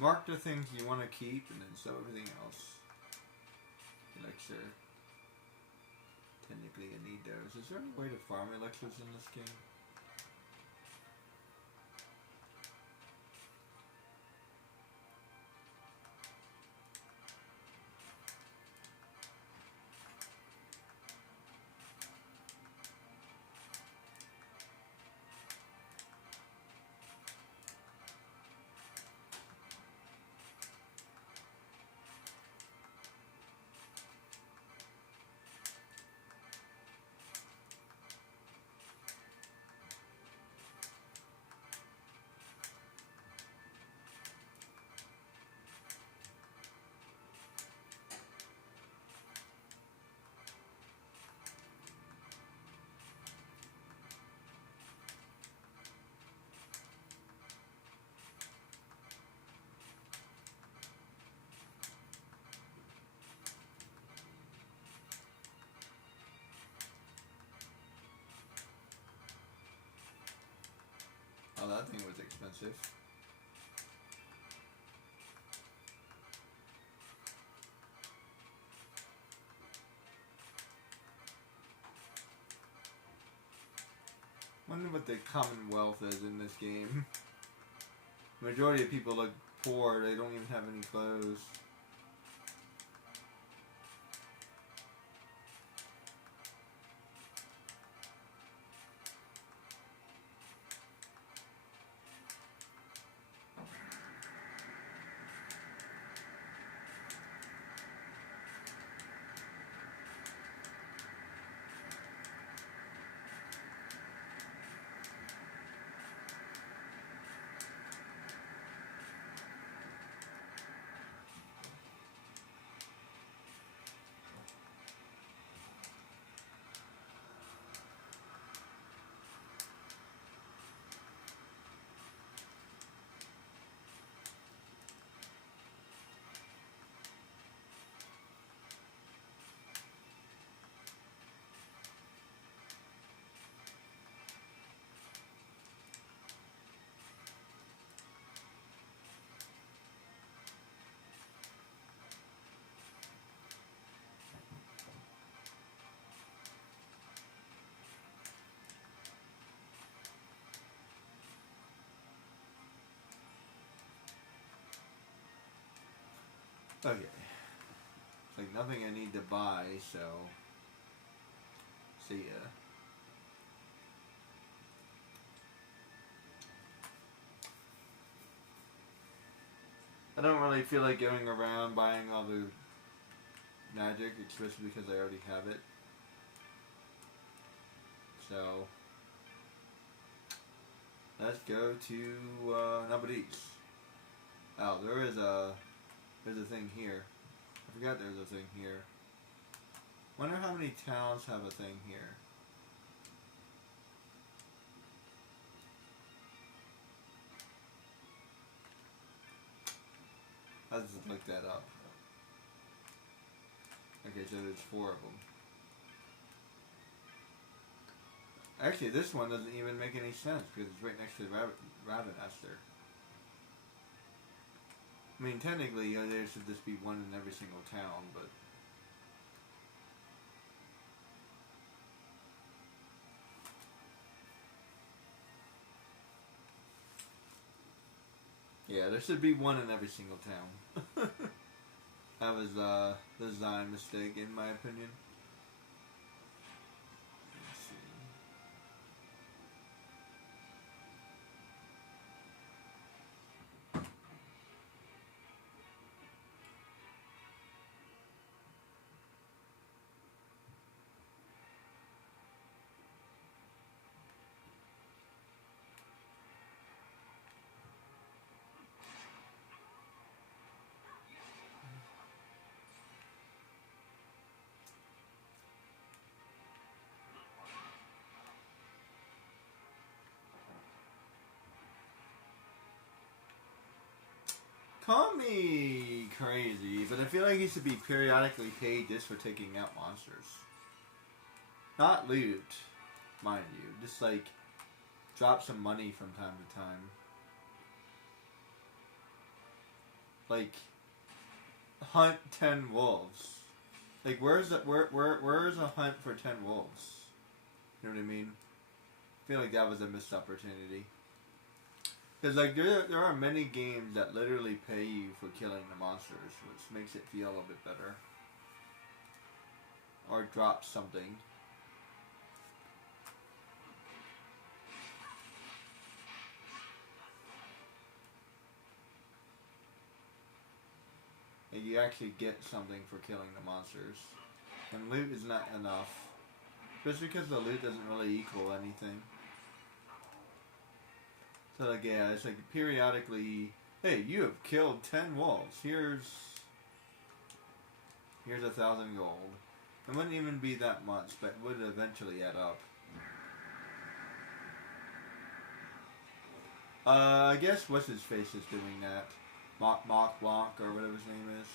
Mark the things you want to keep and then sell everything else. Elixir. Technically you need those. Is there any way to farm elixirs in this game? Oh, that thing was expensive. Wonder what the Commonwealth is in this game. Majority of people look poor, they don't even have any clothes. Okay. Like nothing I need to buy, so see ya. I don't really feel like going around buying all the magic, especially because I already have it. So let's go to nobody's. Oh, there's a thing here. I forgot there's a thing here. Wonder how many towns have a thing here. Let's just look that up. Okay, so there's 4 of them. Actually, this one doesn't even make any sense because it's right next to the rabbit nester. I mean, technically, there should just be one in every single town, but... yeah, there should be one in every single town. That was a design mistake, in my opinion. Let's see. Call me crazy, but I feel like he should be periodically paid just for taking out monsters. Not loot, mind you. Just like drop some money from time to time. Like hunt 10 wolves. Like where's a hunt for 10 wolves? You know what I mean? I feel like that was a missed opportunity. Because like there are many games that literally pay you for killing the monsters, which makes it feel a little bit better. Or drop something. And you actually get something for killing the monsters. And loot is not enough. Just because the loot doesn't really equal anything. So like yeah, it's like periodically, hey, you have killed 10 wolves. Here's 1,000 gold. It wouldn't even be that much, but it would eventually add up. I guess what's his face is doing that. Mock Block or whatever his name is.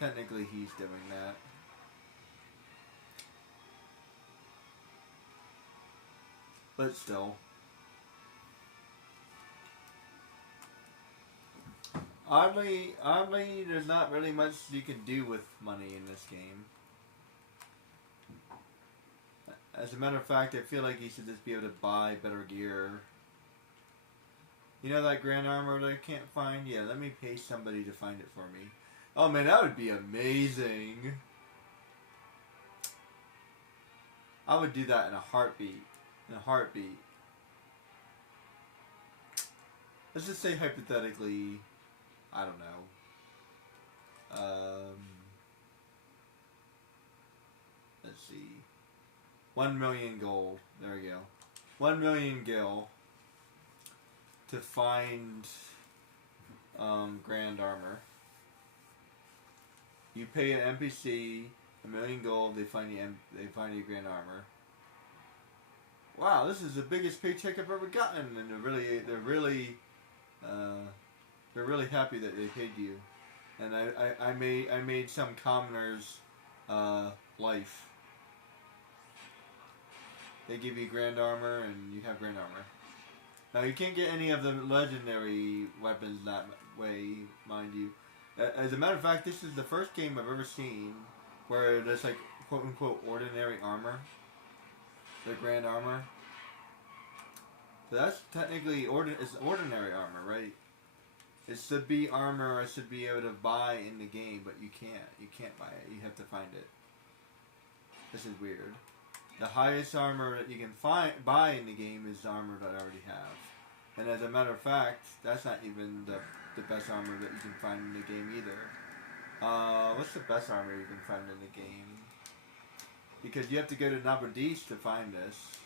Technically he's doing that. But still. Oddly, there's not really much you can do with money in this game. As a matter of fact, I feel like you should just be able to buy better gear. You know that grand armor that I can't find? Yeah, let me pay somebody to find it for me. Oh man, that would be amazing. I would do that in a heartbeat. In a heartbeat. Let's just say hypothetically, I don't know. 1 million gold. There we go. 1 million gil to find grand armor. You pay an NPC 1 million gold. They find you grand armor. Wow, this is the biggest paycheck I've ever gotten, and they're really happy that they paid you. And I made some commoner's life. They give you grand armor, and you have grand armor. Now you can't get any of the legendary weapons that way, mind you. As a matter of fact, this is the first game I've ever seen where there's like quote unquote ordinary armor. The grand armor. So that's technically it's ordinary armor, right? It should be armor I should be able to buy in the game, but you can't. You can't buy it. You have to find it. This is weird. The highest armor that you can buy in the game is the armor that I already have. And as a matter of fact, that's not even the best armor that you can find in the game either. What's the best armor you can find in the game? Because you have to go to Nabardis to find this.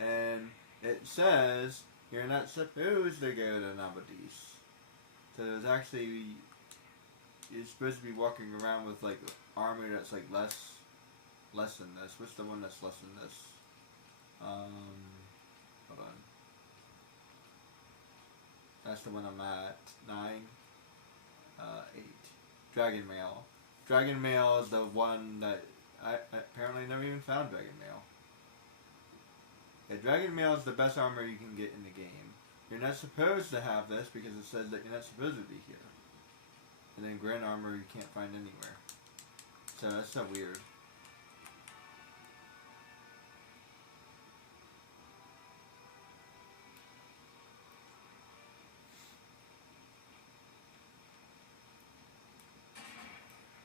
And it says you're not supposed to go to Nabardis. So there's actually, you're supposed to be walking around with like armor that's like less than this. What's the one that's less than this? Hold on. That's the one I'm at. 9, 8. Dragon Mail. Dragon Mail is the one that I apparently never even found Dragon Mail. Yeah, Dragon Mail is the best armor you can get in the game. You're not supposed to have this because it says that you're not supposed to be here. And then Grand Armor you can't find anywhere. So that's so weird.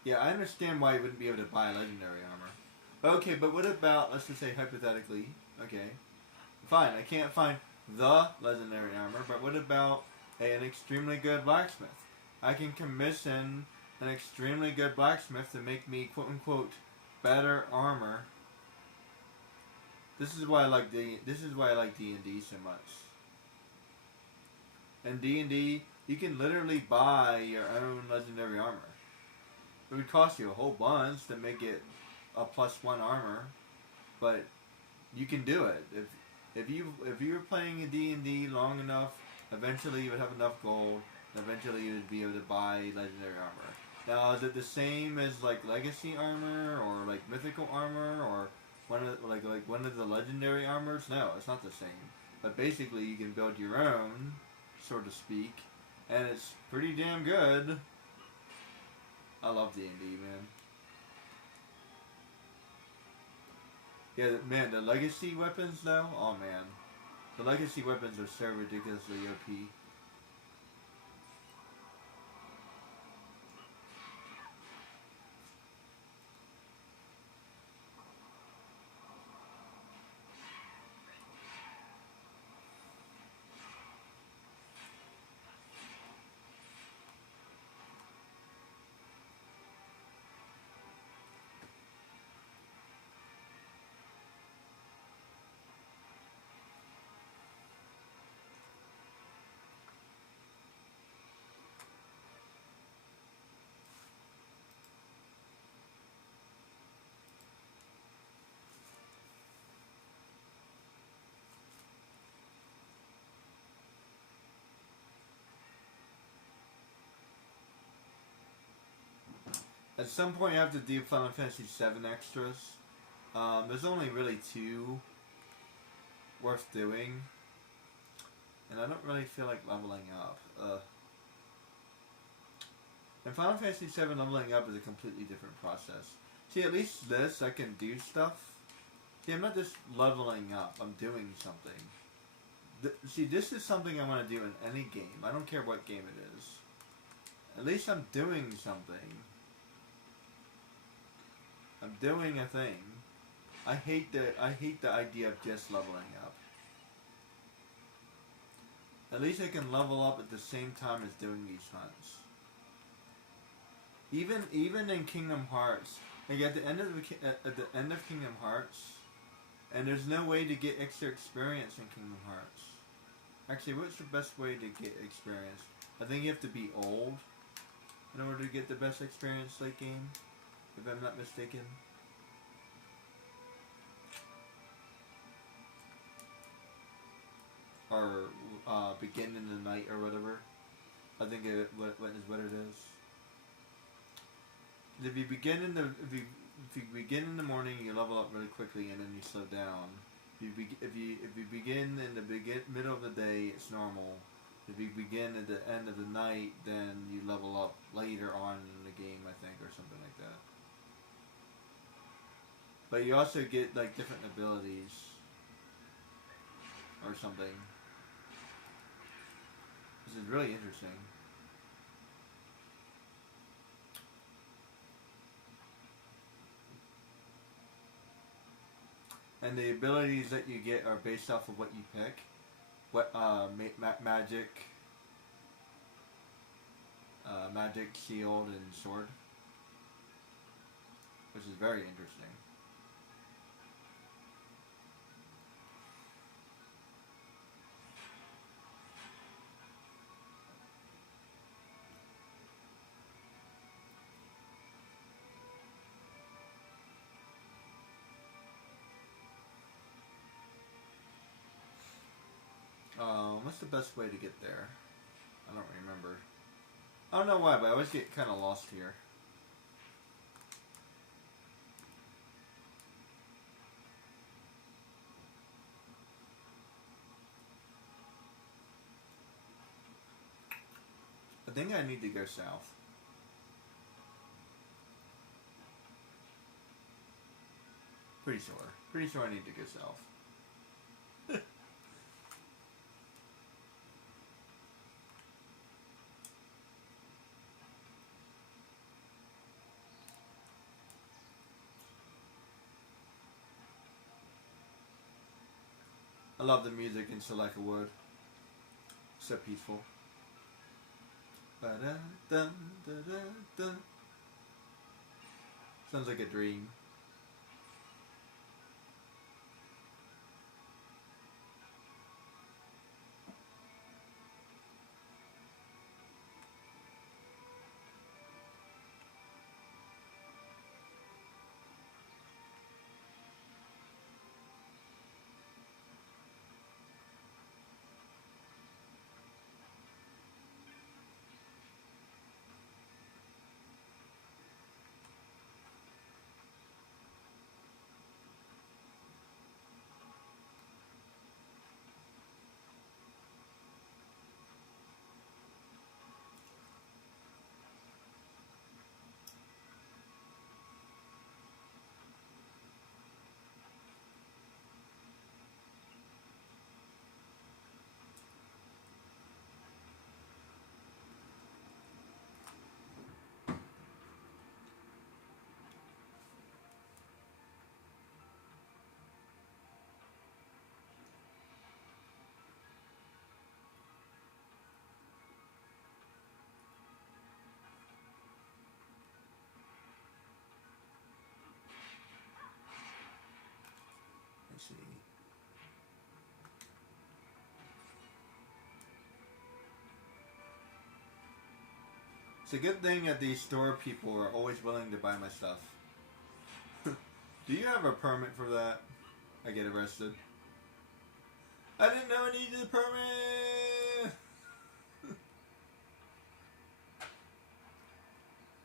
Yeah, I understand why you wouldn't be able to buy legendary armor. Okay, but what about, let's just say hypothetically, okay, fine, I can't find the legendary armor, but what about an extremely good blacksmith? I can commission an extremely good blacksmith to make me quote unquote better armor. This is why I like D&D so much. In D&D, you can literally buy your own legendary armor. It would cost you a whole bunch to make it a +1 armor, but you can do it. If you were playing a D&D long enough, eventually you would have enough gold, and eventually you would be able to buy legendary armor. Now, is it the same as like legacy armor or like mythical armor or one of the legendary armors? No, it's not the same. But basically, you can build your own, so to speak, and it's pretty damn good. I love D&D, man. Yeah, man, the legacy weapons though, oh man. The legacy weapons are so ridiculously OP. At some point you have to do Final Fantasy VII extras. There's only really 2 worth doing. And I don't really feel like leveling up. In Final Fantasy VII, leveling up is a completely different process. See, at least this, I can do stuff. See, I'm not just leveling up, I'm doing something. See, this is something I want to do in any game. I don't care what game it is. At least I'm doing something. I'm doing a thing. I hate the idea of just leveling up. At least I can level up at the same time as doing these hunts. Even in Kingdom Hearts, like at the end of Kingdom Hearts, and there's no way to get extra experience in Kingdom Hearts. Actually, what's the best way to get experience? I think you have to be old in order to get the best experience late game, if I'm not mistaken. Or begin in the night or whatever. I think what it is. If you begin in the morning, you level up really quickly, and then you slow down. If you begin in the middle of the day, it's normal. If you begin at the end of the night, then you level up later on in the game, I think, or something like that. But you also get like different abilities or something. This is really interesting. And the abilities that you get are based off of what you pick. What magic, magic, shield, and sword, which is very interesting. What's the best way to get there? I don't remember. I don't know why, but I always get kind of lost here. I think I need to go south. Pretty sure. Pretty sure I need to go south. I love the music in Select a Wood. So peaceful. Ba-da-dum-da-da-dum. Sounds like a dream. Let's see. It's a good thing that these store people are always willing to buy my stuff. Do you have a permit for that? I get arrested. I didn't know I needed a permit!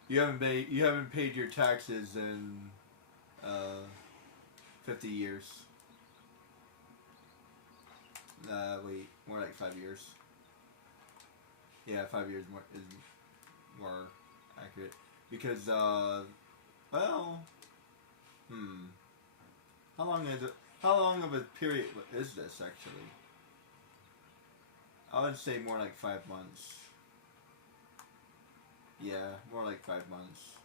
You haven't paid your taxes in 50 years. Wait, more like 5 years. Yeah, 5 years more is more accurate. Because well, how long is it? How long of a period is this actually? I would say more like 5 months. Yeah, more like 5 months.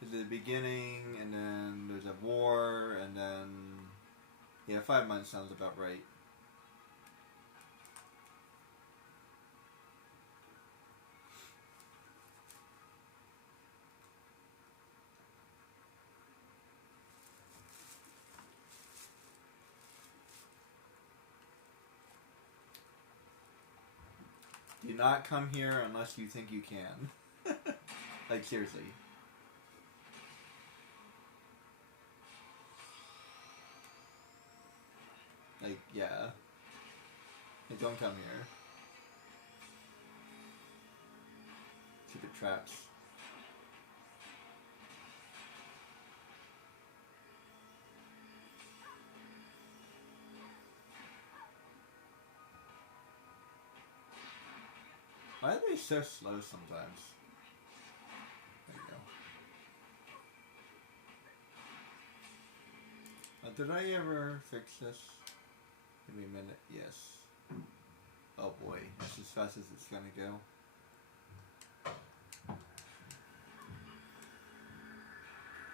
Because the beginning, and then there's a war, and then yeah, 5 months sounds about right. Do not come here unless you think you can. Like, seriously. Like, yeah. Like, don't come here. Stupid traps. Why are they so slow sometimes? There you go. Did I ever fix this? Give me a minute. Yes. Oh boy, that's as fast as it's gonna go.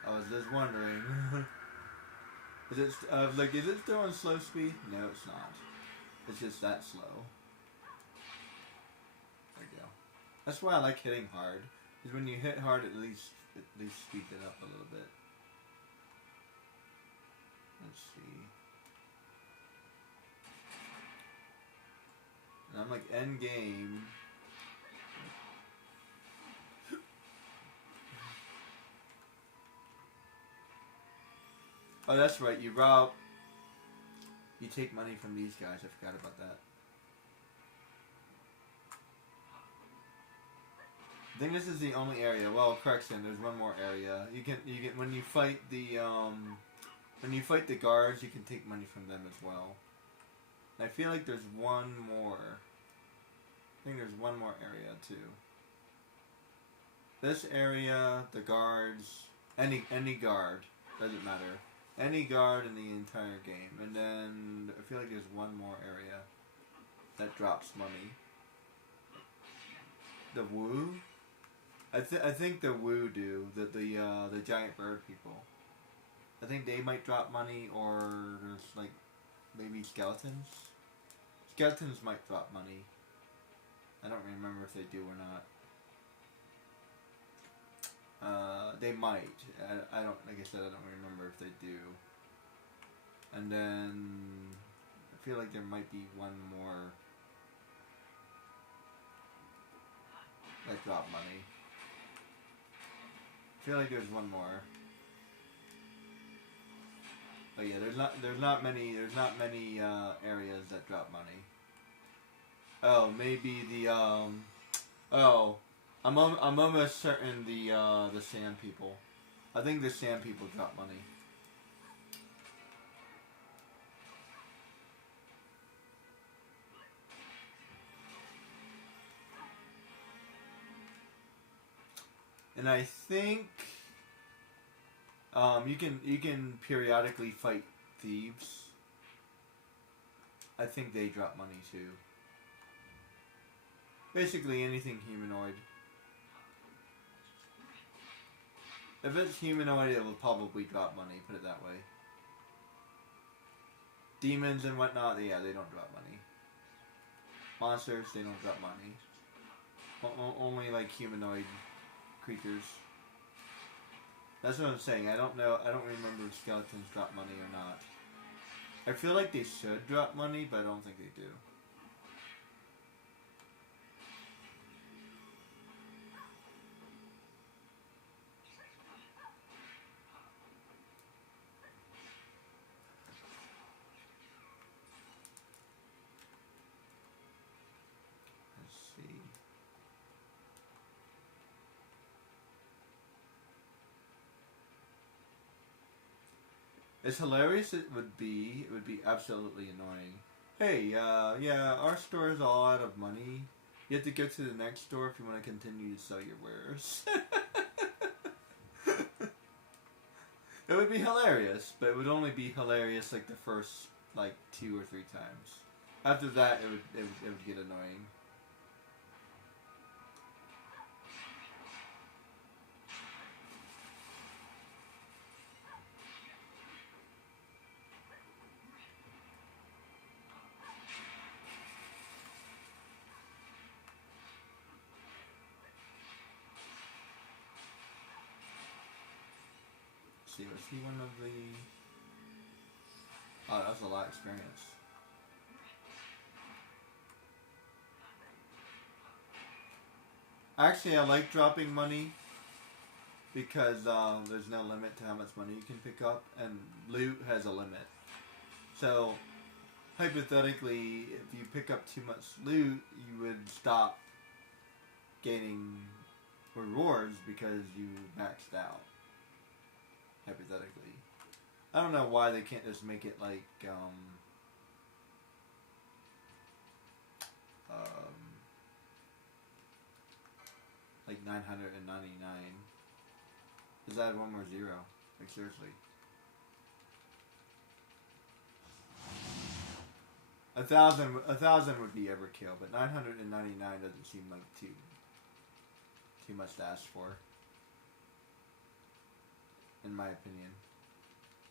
Oh, was just wondering. Is it is it still on slow speed? No, it's not. It's just that slow. There we go. That's why I like hitting hard. Because when you hit hard, at least speeds it up a little bit. Let's see. And I'm like end game. Oh, that's right. You take money from these guys. I forgot about that. I think this is the only area. Well, correction. There's one more area. You get when you fight the guards, you can take money from them as well. And I feel like there's one more. I think there's one more area too. This area, the guards, any guard, doesn't matter. Any guard in the entire game. And then I feel like there's one more area that drops money. The Woo? I think the Woo do. The giant bird people. I think they might drop money, or there's like maybe skeletons. Skeletons might drop money. I don't remember if they do or not. They might. I don't. Like I said, I don't remember if they do. And then I feel like there might be one more that drop money. I feel like there's one more. But yeah, there's not many areas that drop money. Oh, maybe the oh, I'm almost certain the sand people. I think the sand people drop money. And I think you can periodically fight thieves. I think they drop money too. Basically anything humanoid. If it's humanoid, it will probably drop money, put it that way. Demons and whatnot, yeah, they don't drop money. Monsters, they don't drop money. Only like humanoid creatures. That's what I'm saying. I don't know. I don't remember if skeletons drop money or not. I feel like they should drop money, but I don't think they do. As hilarious it would be absolutely annoying. Hey, yeah, our store is all out of money. You have to go to the next store if you want to continue to sell your wares. It would be hilarious, but it would only be hilarious like the first like 2 or 3 times. After that, it would get annoying. See, was he one of the... Oh, that was a lot of experience. Actually, I like dropping money because there's no limit to how much money you can pick up, and loot has a limit. So, hypothetically, if you pick up too much loot, you would stop gaining rewards because you maxed out. Hypothetically. I don't know why they can't just make it like, like 999. Just add one more zero. Like, seriously. 1,000 would be overkill, but 999 doesn't seem like too much to ask for. in my opinion.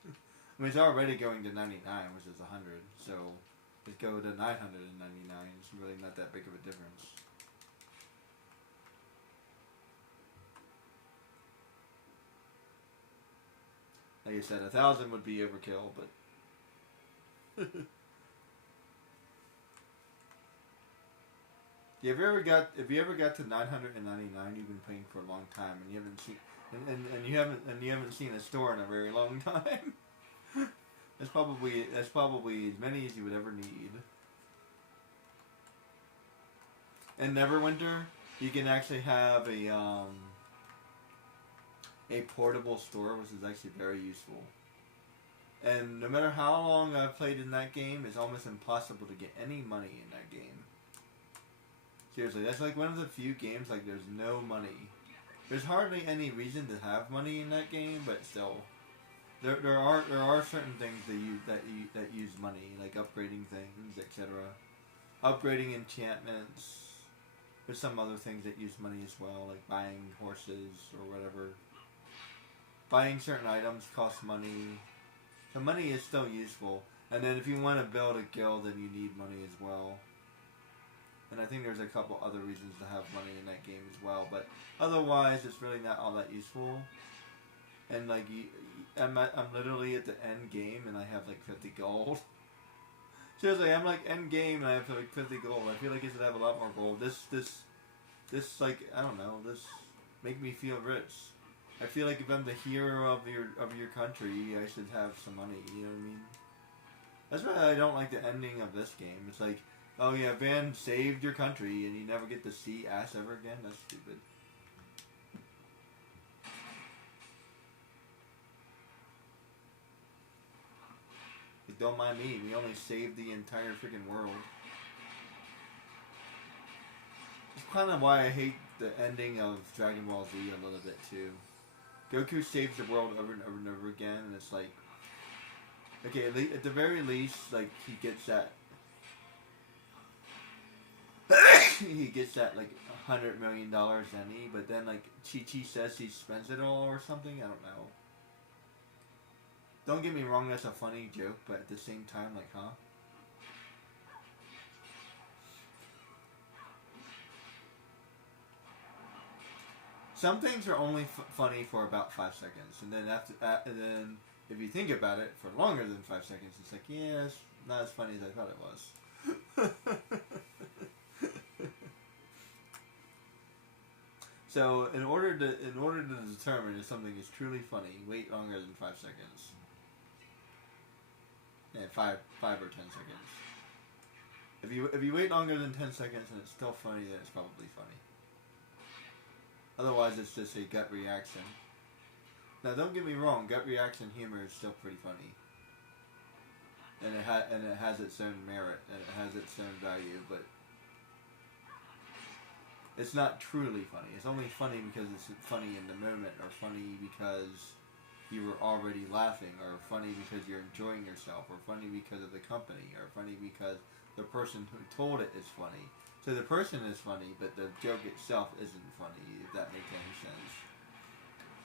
I mean, it's already going to 99, which is 100, so let's go to 999. It's really not that big of a difference. Like I said, 1,000 would be overkill, but if you ever got to 999, you've been playing for a long time, and you haven't seen and you haven't seen a store in a very long time. That's probably as many as you would ever need. In Neverwinter, you can actually have a portable store, which is actually very useful. And no matter how long I've played in that game, it's almost impossible to get any money in that game. Seriously, that's like one of the few games like there's no money. There's hardly any reason to have money in that game, but still, there are certain things that use money, like upgrading things, etc. Upgrading enchantments. There's some other things that use money as well, like buying horses or whatever. Buying certain items costs money. So money is still useful. And then if you want to build a guild, then you need money as well. And I think there's a couple other reasons to have money in that game as well. But otherwise, it's really not all that useful. And like, I'm literally at the end game and I have like 50 gold. Seriously, I'm like end game and I have like 50 gold. I feel like I should have a lot more gold. This like, I don't know, this make me feel rich. I feel like if I'm the hero of your country, I should have some money. You know what I mean? That's why I don't like the ending of this game. It's like, oh yeah, Van saved your country, and you never get to see Ash ever again. That's stupid. Like, don't mind me. We only saved the entire freaking world. It's kind of why I hate the ending of Dragon Ball Z a little bit too. Goku saves the world over and over and over again, and it's like, okay, at the very least, like, he gets that like $100 million any, but then like Chi-Chi says he spends it all or something. I don't know. Don't get me wrong, that's a funny joke, but at the same time, like, huh? Some things are only funny for about 5 seconds, and then and then if you think about it for longer than 5 seconds, it's like, yeah, it's not as funny as I thought it was. So, in order to determine if something is truly funny, wait longer than 5 seconds. Yeah, 5 or 10 seconds. If you wait longer than 10 seconds and it's still funny, then it's probably funny. Otherwise, it's just a gut reaction. Now, don't get me wrong, gut reaction humor is still pretty funny, and it has its own merit and it has its own value, but it's not truly funny. It's only funny because it's funny in the moment, or funny because you were already laughing, or funny because you're enjoying yourself, or funny because of the company, or funny because the person who told it is funny. So the person is funny, but the joke itself isn't funny, if that makes any sense.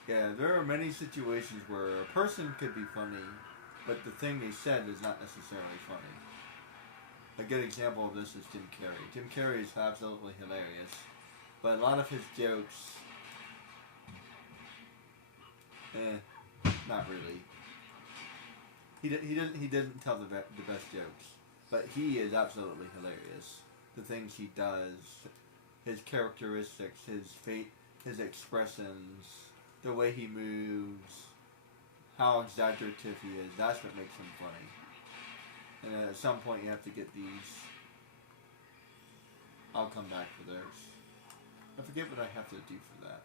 Yeah, there are many situations where a person could be funny, but the thing they said is not necessarily funny. A good example of this is Jim Carrey. Jim Carrey is absolutely hilarious, but a lot of his jokes, not really. He doesn't tell the best jokes, but he is absolutely hilarious. The things he does, his characteristics, his fate, his expressions, the way he moves, how exaggerative he is, that's what makes him funny. And at some point you have to get these. I'll come back for those. I forget what I have to do for that.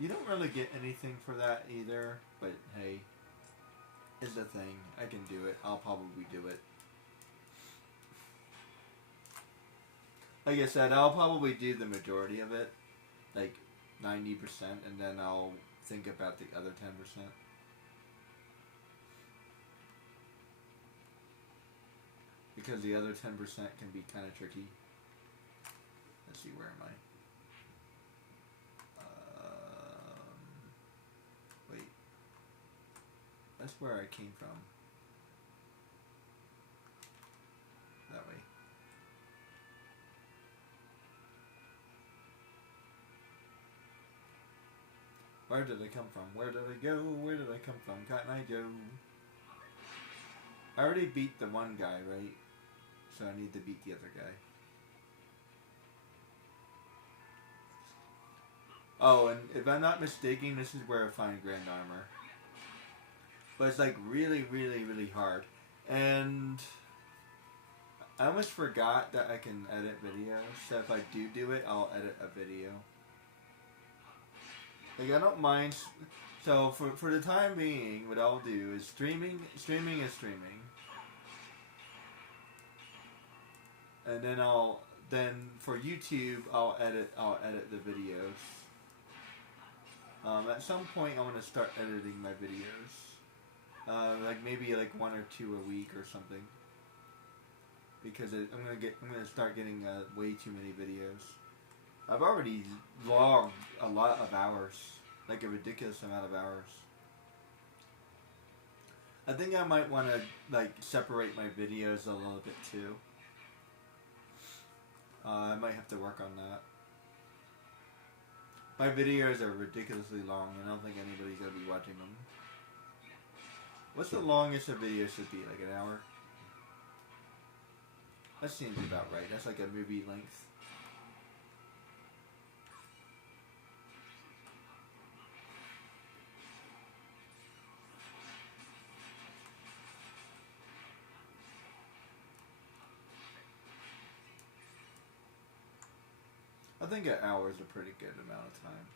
You don't really get anything for that either, but hey, it's a thing. I can do it. I'll probably do it. Like I said, I'll probably do the majority of it, like 90%, and then I'll think about the other 10%. because the other 10% can be kind of tricky. Let's see, where am I? Wait. That's where I came from. That way. Where did I come from? Where did I go? Where did I come from? Can't I go? I already beat the one guy, right? So I need to beat the other guy. Oh, and if I'm not mistaken, this is where I find Grand Armor. But it's like really, really, really hard. And I almost forgot that I can edit videos. So if I do it, I'll edit a video. Like, I don't mind. So for the time being, what I'll do is streaming is streaming. And then for YouTube, I'll edit the videos. At some point, I want to start editing my videos, like maybe like 1 or 2 a week or something. Because I'm gonna start getting way too many videos. I've already logged a lot of hours, like a ridiculous amount of hours. I think I might want to like separate my videos a little bit too. I might have to work on that. My videos are ridiculously long, and I don't think anybody's gonna be watching them. What's the longest a video should be? Like an hour? That seems about right. That's like a movie length. I think an hour is a pretty good amount of time.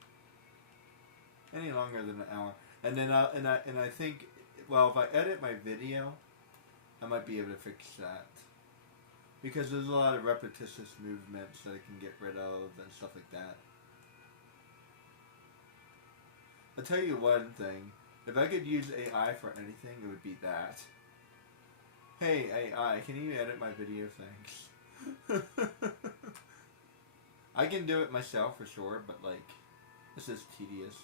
Any longer than an hour, and then I think, well, if I edit my video, I might be able to fix that, because there's a lot of repetitious movements that I can get rid of and stuff like that. I'll tell you one thing: if I could use AI for anything, it would be that. Hey AI, can you edit my video? Thanks. I can do it myself for sure, but like, this is tedious.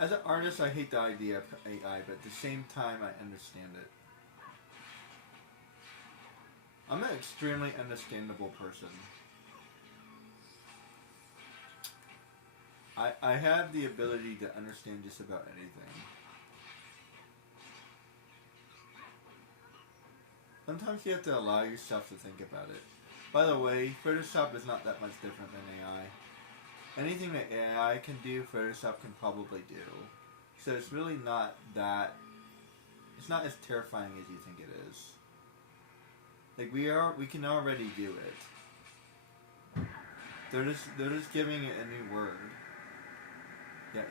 As an artist, I hate the idea of AI, but at the same time, I understand it. I'm an extremely understandable person. I have the ability to understand just about anything. Sometimes you have to allow yourself to think about it. By the way, Photoshop is not that much different than AI. Anything that AI can do, Photoshop can probably do. So it's really not that... It's not as terrifying as you think it is. Like, we can already do it. They're just giving it a new word. Yeah,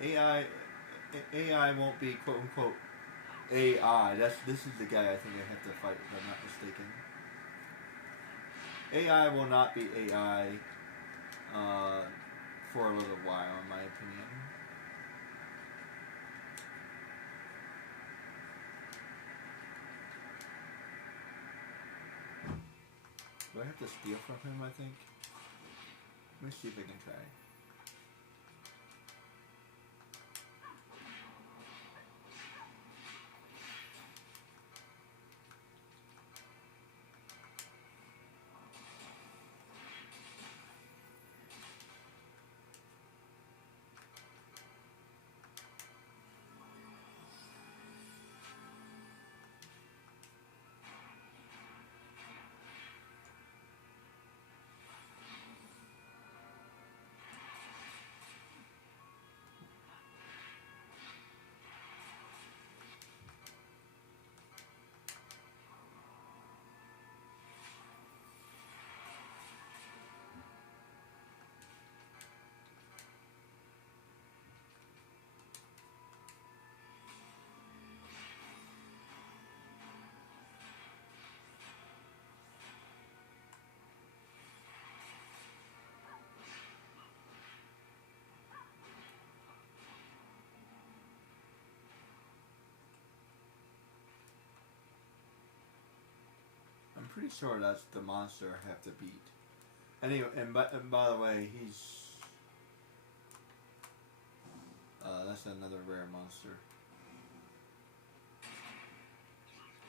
AI won't be quote unquote AI. This is the guy I think I have to fight, if I'm not mistaken. AI will not be AI for a little while, in my opinion. Do I have to steal from him, I think? Let me see if I can try. pretty sure that's the monster I have to beat. Anyway, and by the way, he's... that's another rare monster.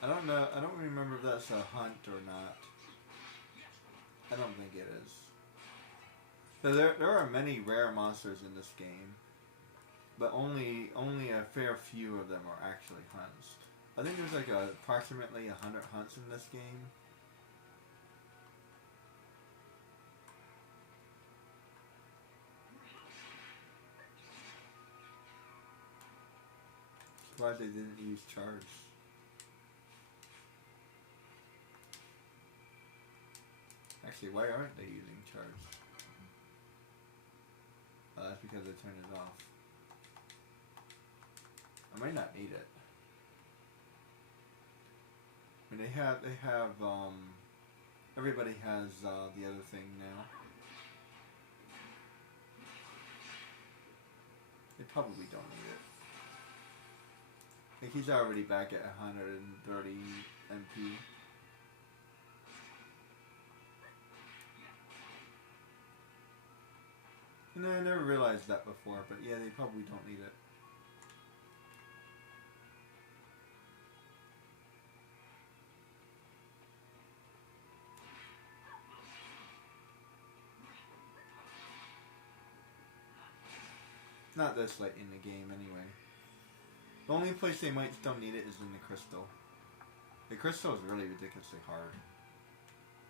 I don't know, I don't remember if that's a hunt or not. I don't think it is. So there are many rare monsters in this game, but only a fair few of them are actually hunts. I think there's like approximately 100 hunts in this game. Surprised they didn't use charge. Actually, why aren't they using charge? That's because they turned it off. I might not need it. I mean, everybody has the other thing now. They probably don't need it. Like, he's already back at 130 MP. And I never realized that before, but yeah, they probably don't need it. Not this late in the game, anyway. The only place they might still need it is in the crystal. The crystal is really ridiculously hard.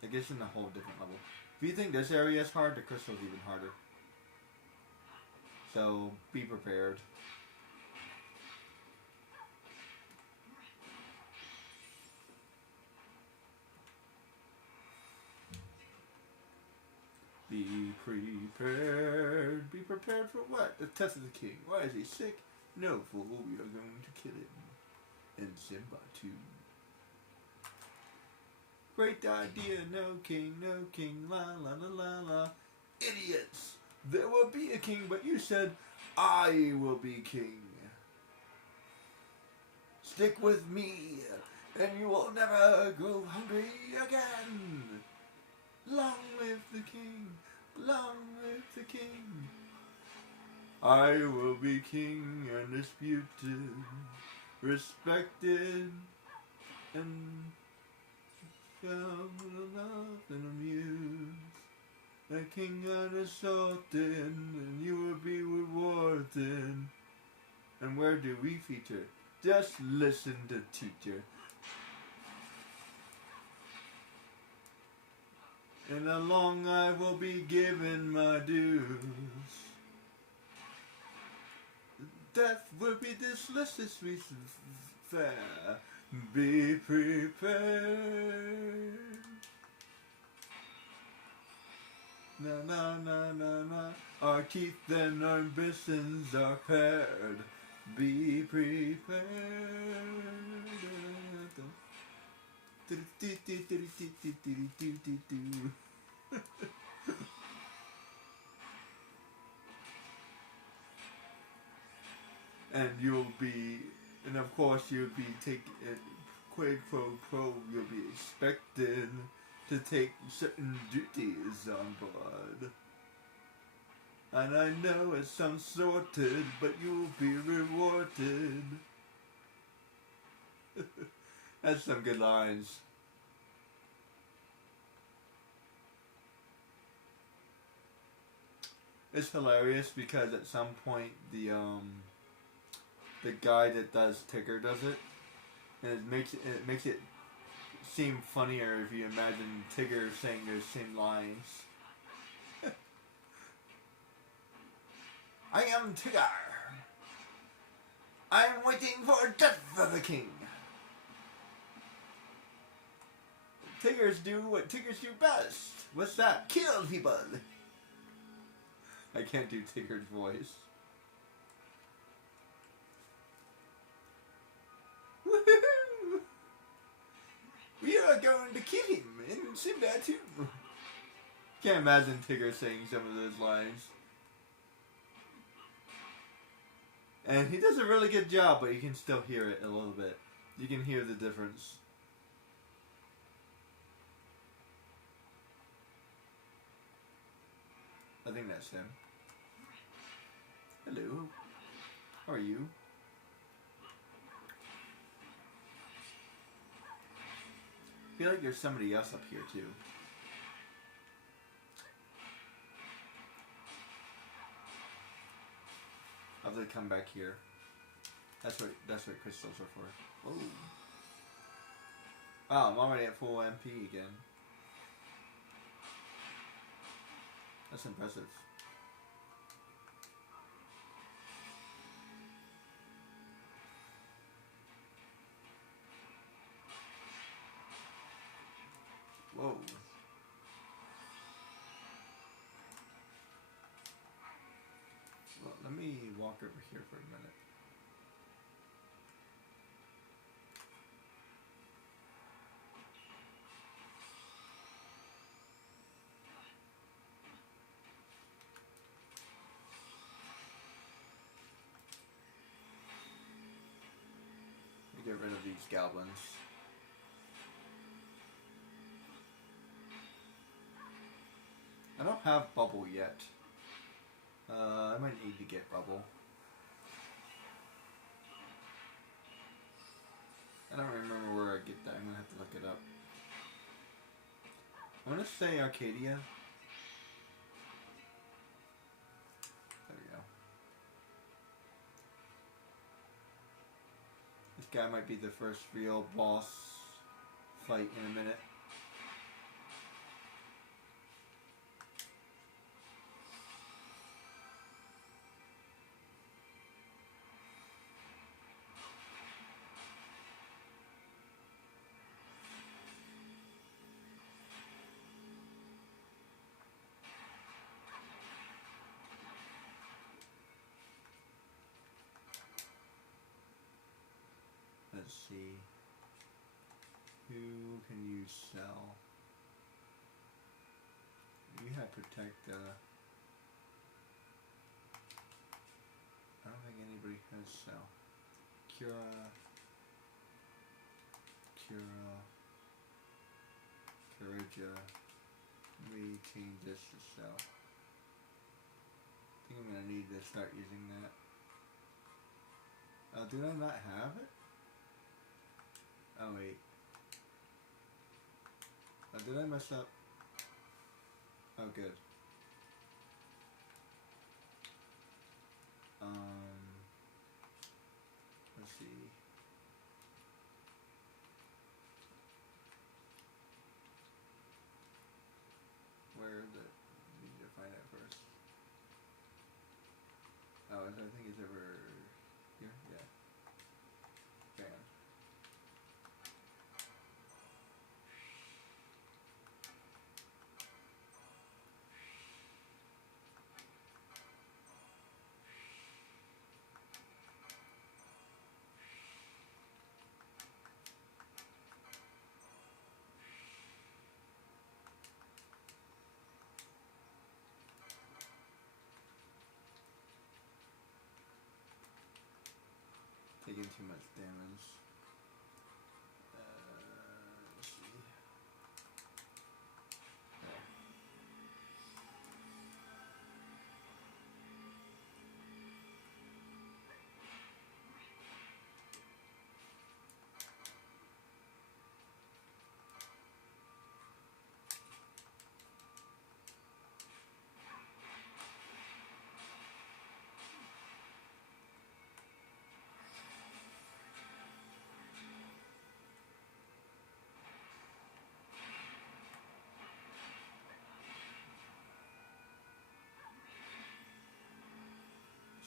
It gets in a whole different level. If you think this area is hard, the crystal is even harder. So, be prepared. Be prepared. Be prepared for what? The test of the king. Why is he sick? No, fool, we are going to kill him. And Simba too. Great idea, no king, la la la la la. Idiots! There will be a king, but you said, I will be king. Stick with me, and you will never grow hungry again. Long live the king, long live the king. I will be king, undisputed, respected, and loved and amused. A king unassaulted, and you will be rewarded. And where do we feature? Just listen to teacher. And along I will be given my dues. Death will be this listless fair. Be prepared. Na na na na na. Our teeth and our ambitions are paired. Be prepared. And you'll be, and of course you'll be taking, quid pro quo, you'll be expected to take certain duties on board. And I know it sounds sorted, but you'll be rewarded. That's some good lines. It's hilarious because at some point the guy that does Tigger does it, and it makes it seem funnier if you imagine Tigger saying those same lines. I am Tigger. I am waiting for death of the king. Tiggers do what Tiggers do best. What's that? Kill people. I can't do Tigger's voice. Woohoo! We are going to kill him and Simba too. Can't imagine Tigger saying some of those lines. And he does a really good job, but you can still hear it a little bit. You can hear the difference. think that's him. Hello. How are you? I feel like there's somebody else up here too. I'll have to come back here. That's what crystals are for. Oh. Wow, I'm already at full MP again. That's impressive. Whoa. Well, let me walk over here for a minute. Let me get rid of these goblins. I don't have bubble yet. I might need to get bubble. I don't remember where I get that. I'm gonna have to look it up. I'm gonna say Arcadia. There we go. This guy might be the first real boss fight in a minute. Let's see. Who can you sell? You have protect. I don't think anybody has sell. Kiraja. Let me change this to sell. I think I'm gonna need to start using that. Did I not have it? Oh wait. Did I mess up? Oh good. Let's see. Where is it? We need to find it first. Oh, I think it's over here. Yeah. Bam. Taking too much damage. Let's see. Okay.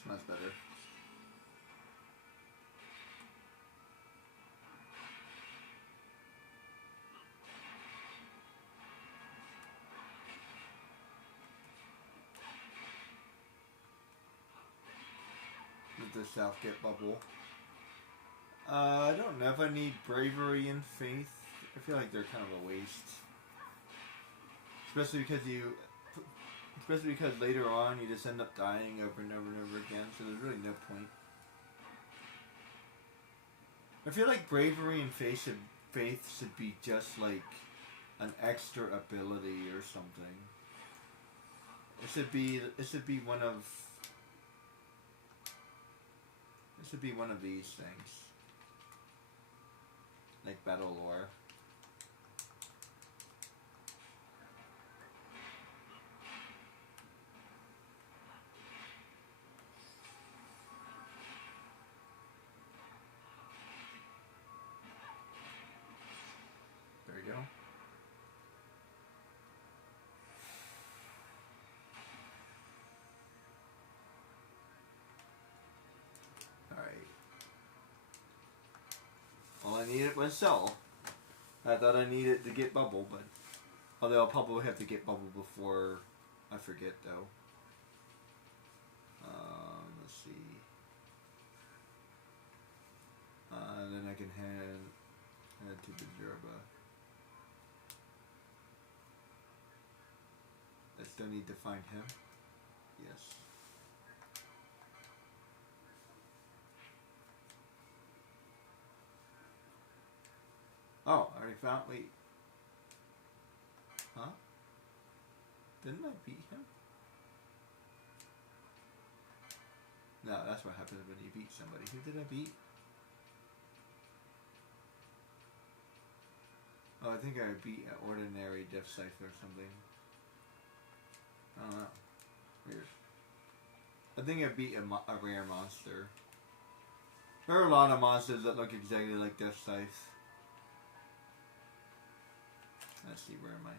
Much better. Let the South get bubble. I don't know if I need bravery and faith. I feel like they're kind of a waste. Especially because later on you just end up dying over and over and over again, so there's really no point. I feel like bravery and faith should be just like an extra ability or something. It should be one of. It should be one of these things. Like battle lore. There you go. Alright. All I needed was Cell. I thought I needed to get Bubble, but... Although I'll probably have to get Bubble before I forget, though. Let's see. And then I can head to Bajurba. I still need to find him. Yes. Oh, I already found. Wait. Huh? Didn't I beat him? No, that's what happens when you beat somebody. Who did I beat? Oh, I think I beat an ordinary Death Scythe or something. I don't know. Weird. I think I beat a rare monster. There are a lot of monsters that look exactly like Death Scythe. Let's see, where am I?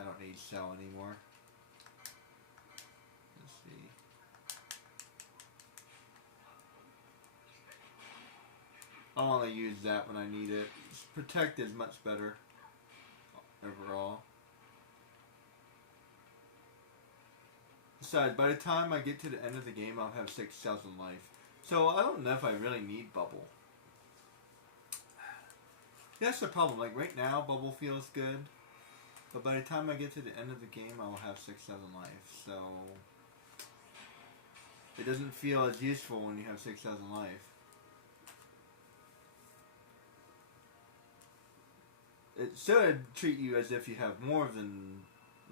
I don't need Cell anymore. Let's see. I'll only use that when I need it. Protect is much better overall. Besides, by the time I get to the end of the game, I'll have 6,000 life. So I don't know if I really need Bubble. That's the problem. Like right now, Bubble feels good. But by the time I get to the end of the game, I will have 6,000 life. So it doesn't feel as useful when you have 6,000 life. It should treat you as if you have more than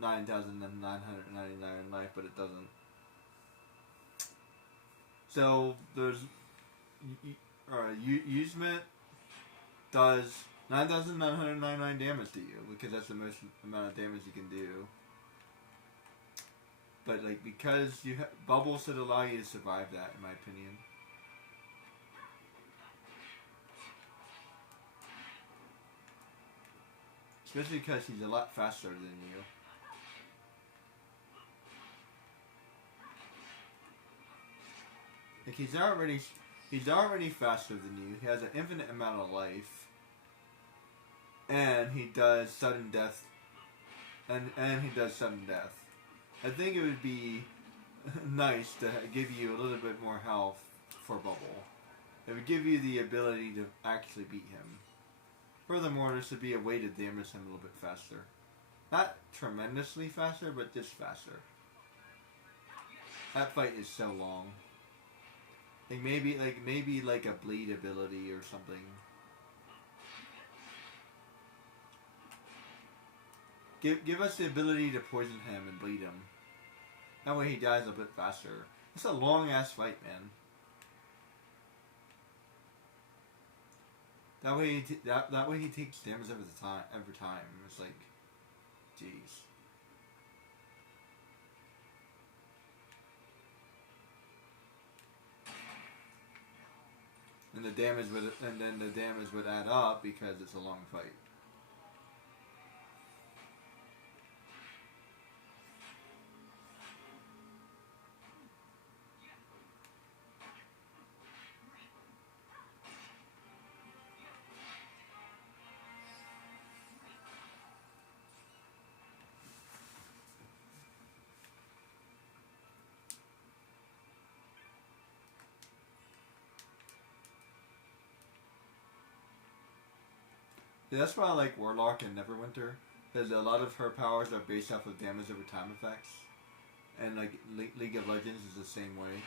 9,999 life, but it doesn't. So there's Usement does 9,999 damage to you because that's the most amount of damage you can do. But like because you Bubble should allow you to survive that, in my opinion. Especially because he's a lot faster than you. Like he's already faster than you. He has an infinite amount of life, and he does sudden death. And he does sudden death. I think it would be nice to give you a little bit more health for Bubble. It would give you the ability to actually beat him. Furthermore, there should be a way to damage him a little bit faster. Not tremendously faster, but just faster. That fight is so long. Like maybe a bleed ability or something. Give us the ability to poison him and bleed him. That way he dies a bit faster. It's a long ass fight, man. That way he takes damage every time. It's like, jeez. And the damage would add up because it's a long fight. Yeah, that's why I like Warlock and Neverwinter, because a lot of her powers are based off of damage over time effects, and like League of Legends is the same way.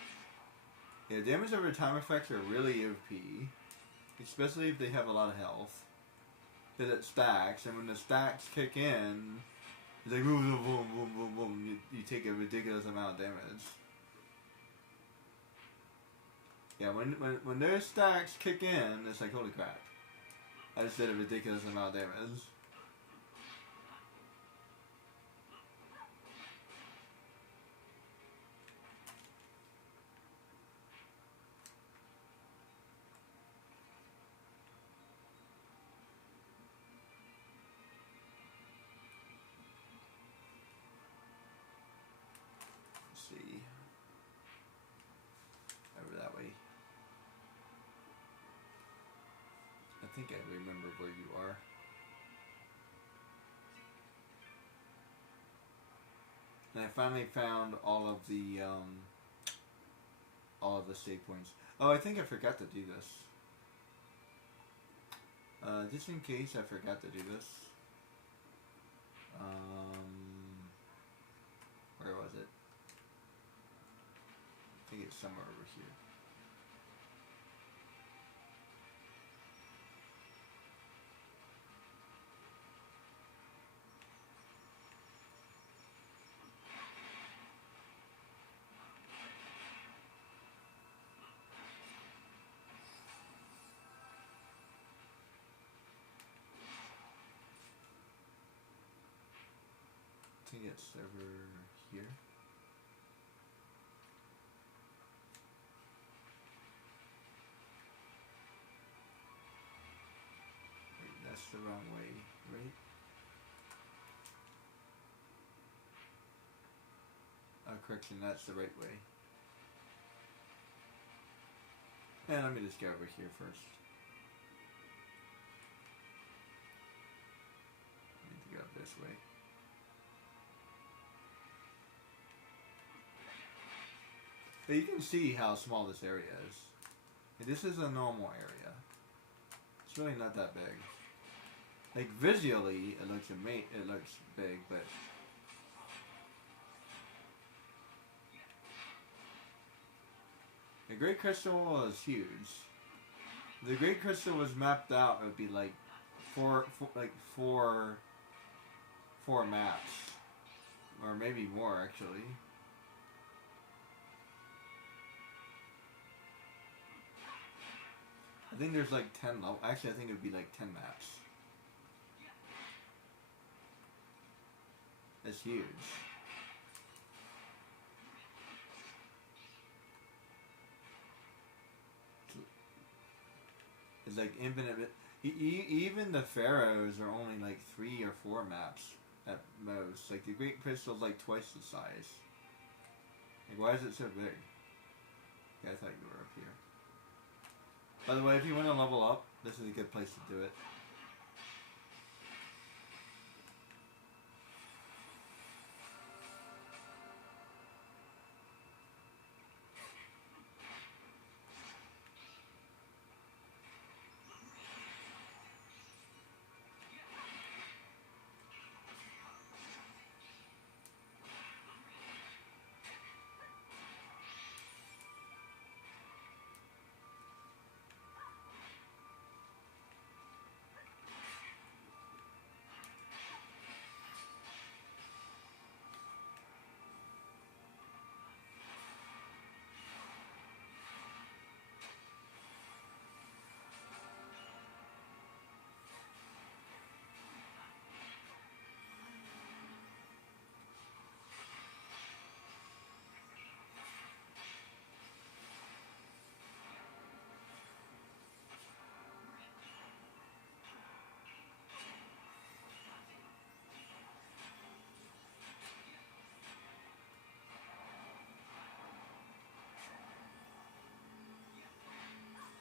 Yeah, damage over time effects are really OP, especially if they have a lot of health. because it stacks, and when the stacks kick in, it's like boom, boom, boom, boom, boom, boom. You take a ridiculous amount of damage. Yeah, when those stacks kick in, it's like, holy crap. I just did a ridiculous amount of damage. Let's see. Over that way. I think I remember where you are. And I finally found all of the save points. Oh, I think I forgot to do this. Just in case I forgot to do this. Where was it? I think it's somewhere over here. I think it's over here. Wait, that's the wrong way, right? Correction, that's the right way. And let me just go over here first. I need to go up this way. But you can see how small this area is. And this is a normal area. It's really not that big. Like visually, it looks big, but the Great Crystal is huge. If the Great Crystal was mapped out, it would be like four maps, or maybe more actually. I think there's like 10 levels. Actually, I think it would be like 10 maps. That's huge. It's like infinite. Even the pharaohs are only like 3 or 4 maps at most. Like the Great Crystal is like twice the size. Like, why is it so big? Yeah, I thought you were up here. By the way, if you want to level up, this is a good place to do it.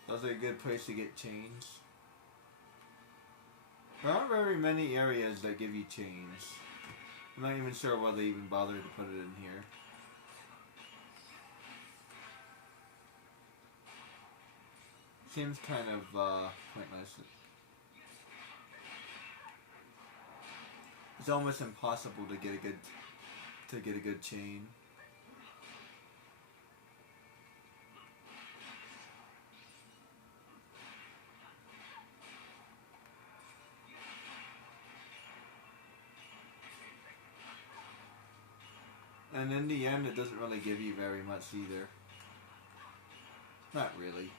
Those are a good place to get chains. There aren't very many areas that give you chains. I'm not even sure why they even bothered to put it in here. Seems kind of pointless. It's almost impossible to get a good chain. And in the end, it doesn't really give you very much either. Not really.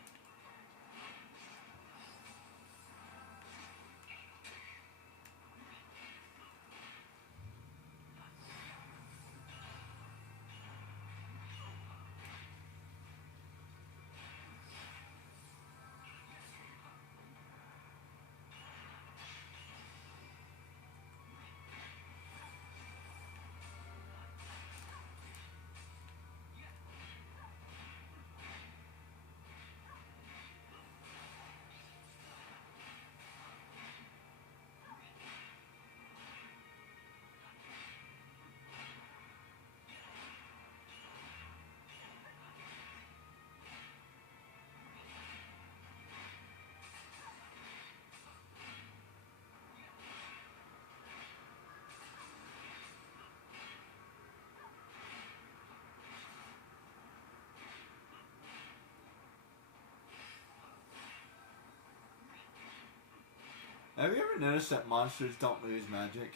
Have you ever noticed that monsters don't lose magic?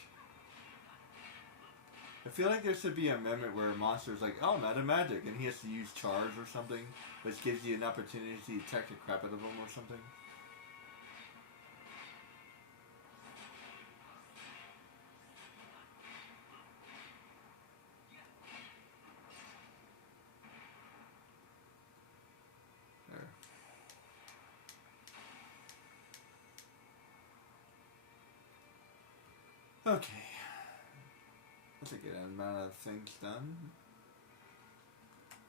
I feel like there should be a amendment where a monster's like, oh, I'm out of magic, and he has to use charge or something, which gives you an opportunity to attack the crap out of him or something. There. Okay. That's a good amount of things done.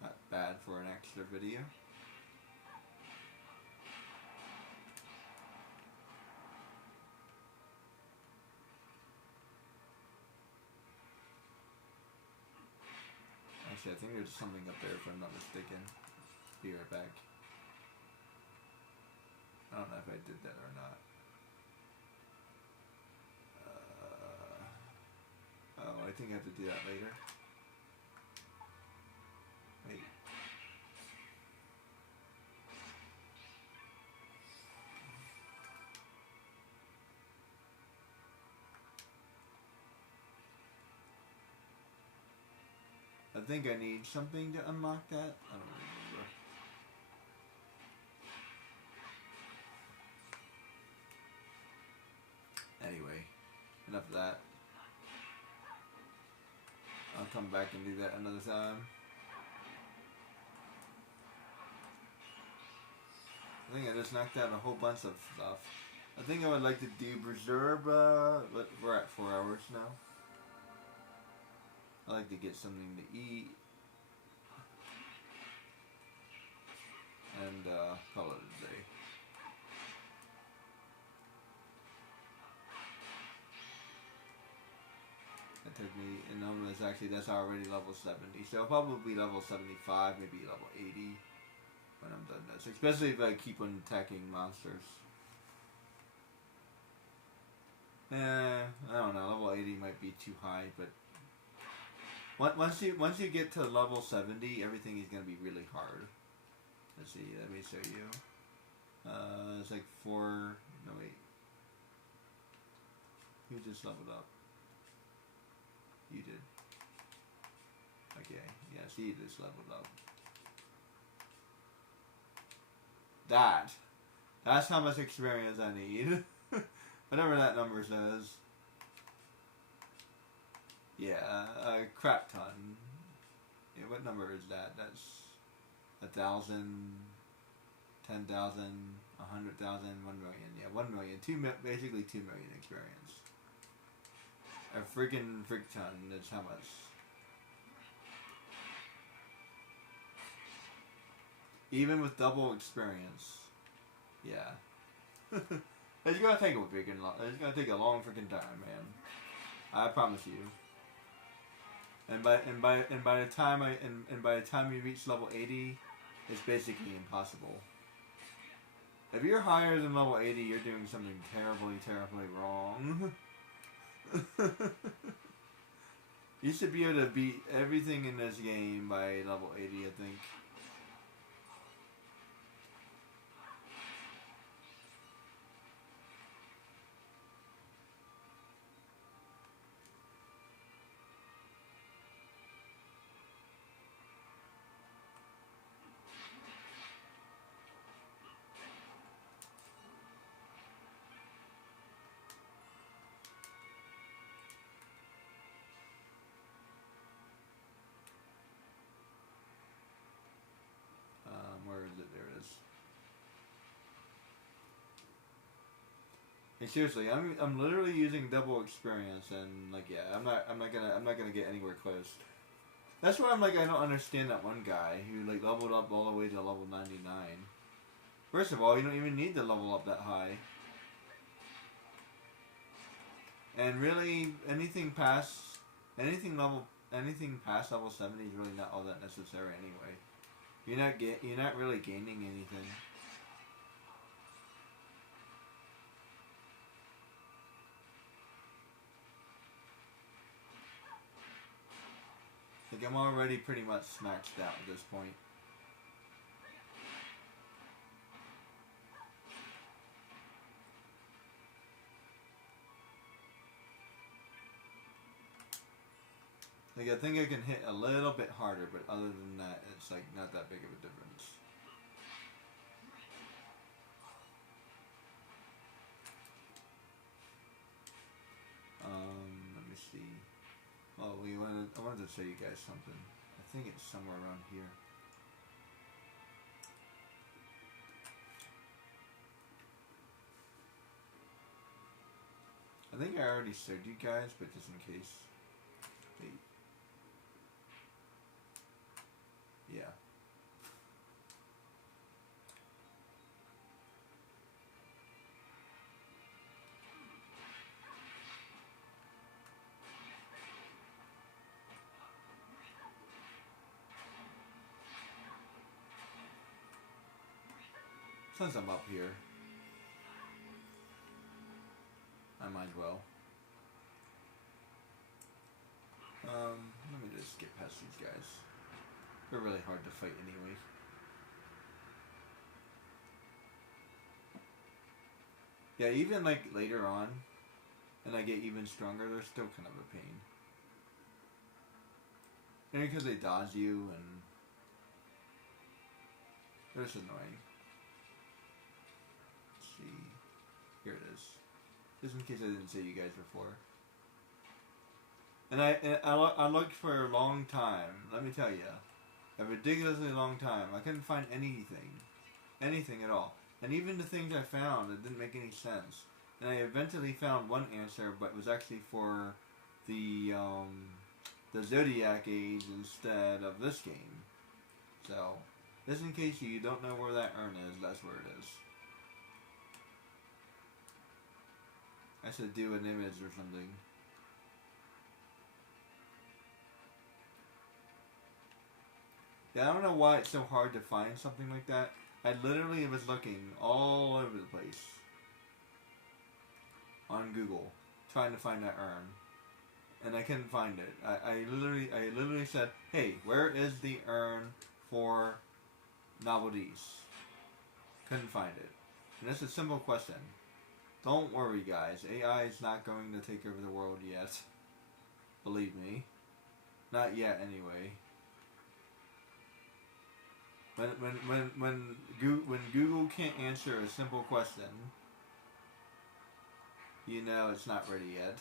Not bad for an extra video. Actually, I think there's something up there if I'm not mistaken. Be right back. I don't know if I did that or not. Oh, I think I have to do that later. Wait. I think I need something to unlock that. I don't remember. Anyway, enough of that. I'll come back and do that another time. I think I just knocked out a whole bunch of stuff. I think I would like to do Preserve, but we're at 4 hours now. I like to get something to eat. And, call it a day. That took me, and that's already level 70. So I'll probably be level 75, maybe level 80 when I'm done this. Especially if I keep on attacking monsters. I don't know, level 80 might be too high, but once you get to level 70, everything is going to be really hard. Let's see, let me show you. It's like 4, no wait. Who just leveled up? You did. Okay, yeah, see, you just leveled up. That's how much experience I need. Whatever that number says. Yeah, a crap ton. Yeah, what number is that? That's 1,000, 10,000, 100,000, 1 million. Yeah, 1 million. Basically 2 million experience. A freaking frick ton. That's how much. Even with double experience. Yeah. It's gonna take it's gonna take a long freaking time, man. I promise you. And by the time you reach level 80, it's basically impossible. If you're higher than level 80, you're doing something terribly wrong. You should be able to beat everything in this game by level 80, I think. Like, seriously, I'm literally using double experience, and like, yeah, I'm not gonna get anywhere close. That's why I'm like, I don't understand that one guy who like leveled up all the way to level 99. First of all, you don't even need to level up that high. And really, anything past level 70 is really not all that necessary anyway. You're not really gaining anything. Like, I'm already pretty much maxed out at this point. Like, I think I can hit a little bit harder, but other than that, it's like not that big of a difference. Let me see. Oh, I wanted to show you guys something. I think it's somewhere around here. I think I already showed you guys, but just in case. Wait. Yeah. Since I'm up here, I might as well. Let me just get past these guys. They're really hard to fight anyway. Yeah, even like later on, and I get even stronger, they're still kind of a pain. And because they dodge you, and they're just annoying. Let's see. Here it is. Just in case I didn't say you guys before. And I looked for a long time. Let me tell you, a ridiculously long time. I couldn't find anything at all. And even the things I found, it didn't make any sense. And I eventually found one answer, but it was actually for the Zodiac Age instead of this game. So, just in case you don't know where that urn is, that's where it is. I should do an image or something. Yeah, I don't know why it's so hard to find something like that. I literally was looking all over the place on Google trying to find that urn, and I couldn't find it. I literally said, "Hey, where is the urn for novelties?" Couldn't find it. And it's a simple question. Don't worry, guys. AI is not going to take over the world yet. Believe me, not yet anyway. When Google can't answer a simple question, you know it's not ready yet.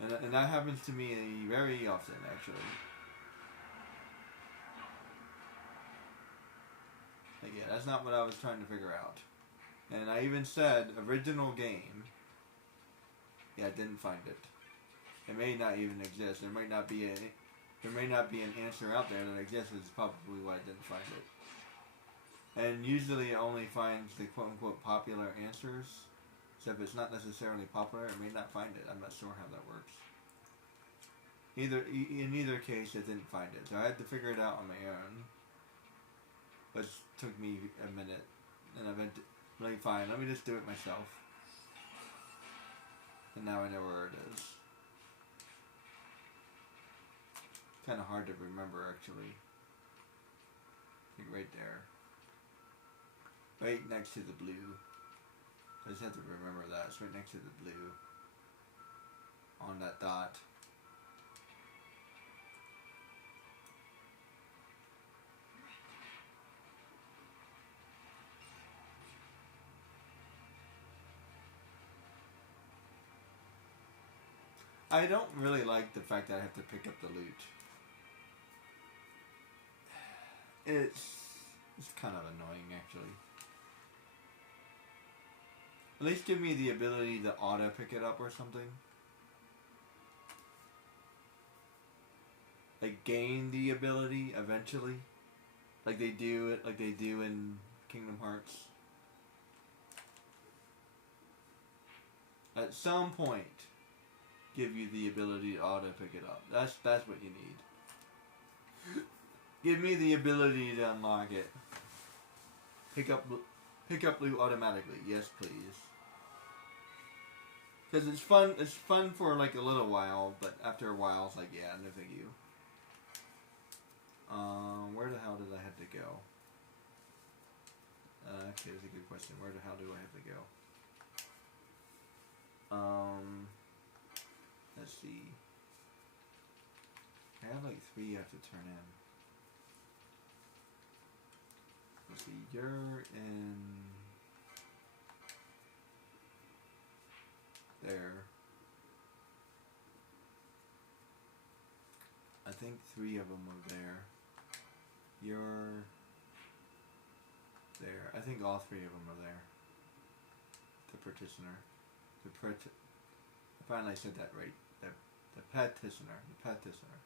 And that happens to me very often, actually. Like, yeah, that's not what I was trying to figure out. And I even said original game. Yeah, I didn't find it. It may not even exist. There may not be an answer out there that exists, which is probably why I didn't find it. And usually it only finds the quote-unquote popular answers. So if it's not necessarily popular, it may not find it. I'm not sure how that works. In either case, it didn't find it. So I had to figure it out on my own. Which took me a minute. And I've been really fine. Let me just do it myself. And now I know where it is. Kind of hard to remember, actually. I think right there. Right next to the blue. I just have to remember that. It's right next to the blue. On that dot. I don't really like the fact that I have to pick up the loot. It's kind of annoying, actually. At least give me the ability to auto pick it up or something. Like gain the ability eventually. Like they do in Kingdom Hearts. At some point, give you the ability to auto pick it up. That's what you need. Give me the ability to unlock it. Pick up loot automatically. Yes, please. Because it's fun. It's fun for like a little while, but after a while, it's like, yeah, no thank you. Where the hell did I have to go? Okay, that's a good question. Where the hell do I have to go? Let's see. I have like 3 I have to turn in. Let's see, you're in there. I think 3 of them are there. You're there. I think all 3 of them are there. The petitioner. I finally said that right. The petitioner. The petitioner.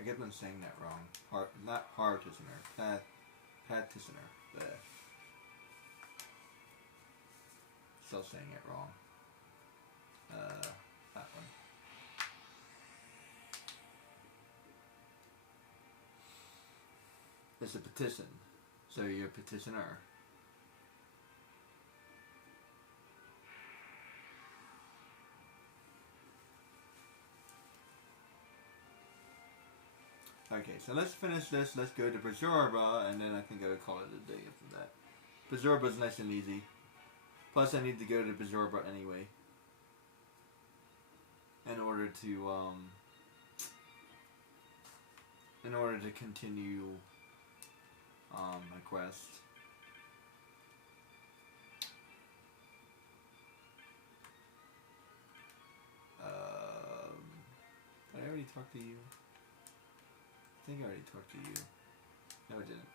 I kept on saying that wrong. Not partitioner. Petitioner. Bleh. Still saying it wrong. That one. It's a petition. So you're a petitioner. Okay, so let's finish this. Let's go to Bajorba, and then I think I would call it a day after that. Bajorba's nice and easy. Plus, I need to go to Bajorba anyway. In order to continue my quest. Did I already talk to you? I think I already talked to you. No, I didn't.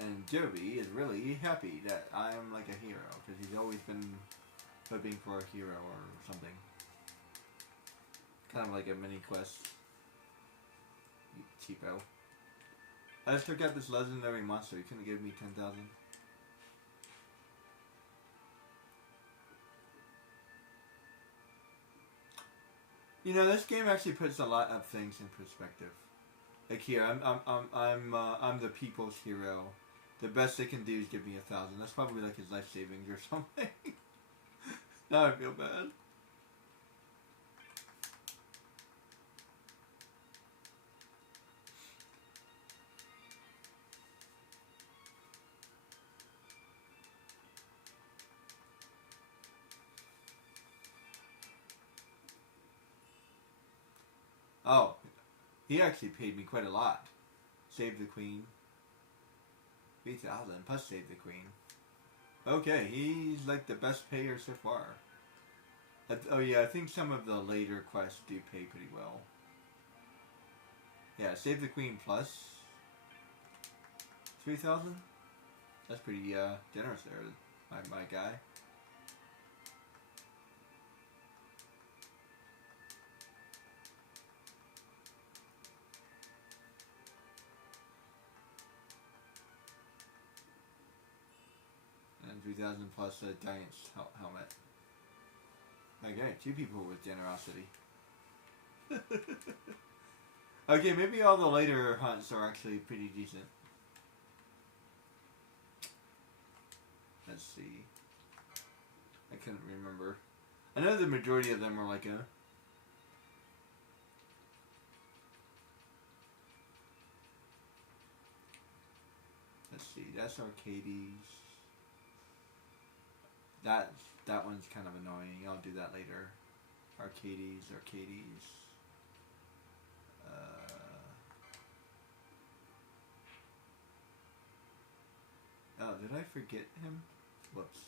And Joby is really happy that I am like a hero, because he's always been hoping for a hero or something. Kind of like a mini quest. You cheapo. I just took out this legendary monster. You couldn't give me 10,000. You know, this game actually puts a lot of things in perspective. Like here, I'm the people's hero. The best they can do is give me 1,000. That's probably like his life savings or something. Now I feel bad. Oh, he actually paid me quite a lot. Save the Queen. 3,000 plus Save the Queen. Okay, he's like the best payer so far. Oh yeah, I think some of the later quests do pay pretty well. Yeah, Save the Queen plus 3,000? That's pretty generous there, my guy. And 3,000 plus a giant's helmet. Okay, 2 people with generosity. Okay, maybe all the later hunts are actually pretty decent. Let's see. I couldn't remember. I know the majority of them are like a... Let's see, that's Arcades. That one's kind of annoying. I'll do that later. Arcades. Oh, did I forget him? Whoops.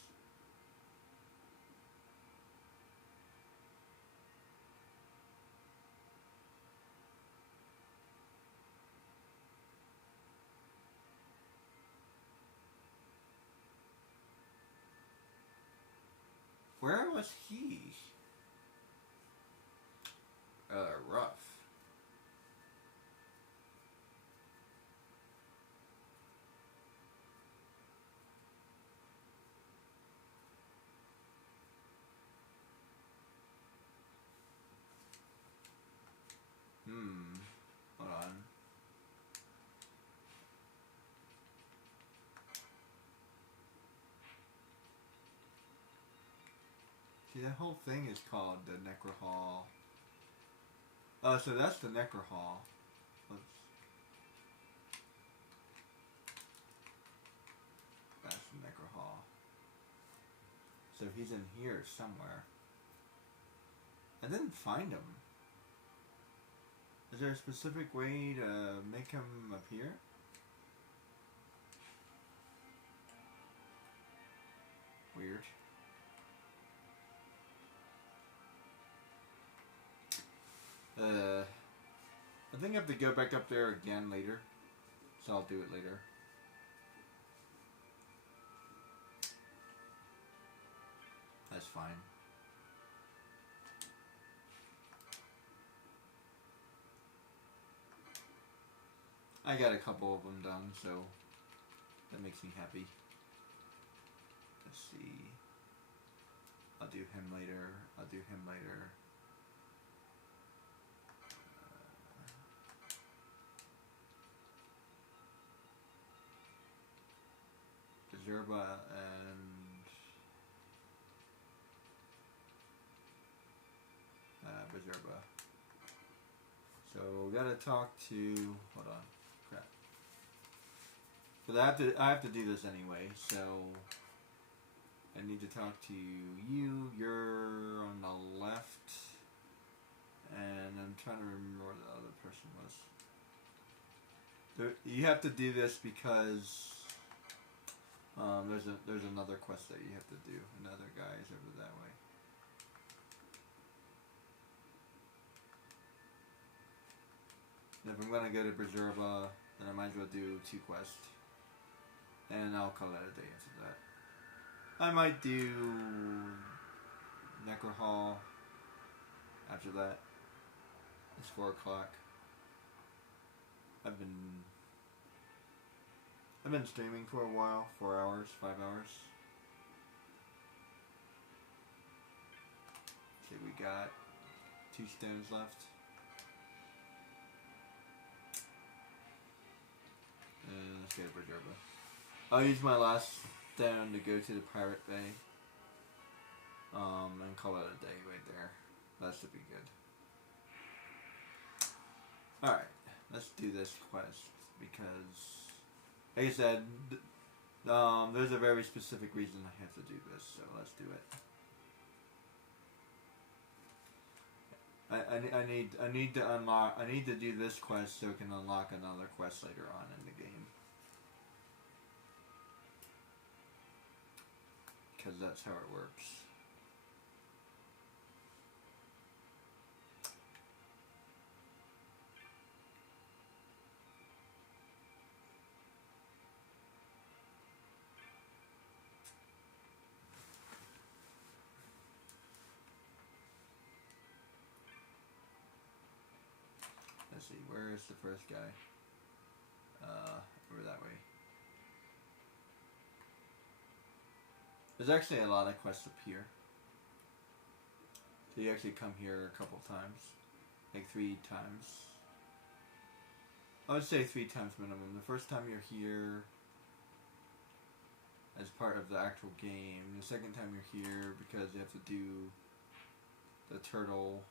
Where was he? Rough. Hold on. See, that whole thing is called the Necro Hall. Oh, so that's the Necro Hall. That's the Necro Hall. So he's in here somewhere. I didn't find him. Is there a specific way to make him appear? Weird. I think I have to go back up there again later. So I'll do it later. That's fine. I got a couple of them done, so that makes me happy. Let's see. I'll do him later. I'll do him later. Zerba and Bezerba. So we gotta talk to. Hold on, crap. But I have to do this anyway. So I need to talk to you. You're on the left, and I'm trying to remember where the other person was. You have to do this because. There's another quest that you have to do. Another guy is over that way. And if I'm gonna go to Bergerba, then I might as well do 2 quests. And I'll call that a day after that. I might do Necro Hall after that. It's 4 o'clock. I've been streaming for a while, 4 hours, 5 hours. Okay, we got 2 stones left. And let's get a Bergerba. I'll use my last stone to go to the Pirate Bay. And call it a day right there. That should be good. Alright, let's do this quest because... Like I said, there's a very specific reason I have to do this, so let's do it. I need to unlock. I need to do this quest so I can unlock another quest later on in the game, because that's how it works. Let's see, where is the first guy? Over that way. There's actually a lot of quests up here. So you actually come here a couple times. Like 3 times. I would say 3 times minimum. The first time you're here as part of the actual game. The second time you're here because you have to do the turtle.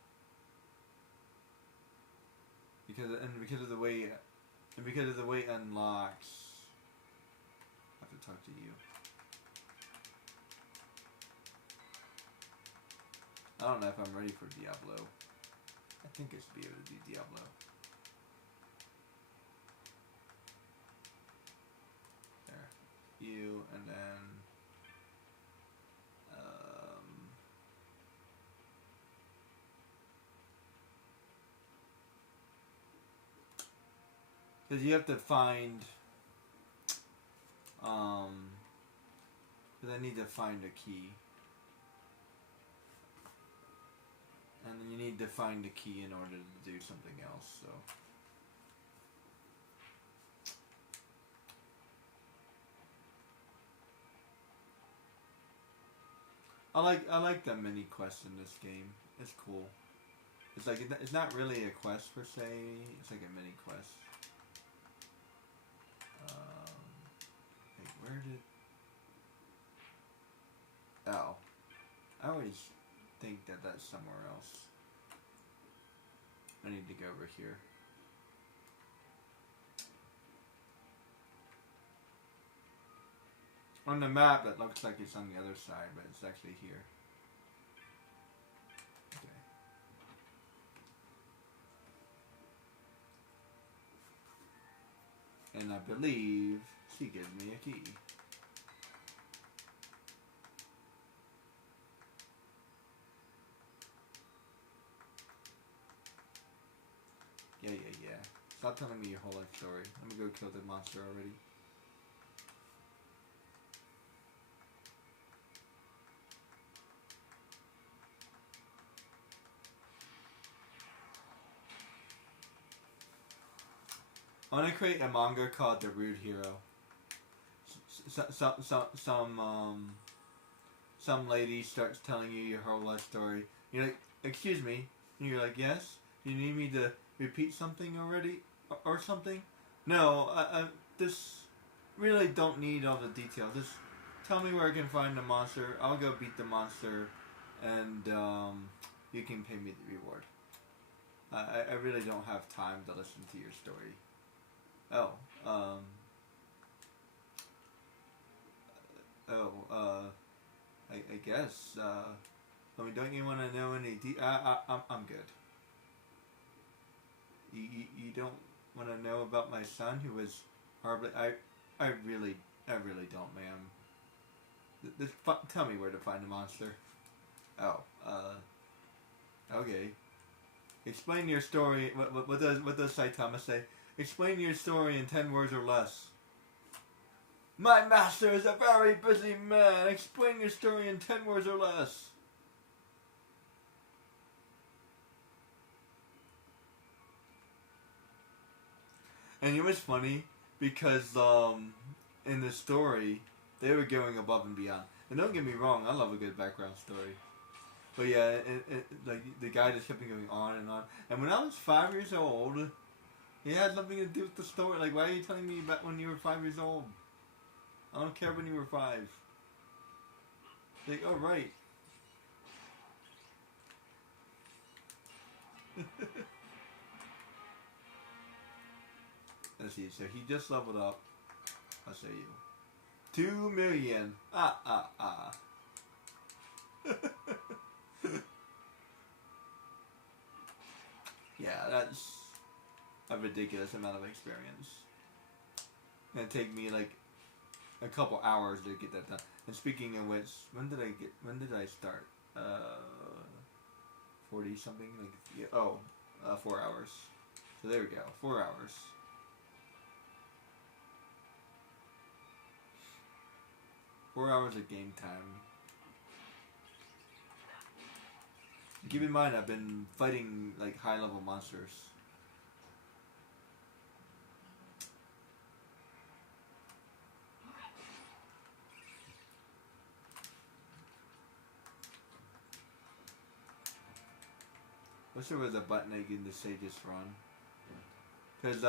Because of the way it unlocks, I have to talk to you. I don't know if I'm ready for Diablo. I think I should be able to do Diablo. There, you, and then because you have to find, because I need to find a key. And then you need to find the key in order to do something else, so. I like the mini quests in this game. It's cool. It's like it's not really a quest per se. It's like a mini quest. Hey, where did? Oh, I always think that that's somewhere else. I need to go over here. On the map, it looks like it's on the other side, but it's actually here. Okay. And I believe she gives me a key. Yeah. Stop telling me your whole life story. Let me go kill the monster already. I want to create a manga called The Rude Hero. Some lady starts telling you your whole life story. You're like, excuse me. And you're like, yes? You need me to repeat something already? Or something? No, I this really don't need all the details. Just tell me where I can find the monster. I'll go beat the monster. And you can pay me the reward. I really don't have time to listen to your story. I guess, I mean, don't you want to know any I'm good. You don't want to know about my son who was horribly, I really don't, ma'am. Tell me where to find the monster. Okay. Explain your story, what does Saitama say? Explain your story in 10 words or less. My master is a very busy man. Explain your story in 10 words or less. And it was funny because in the story they were going above and beyond. And don't get me wrong, I love a good background story. But yeah, like the guy just kept going on and on. And when I was 5 years old, it had nothing to do with the story. Like, why are you telling me about when you were 5 years old? I don't care when you were 5. Like, oh, right. Let's see, so he just leveled up. I'll show you. 2 million. Yeah, that's a ridiculous amount of experience. It'd take me like a couple hours to get that done. And speaking of which, when did I start? 40 something? Like, yeah, 4 hours. So there we go, 4 hours. Four hours of game time. Keep in mind, I've been fighting like high level monsters. Wish there was a button I can just say just run. Because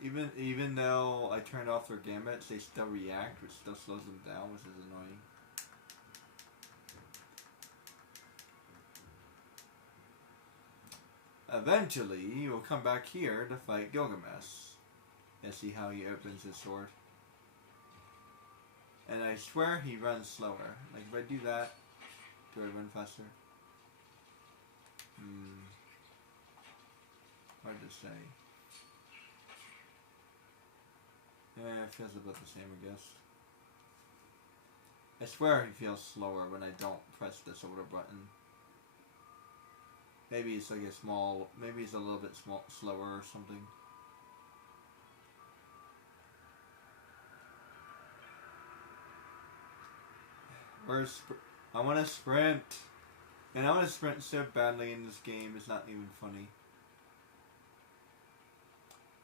even though I turned off their gambits, they still react, which still slows them down, which is annoying. Eventually, you will come back here to fight Gilgamesh and see how he opens his sword. And I swear he runs slower. Like, if I do that, do I run faster? Hard to say. Yeah, it feels about the same, I guess. I swear he feels slower when I don't press the shoulder button. Maybe it's like maybe it's a little bit slower or something. I want to sprint. And I want to sprint so badly in this game, it's not even funny.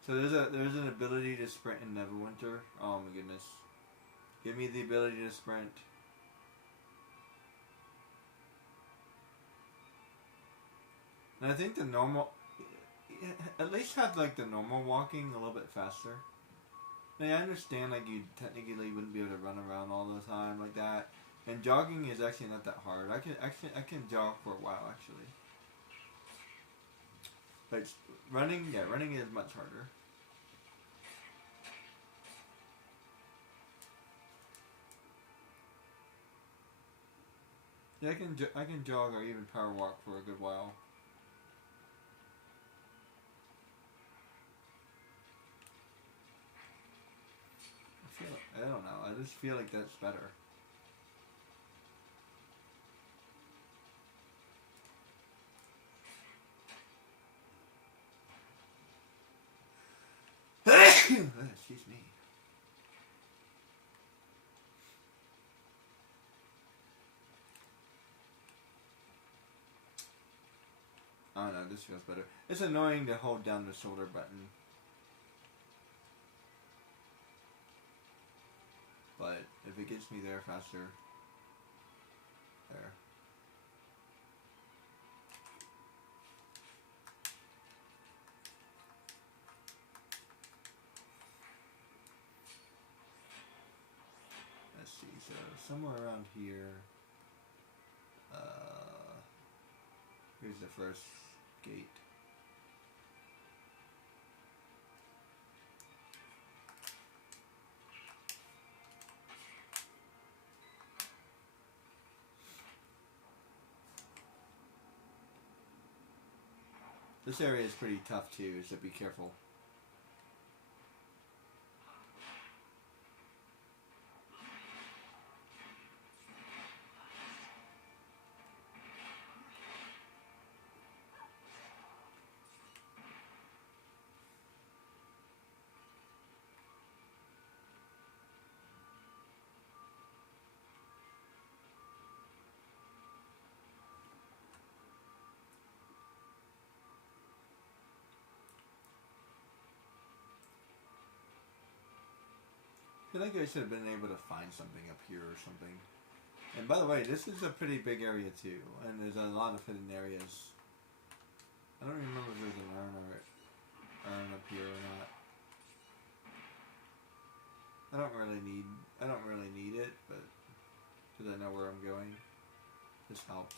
So there's an ability to sprint in Neverwinter. Oh my goodness. Give me the ability to sprint. And I think the normal, at least have like the normal walking a little bit faster. And I understand like you technically wouldn't be able to run around all the time like that. And jogging is actually not that hard. I can jog for a while actually. But running is much harder. Yeah, I can jog or even power walk for a good while. I don't know. I just feel like that's better. Excuse me. I don't know. This feels better. It's annoying to hold down the shoulder button. But if it gets me there faster, there. Let's see, so somewhere around here, here's the first gate. This area is pretty tough too, so be careful. I feel like I should have been able to find something up here or something. And by the way, this is a pretty big area too, and there's a lot of hidden areas. I don't even remember if there's an urn up here or not. I don't really need it, but because I know where I'm going, this helps.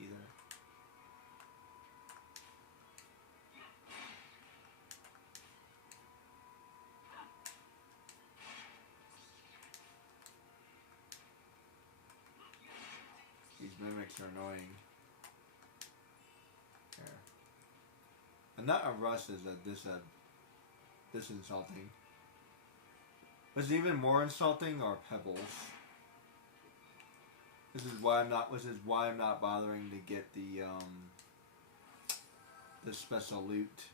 Either. These mimics are annoying. There. And not a rust is this insulting. What's even more insulting are pebbles. This is why I'm not bothering to get the special loot.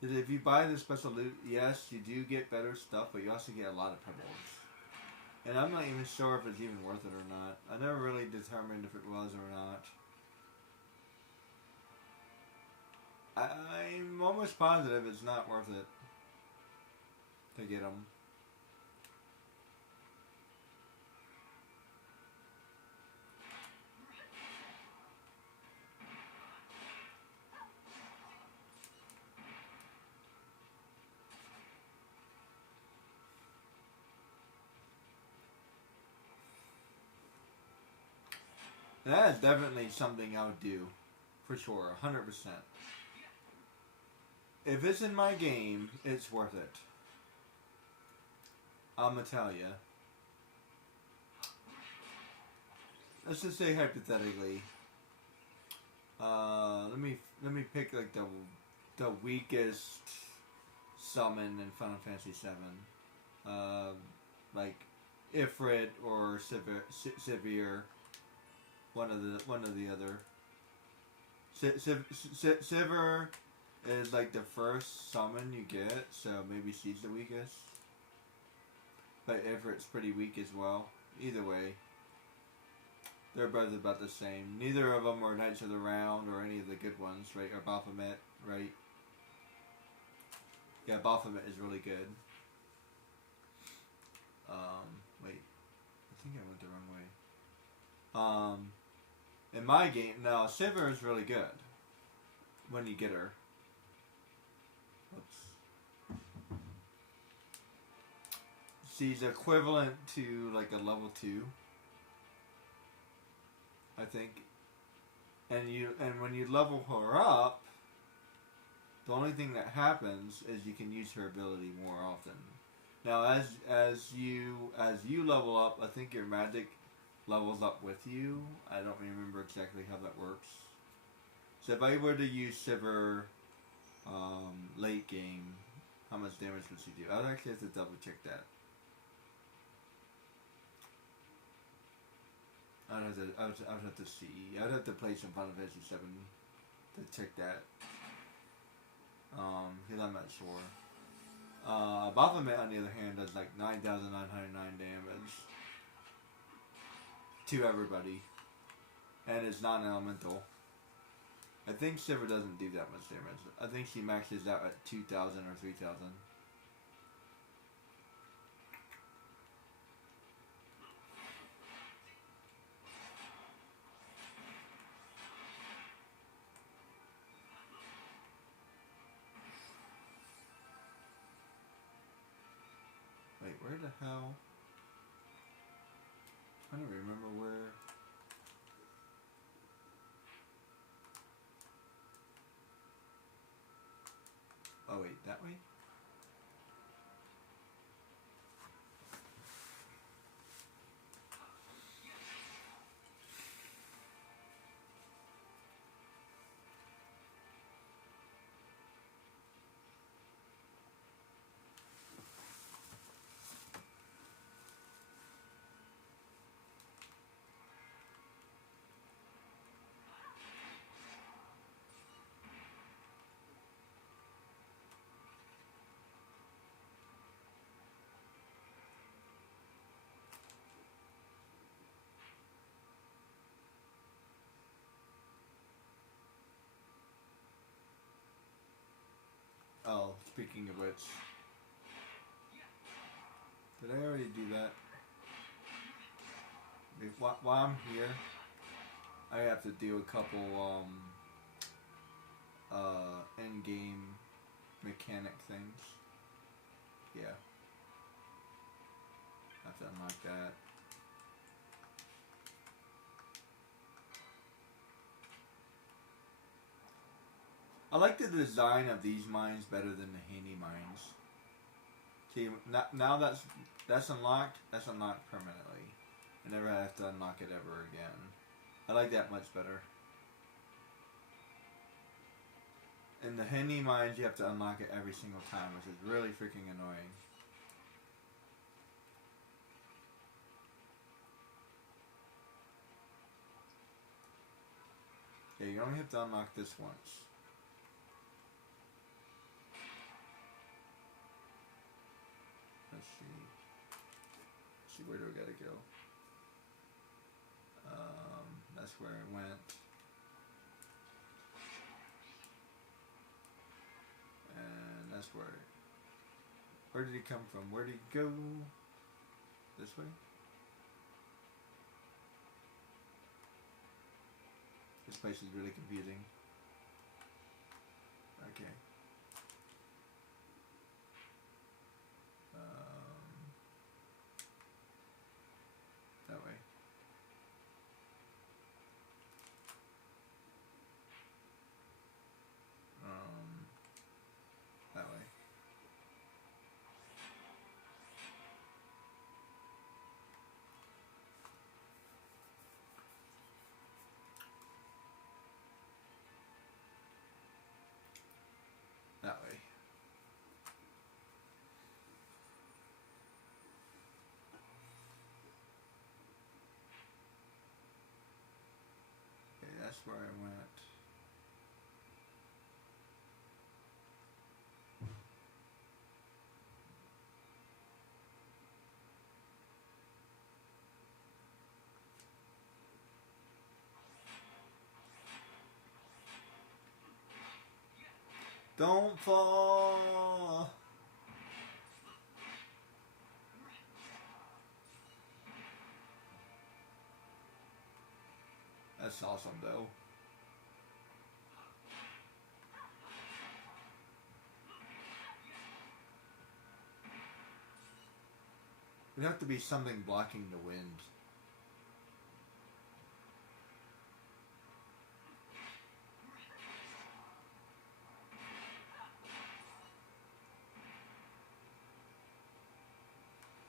Because if you buy the special loot, yes, you do get better stuff, but you also get a lot of pebbles. And I'm not even sure if it's even worth it or not. I never really determined if it was or not. I'm almost positive it's not worth it to get them. That is definitely something I would do. For sure, 100%. If it's in my game, it's worth it. I'm gonna tell you. Let's just say hypothetically. Let me pick like the weakest summon in Final Fantasy VII. Like Ifrit or Sivir. One of the other. Sivir is like the first summon you get, so maybe she's the weakest. But Ifrit's pretty weak as well. Either way. They're both about the same. Neither of them are Knights of the Round or any of the good ones, right? Or Baphomet, right? Yeah, Baphomet is really good. Wait. I think I went the wrong way. In my game, no, Sivir is really good. When you get her. Oops. She's equivalent to like a level 2. I think. And when you level her up, the only thing that happens is you can use her ability more often. Now, as you level up, I think your magic levels up with you. I don't remember exactly how that works. So if I were to use Sivir late game, how much damage would she do? I'd actually have to double check that. I'd have to see. I'd have to play some Final Fantasy 7 to check that. Because I'm not sure. Baphomet, on the other hand, does like 9,909 damage to everybody, and it's non-elemental. I think Sivir doesn't do that much damage. I think she maxes out at 2,000 or 3,000. Wait, where the hell? I don't remember where. Oh wait, that way? Oh, speaking of which. Did I already do that? While I'm here, I have to do a couple end-game mechanic things. Yeah. I have to unlock that. I like the design of these mines better than the handy mines. See, now that's unlocked. That's unlocked permanently. I never have to unlock it ever again. I like that much better. In the handy mines, you have to unlock it every single time, which is really freaking annoying. Yeah, you only have to unlock this once. Let's see where do I gotta go? That's where I went. And that's where did he come from? Where did he go? This way? This place is really confusing. Okay. That way. That way. That way. Okay, that's where I went. Don't fall! That's awesome though. It'd have to be something blocking the wind.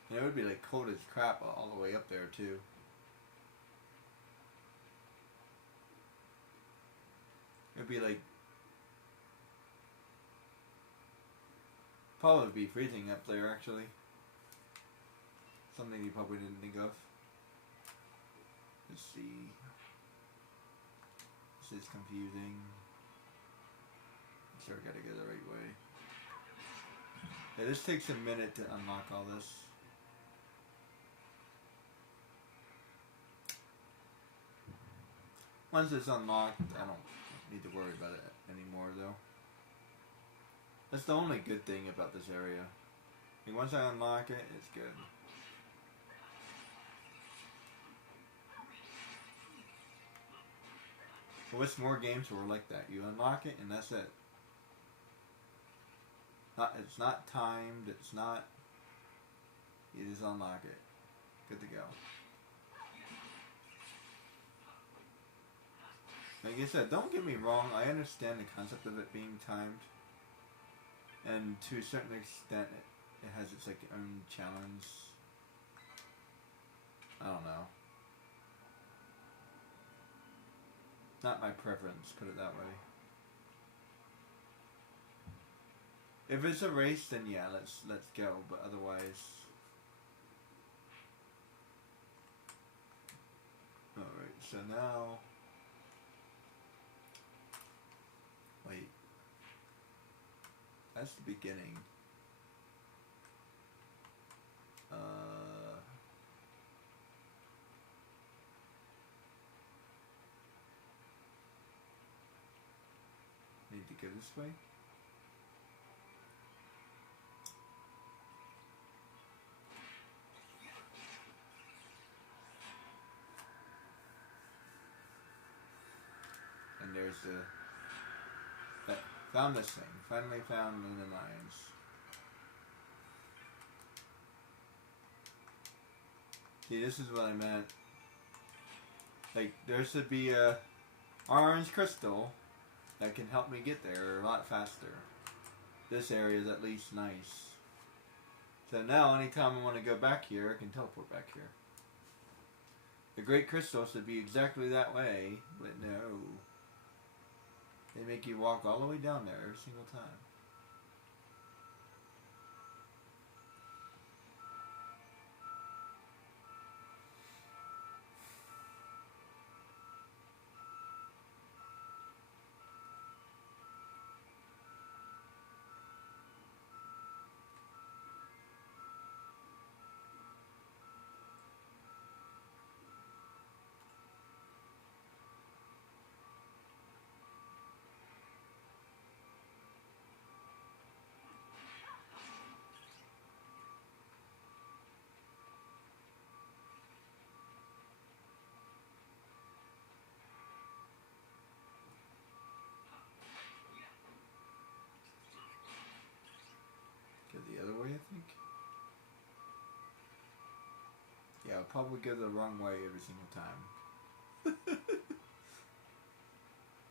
And it would be like cold as crap all the way up there too. It'd be like probably be freezing up there actually. Something you probably didn't think of. Let's see. This is confusing. I'm sure I gotta go the right way. Yeah, this takes a minute to unlock all this. Once it's unlocked, I don't need to worry about it anymore though. That's the only good thing about this area. Like once I unlock it, it's good. But what's more games where like that? You unlock it and that's it. It's not timed, it's not... You just unlock it. Good to go. Like I said, don't get me wrong, I understand the concept of it being timed. And to a certain extent, it has its like own challenge. I don't know. Not my preference, put it that way. If it's a race, then yeah, let's go. But otherwise, all right. So now, wait. That's the beginning. Need to go this way. And there's the... Found this thing. Finally found Luna Mines. See, this is what I meant. Like, there should be a orange crystal that can help me get there a lot faster. This area is at least nice. So now, anytime I want to go back here, I can teleport back here. The Great Crystal should be exactly that way, but no. They make you walk all the way down there every single time. The other way, I think. Yeah, I'll probably go the wrong way every single time.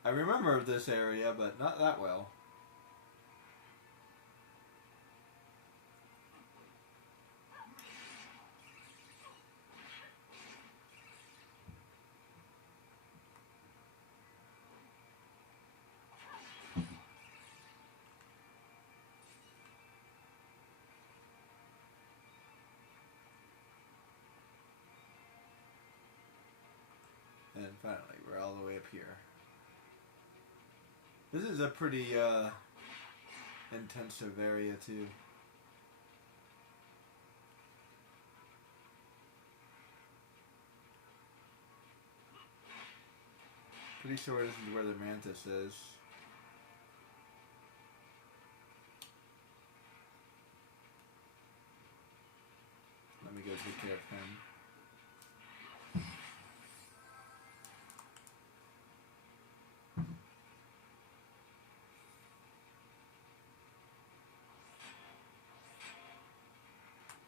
I remember this area, but not that well. And finally, we're all the way up here. This is a pretty intensive area too. Pretty sure this is where the mantis is. let me go take care of him.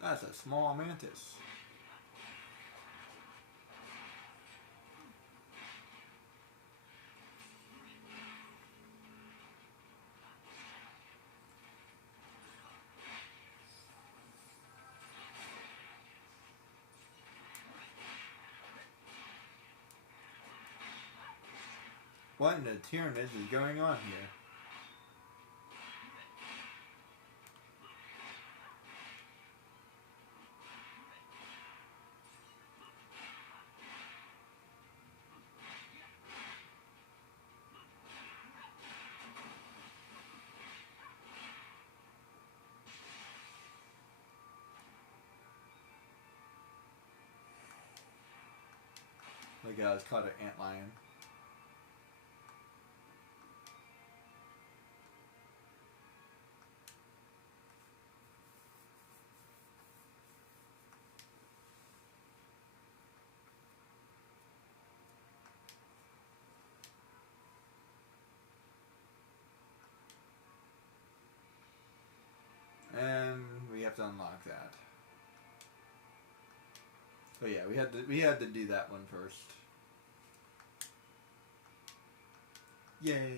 That's a small mantis. What in the Tyrannus is going on here? The guy's caught an antlion. And we have to unlock that. So yeah, we had to do that one first. Yay!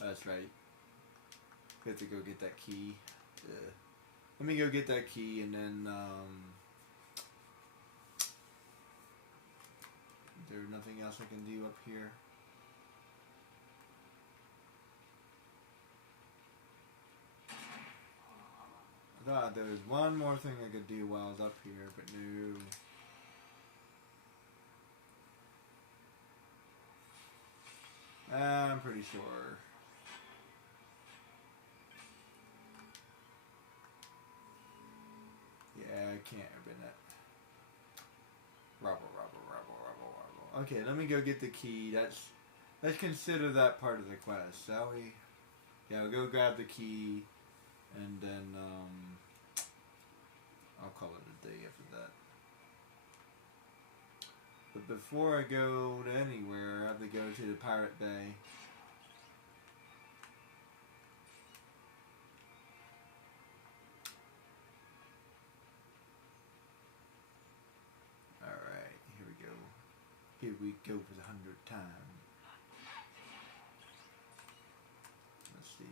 That's right. We have to go get that key. Let me go get that key and then there's nothing else I can do up here. I thought there was one more thing I could do while I was up here, but no. I'm pretty sure. Yeah, I can't open it. Rubble. Okay, let me go get the key. Let's consider that part of the quest, shall we? Yeah, I'll go grab the key, and then I'll call it a day after that. But before I go to anywhere, I have to go to the Pirate Bay. Alright, here we go. Here we go for the 100th time. Let's see.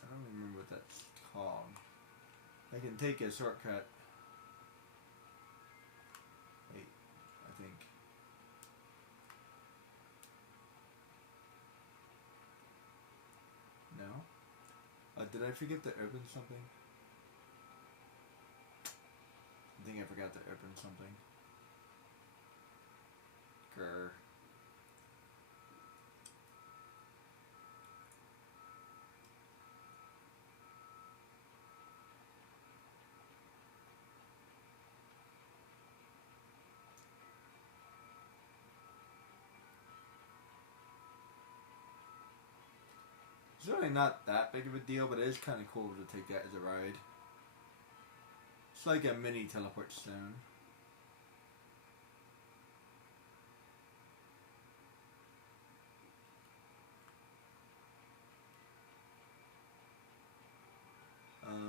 I don't remember what that's called. I can take a shortcut. Wait, I think. No? Did I forget to open something? I think I forgot to open something. Grr. It's really not that big of a deal, but it is kind of cool to take that as a ride. It's like a mini teleport stone.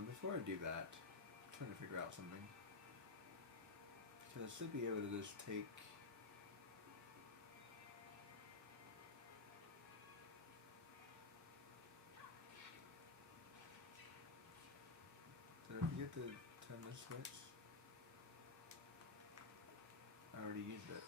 Before I do that, I'm trying to figure out something. Because I should be able to just take... Did I forget to turn this switch? I already used it.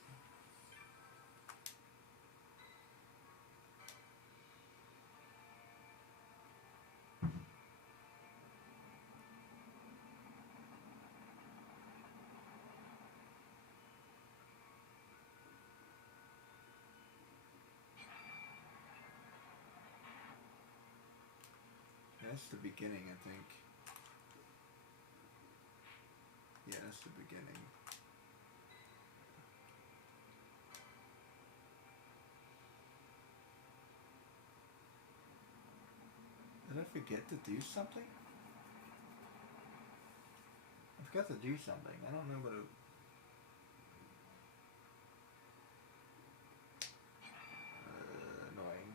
That's the beginning, I think. Yeah, that's the beginning. Did I forget to do something? I forgot to do something. I don't know what it... annoying.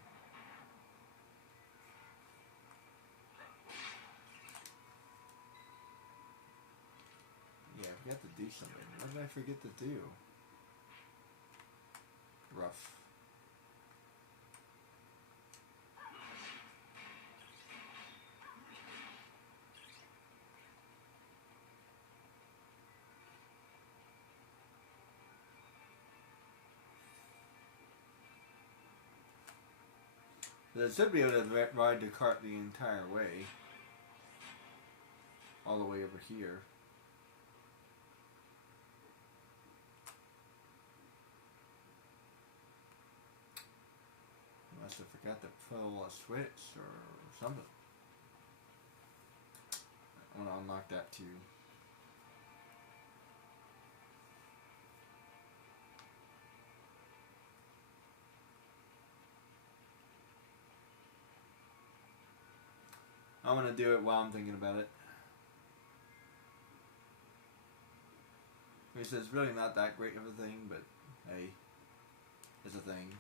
Yeah, I forgot to do something. What did I forget to do? Rough. I should be able to ride the cart the entire way. All the way over here. I must have forgot to pull a switch or something. I want to unlock that too. I'm going to do it while I'm thinking about it. I mean, so it's really not that great of a thing, but hey, it's a thing.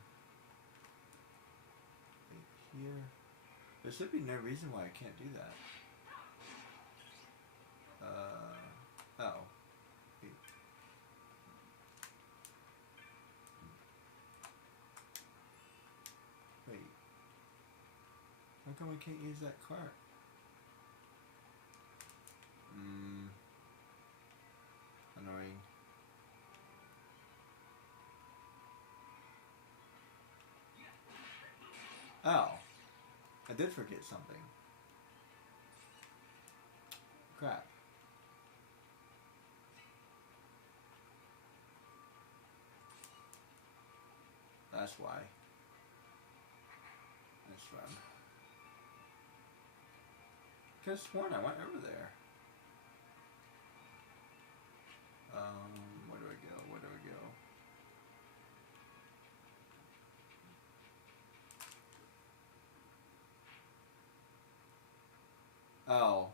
Right here. There should be no reason why I can't do that. Oh. Wait. Wait. How come we can't use that cart? Annoying. Oh. I did forget something. Crap. That's why. That's fun. Could have sworn I went over there. Where do I go? Where do I go? Oh.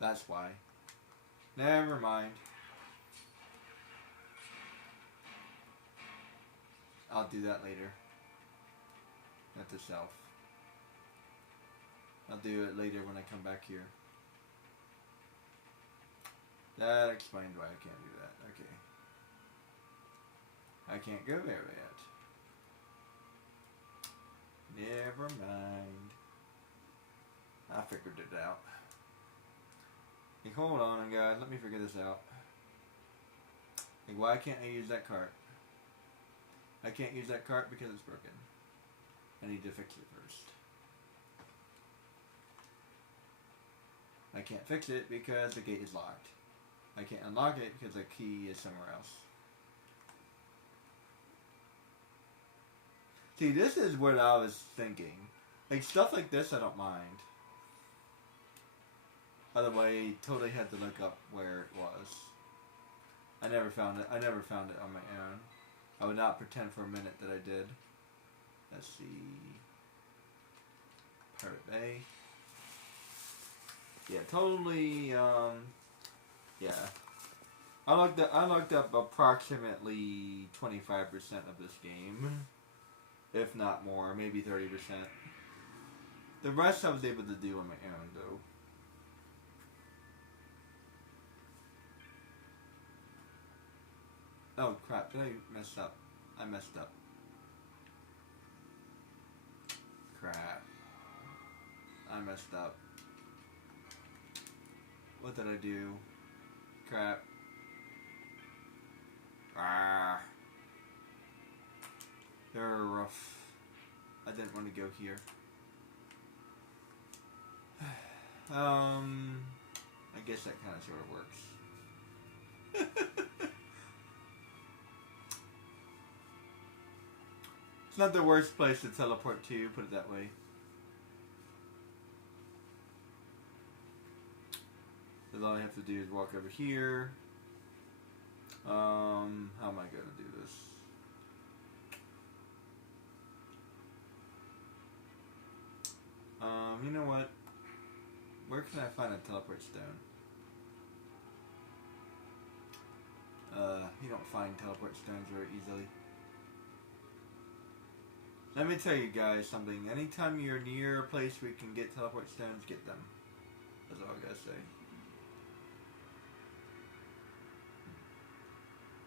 That's why. Never mind. I'll do that later. At the shelf. I'll do it later when I come back here. That explains why I can't do that. Okay. I can't go there yet. Never mind. I figured it out. Hey, hold on, guys. Let me figure this out. Hey, why can't I use that cart? I can't use that cart because it's broken. I need to fix it first. I can't fix it because the gate is locked. I can't unlock it because the key is somewhere else. See, this is what I was thinking. Like, stuff like this I don't mind. Otherwise, totally had to look up where it was. I never found it. I never found it on my own. I would not pretend for a minute that I did. Let's see. Pirate Bay. Yeah, totally, yeah. I looked up approximately 25% of this game. If not more, maybe 30%. The rest I was able to do on my own, though. Oh crap, did I mess up? I messed up. Crap. I messed up. What did I do? Crap. Ah. They're rough. I didn't want to go here. I guess that kind of sort of works. It's not the worst place to teleport to, put it that way. Because all I have to do is walk over here. How am I going to do this? You know what? Where can I find a teleport stone? You don't find teleport stones very easily. Let me tell you guys something. Anytime you're near a place where you can get teleport stones, get them. That's all I gotta say.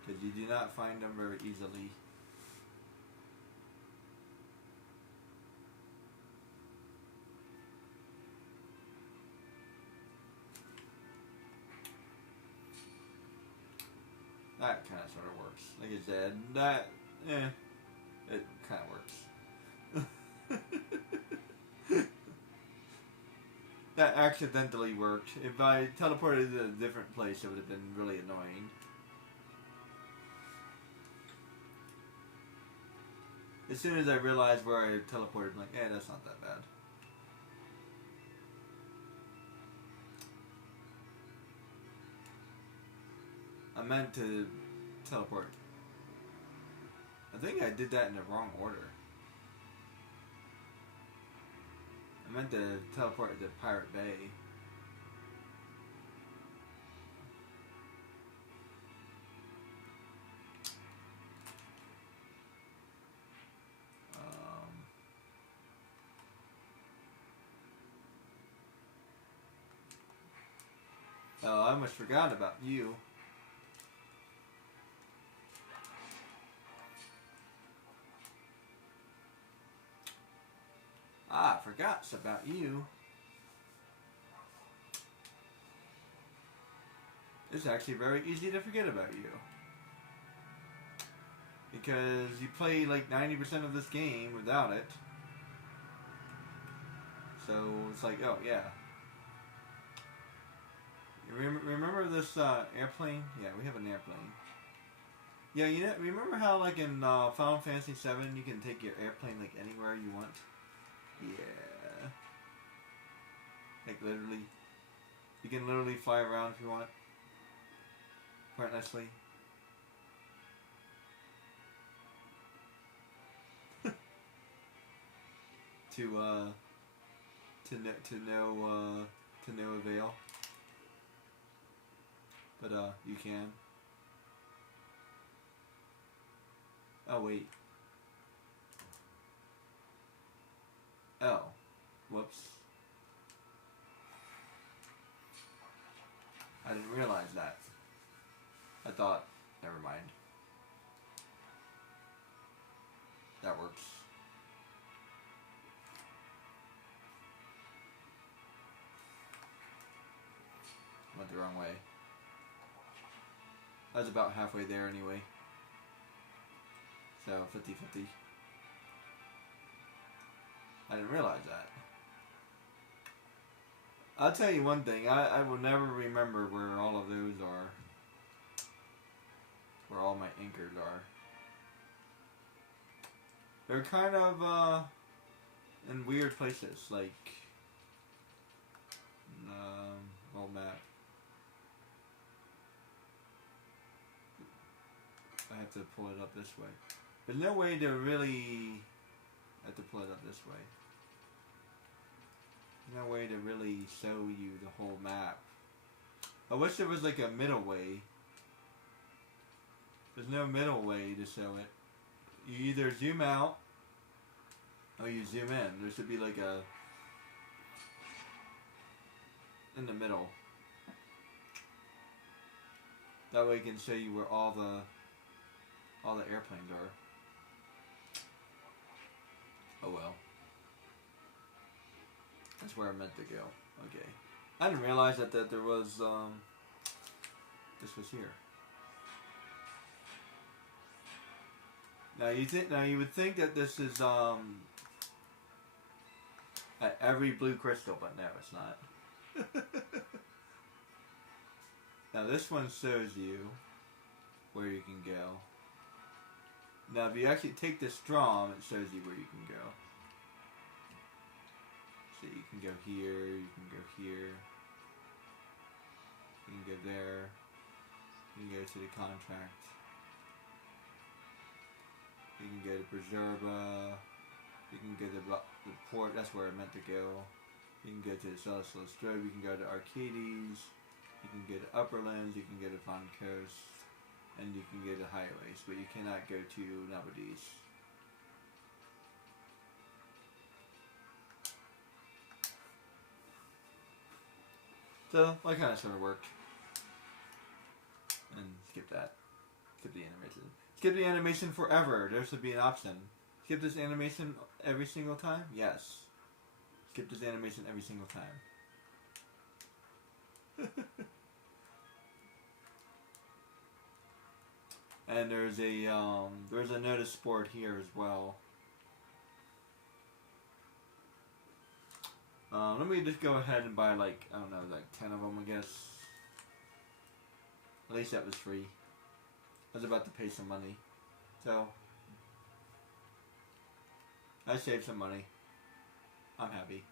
Because you do not find them very easily. That kind of sort of works. Like I said, it kind of works. That accidentally worked. If I teleported to a different place, it would have been really annoying. As soon as I realized where I teleported, I'm like, that's not that bad. I meant to teleport. I think I did that in the wrong order. I meant to teleport to Pirate Bay. Oh, I almost forgot about you. I forgot about you. It's actually very easy to forget about you. Because you play like 90% of this game without it. So it's like, oh yeah. Remember this airplane? Yeah, we have an airplane. Yeah, you know, remember how like in Final Fantasy VII you can take your airplane like anywhere you want? Yeah. Like literally. You can literally fly around if you want. Pointlessly. To no avail. But you can. Oh wait. Oh. Whoops. I didn't realize that. I thought, never mind. That works. Went the wrong way. I was about halfway there anyway. So 50-50. I didn't realize that. I'll tell you one thing, I will never remember where all of those are. Where all my anchors are. They're kind of in weird places, like old map. I have to pull it up this way. There's no way to really have to pull it up this way. No way to really show you the whole map. I wish there was like a middle way. There's no middle way to show it. You either zoom out or you zoom in. There should be like a in the middle. That way I can show you where all the airplanes are. Oh well. That's where I meant to go. Okay. I didn't realize that there was this was here. Now you would think that this is at every blue crystal, but no, it's not. Now this one shows you where you can go. Now if you actually take this drum, it shows you where you can go. So you can go here, you can go here. You can go there. You can go to the contract. You can go to Preserva. You can go to the port. That's where I meant to go. You can go to the Celestial Strobe. You can go to Arcades. You can go to Upperlands. You can go to Fun Coast. And you can go to Highways. But you cannot go to Nabadis. So, that kind of sort of worked. And skip that. Skip the animation. Skip the animation forever. There should be an option. Skip this animation every single time? Yes. Skip this animation every single time. And there's a notice board here as well. Let me just go ahead and buy like, I don't know, like 10 of them, I guess. At least that was free. I was about to pay some money. So, I saved some money. I'm happy.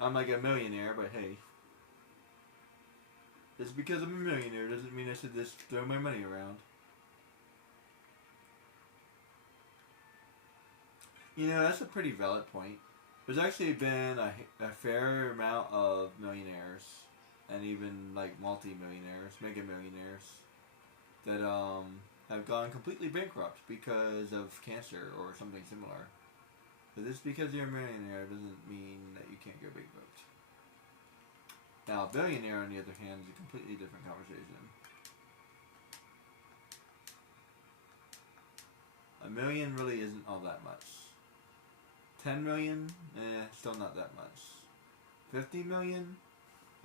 I'm like a millionaire, but hey. Just because I'm a millionaire doesn't mean I should just throw my money around. You know, that's a pretty valid point. There's actually been a fair amount of millionaires, and even like multi-millionaires, mega millionaires, that have gone completely bankrupt because of cancer or something similar. But just because you're a millionaire doesn't mean that you can't go bankrupt. Now, a billionaire, on the other hand, is a completely different conversation. $1 million really isn't all that much. 10 million? Still not that much. 50 million?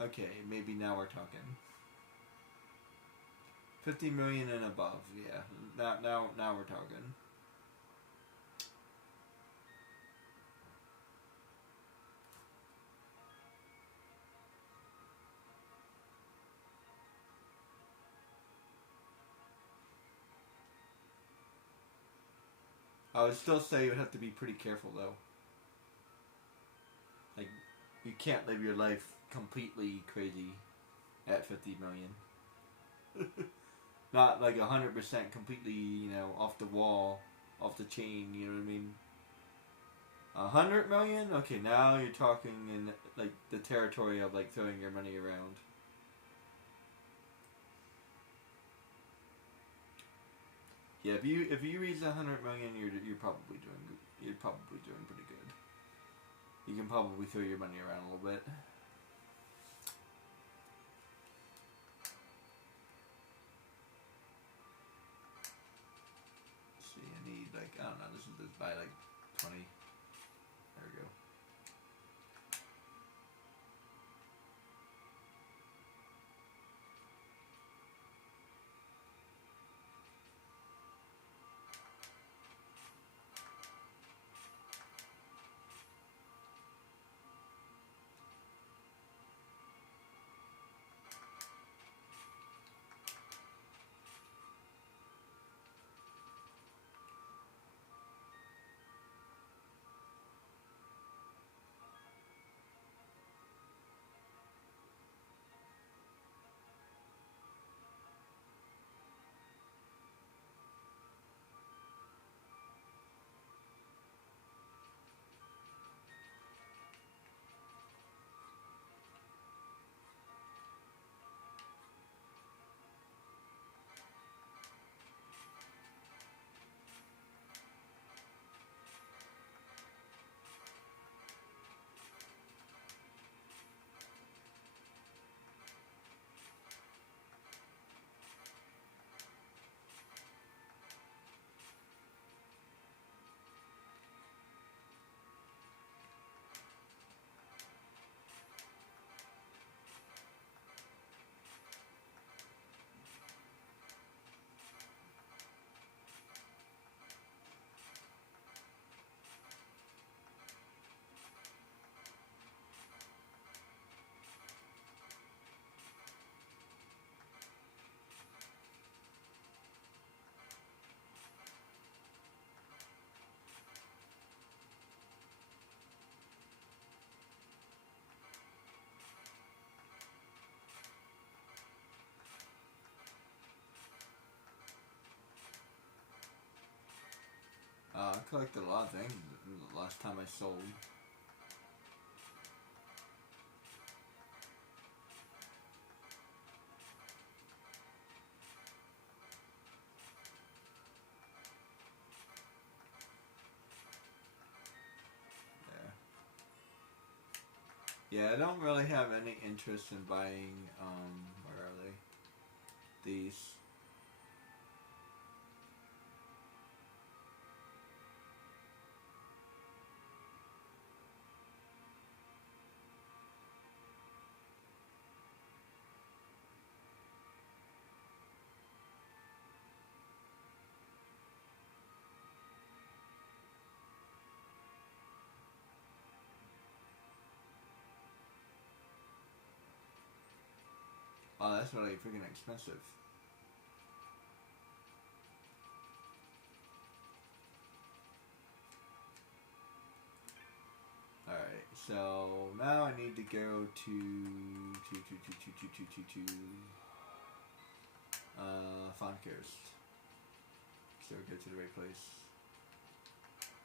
Okay, maybe now we're talking. 50 million and above, yeah. Now we're talking. I would still say you would have to be pretty careful though. Like, you can't live your life completely crazy at 50 million. Not like 100% completely, you know, off the wall, off the chain, you know what I mean? 100 million? Okay, now you're talking in like the territory of like throwing your money around. Yeah, if you reach 100 million, you're probably doing good. You're probably doing pretty good. You can probably throw your money around a little bit. Let's see, I need like, I don't know, this is just buy like 20. There we go. collected a lot of things the last time I sold. Yeah, I don't really have any interest in buying, where are they? These. Oh, that's really freaking expensive. Alright, so now I need to go to Fonkers. So go to the right place.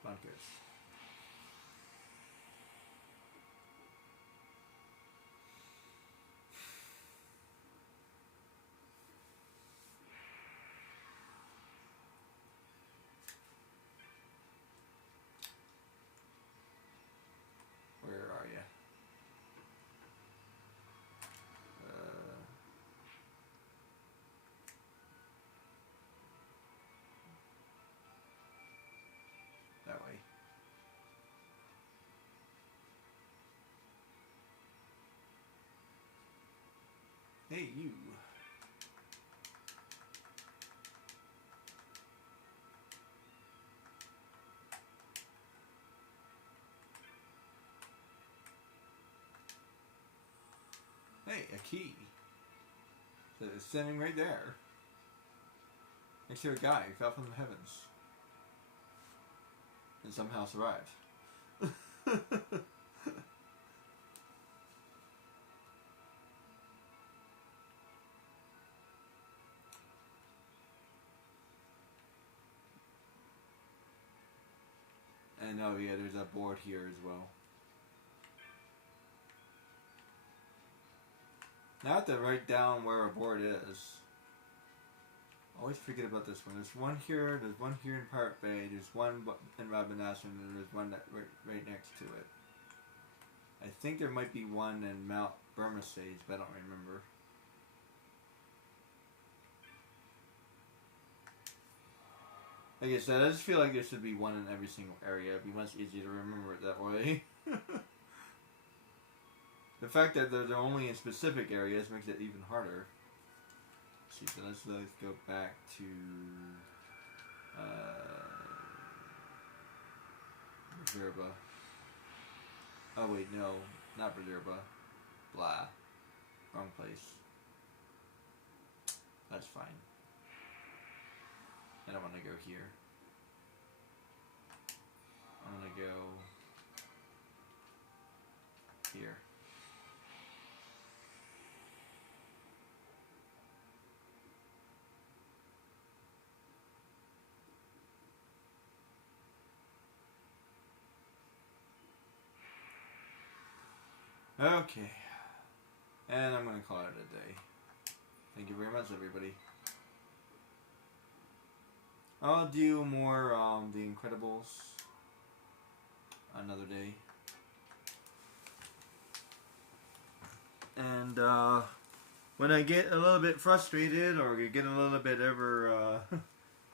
Fonkers. Where are you? That way. Hey, you. Hey, a key. So it's standing right there. Next to a guy who fell from the heavens. And somehow survived. And oh yeah, there's a board here as well. Now I have to write down where a board is. I always forget about this one. There's one here, there's one here in Pirate Bay, there's one in Robin Ashland, and there's one right next to it. I think there might be one in Mount Burmese, but I don't remember. Like I said, I just feel like there should be one in every single area. It'd be much easier to remember it that way. The fact that they're only in specific areas makes it even harder. See, so let's go back to Reserva. Oh wait, no, not Reserva. Blah. Wrong place. That's fine. I don't want to go here. I'm gonna go here. Okay. And I'm going to call it a day. Thank you very much, everybody. I'll do more The Incredibles another day. And when I get a little bit frustrated or get a little bit over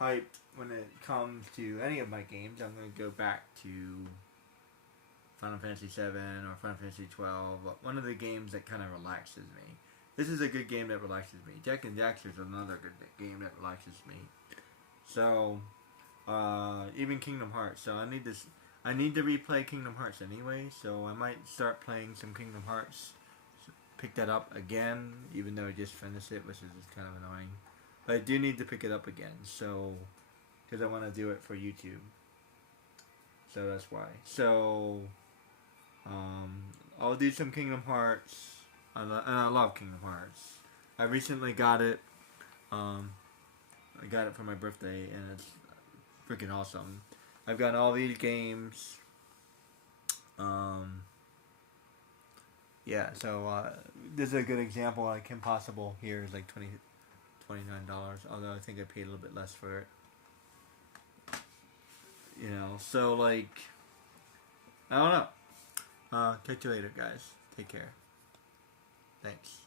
hyped when it comes to any of my games, I'm going to go back to Final Fantasy 7 or Final Fantasy 12, one of the games that kind of relaxes me. This is a good game that relaxes me. Jack and Daxter is another good game that relaxes me. So, even Kingdom Hearts. So I need to replay Kingdom Hearts anyway. So I might start playing some Kingdom Hearts. Pick that up again, even though I just finished it, which is just kind of annoying. But I do need to pick it up again. So, because I want to do it for YouTube. So that's why. So, I'll do some Kingdom Hearts. And I love Kingdom Hearts. I recently got it. I got it for my birthday, and it's freaking awesome. I've gotten all these games. Yeah, so this is a good example. Like Kim Possible here is like $29. Although I think I paid a little bit less for it. You know, so like, I don't know. Catch you later, guys. Take care. Thanks.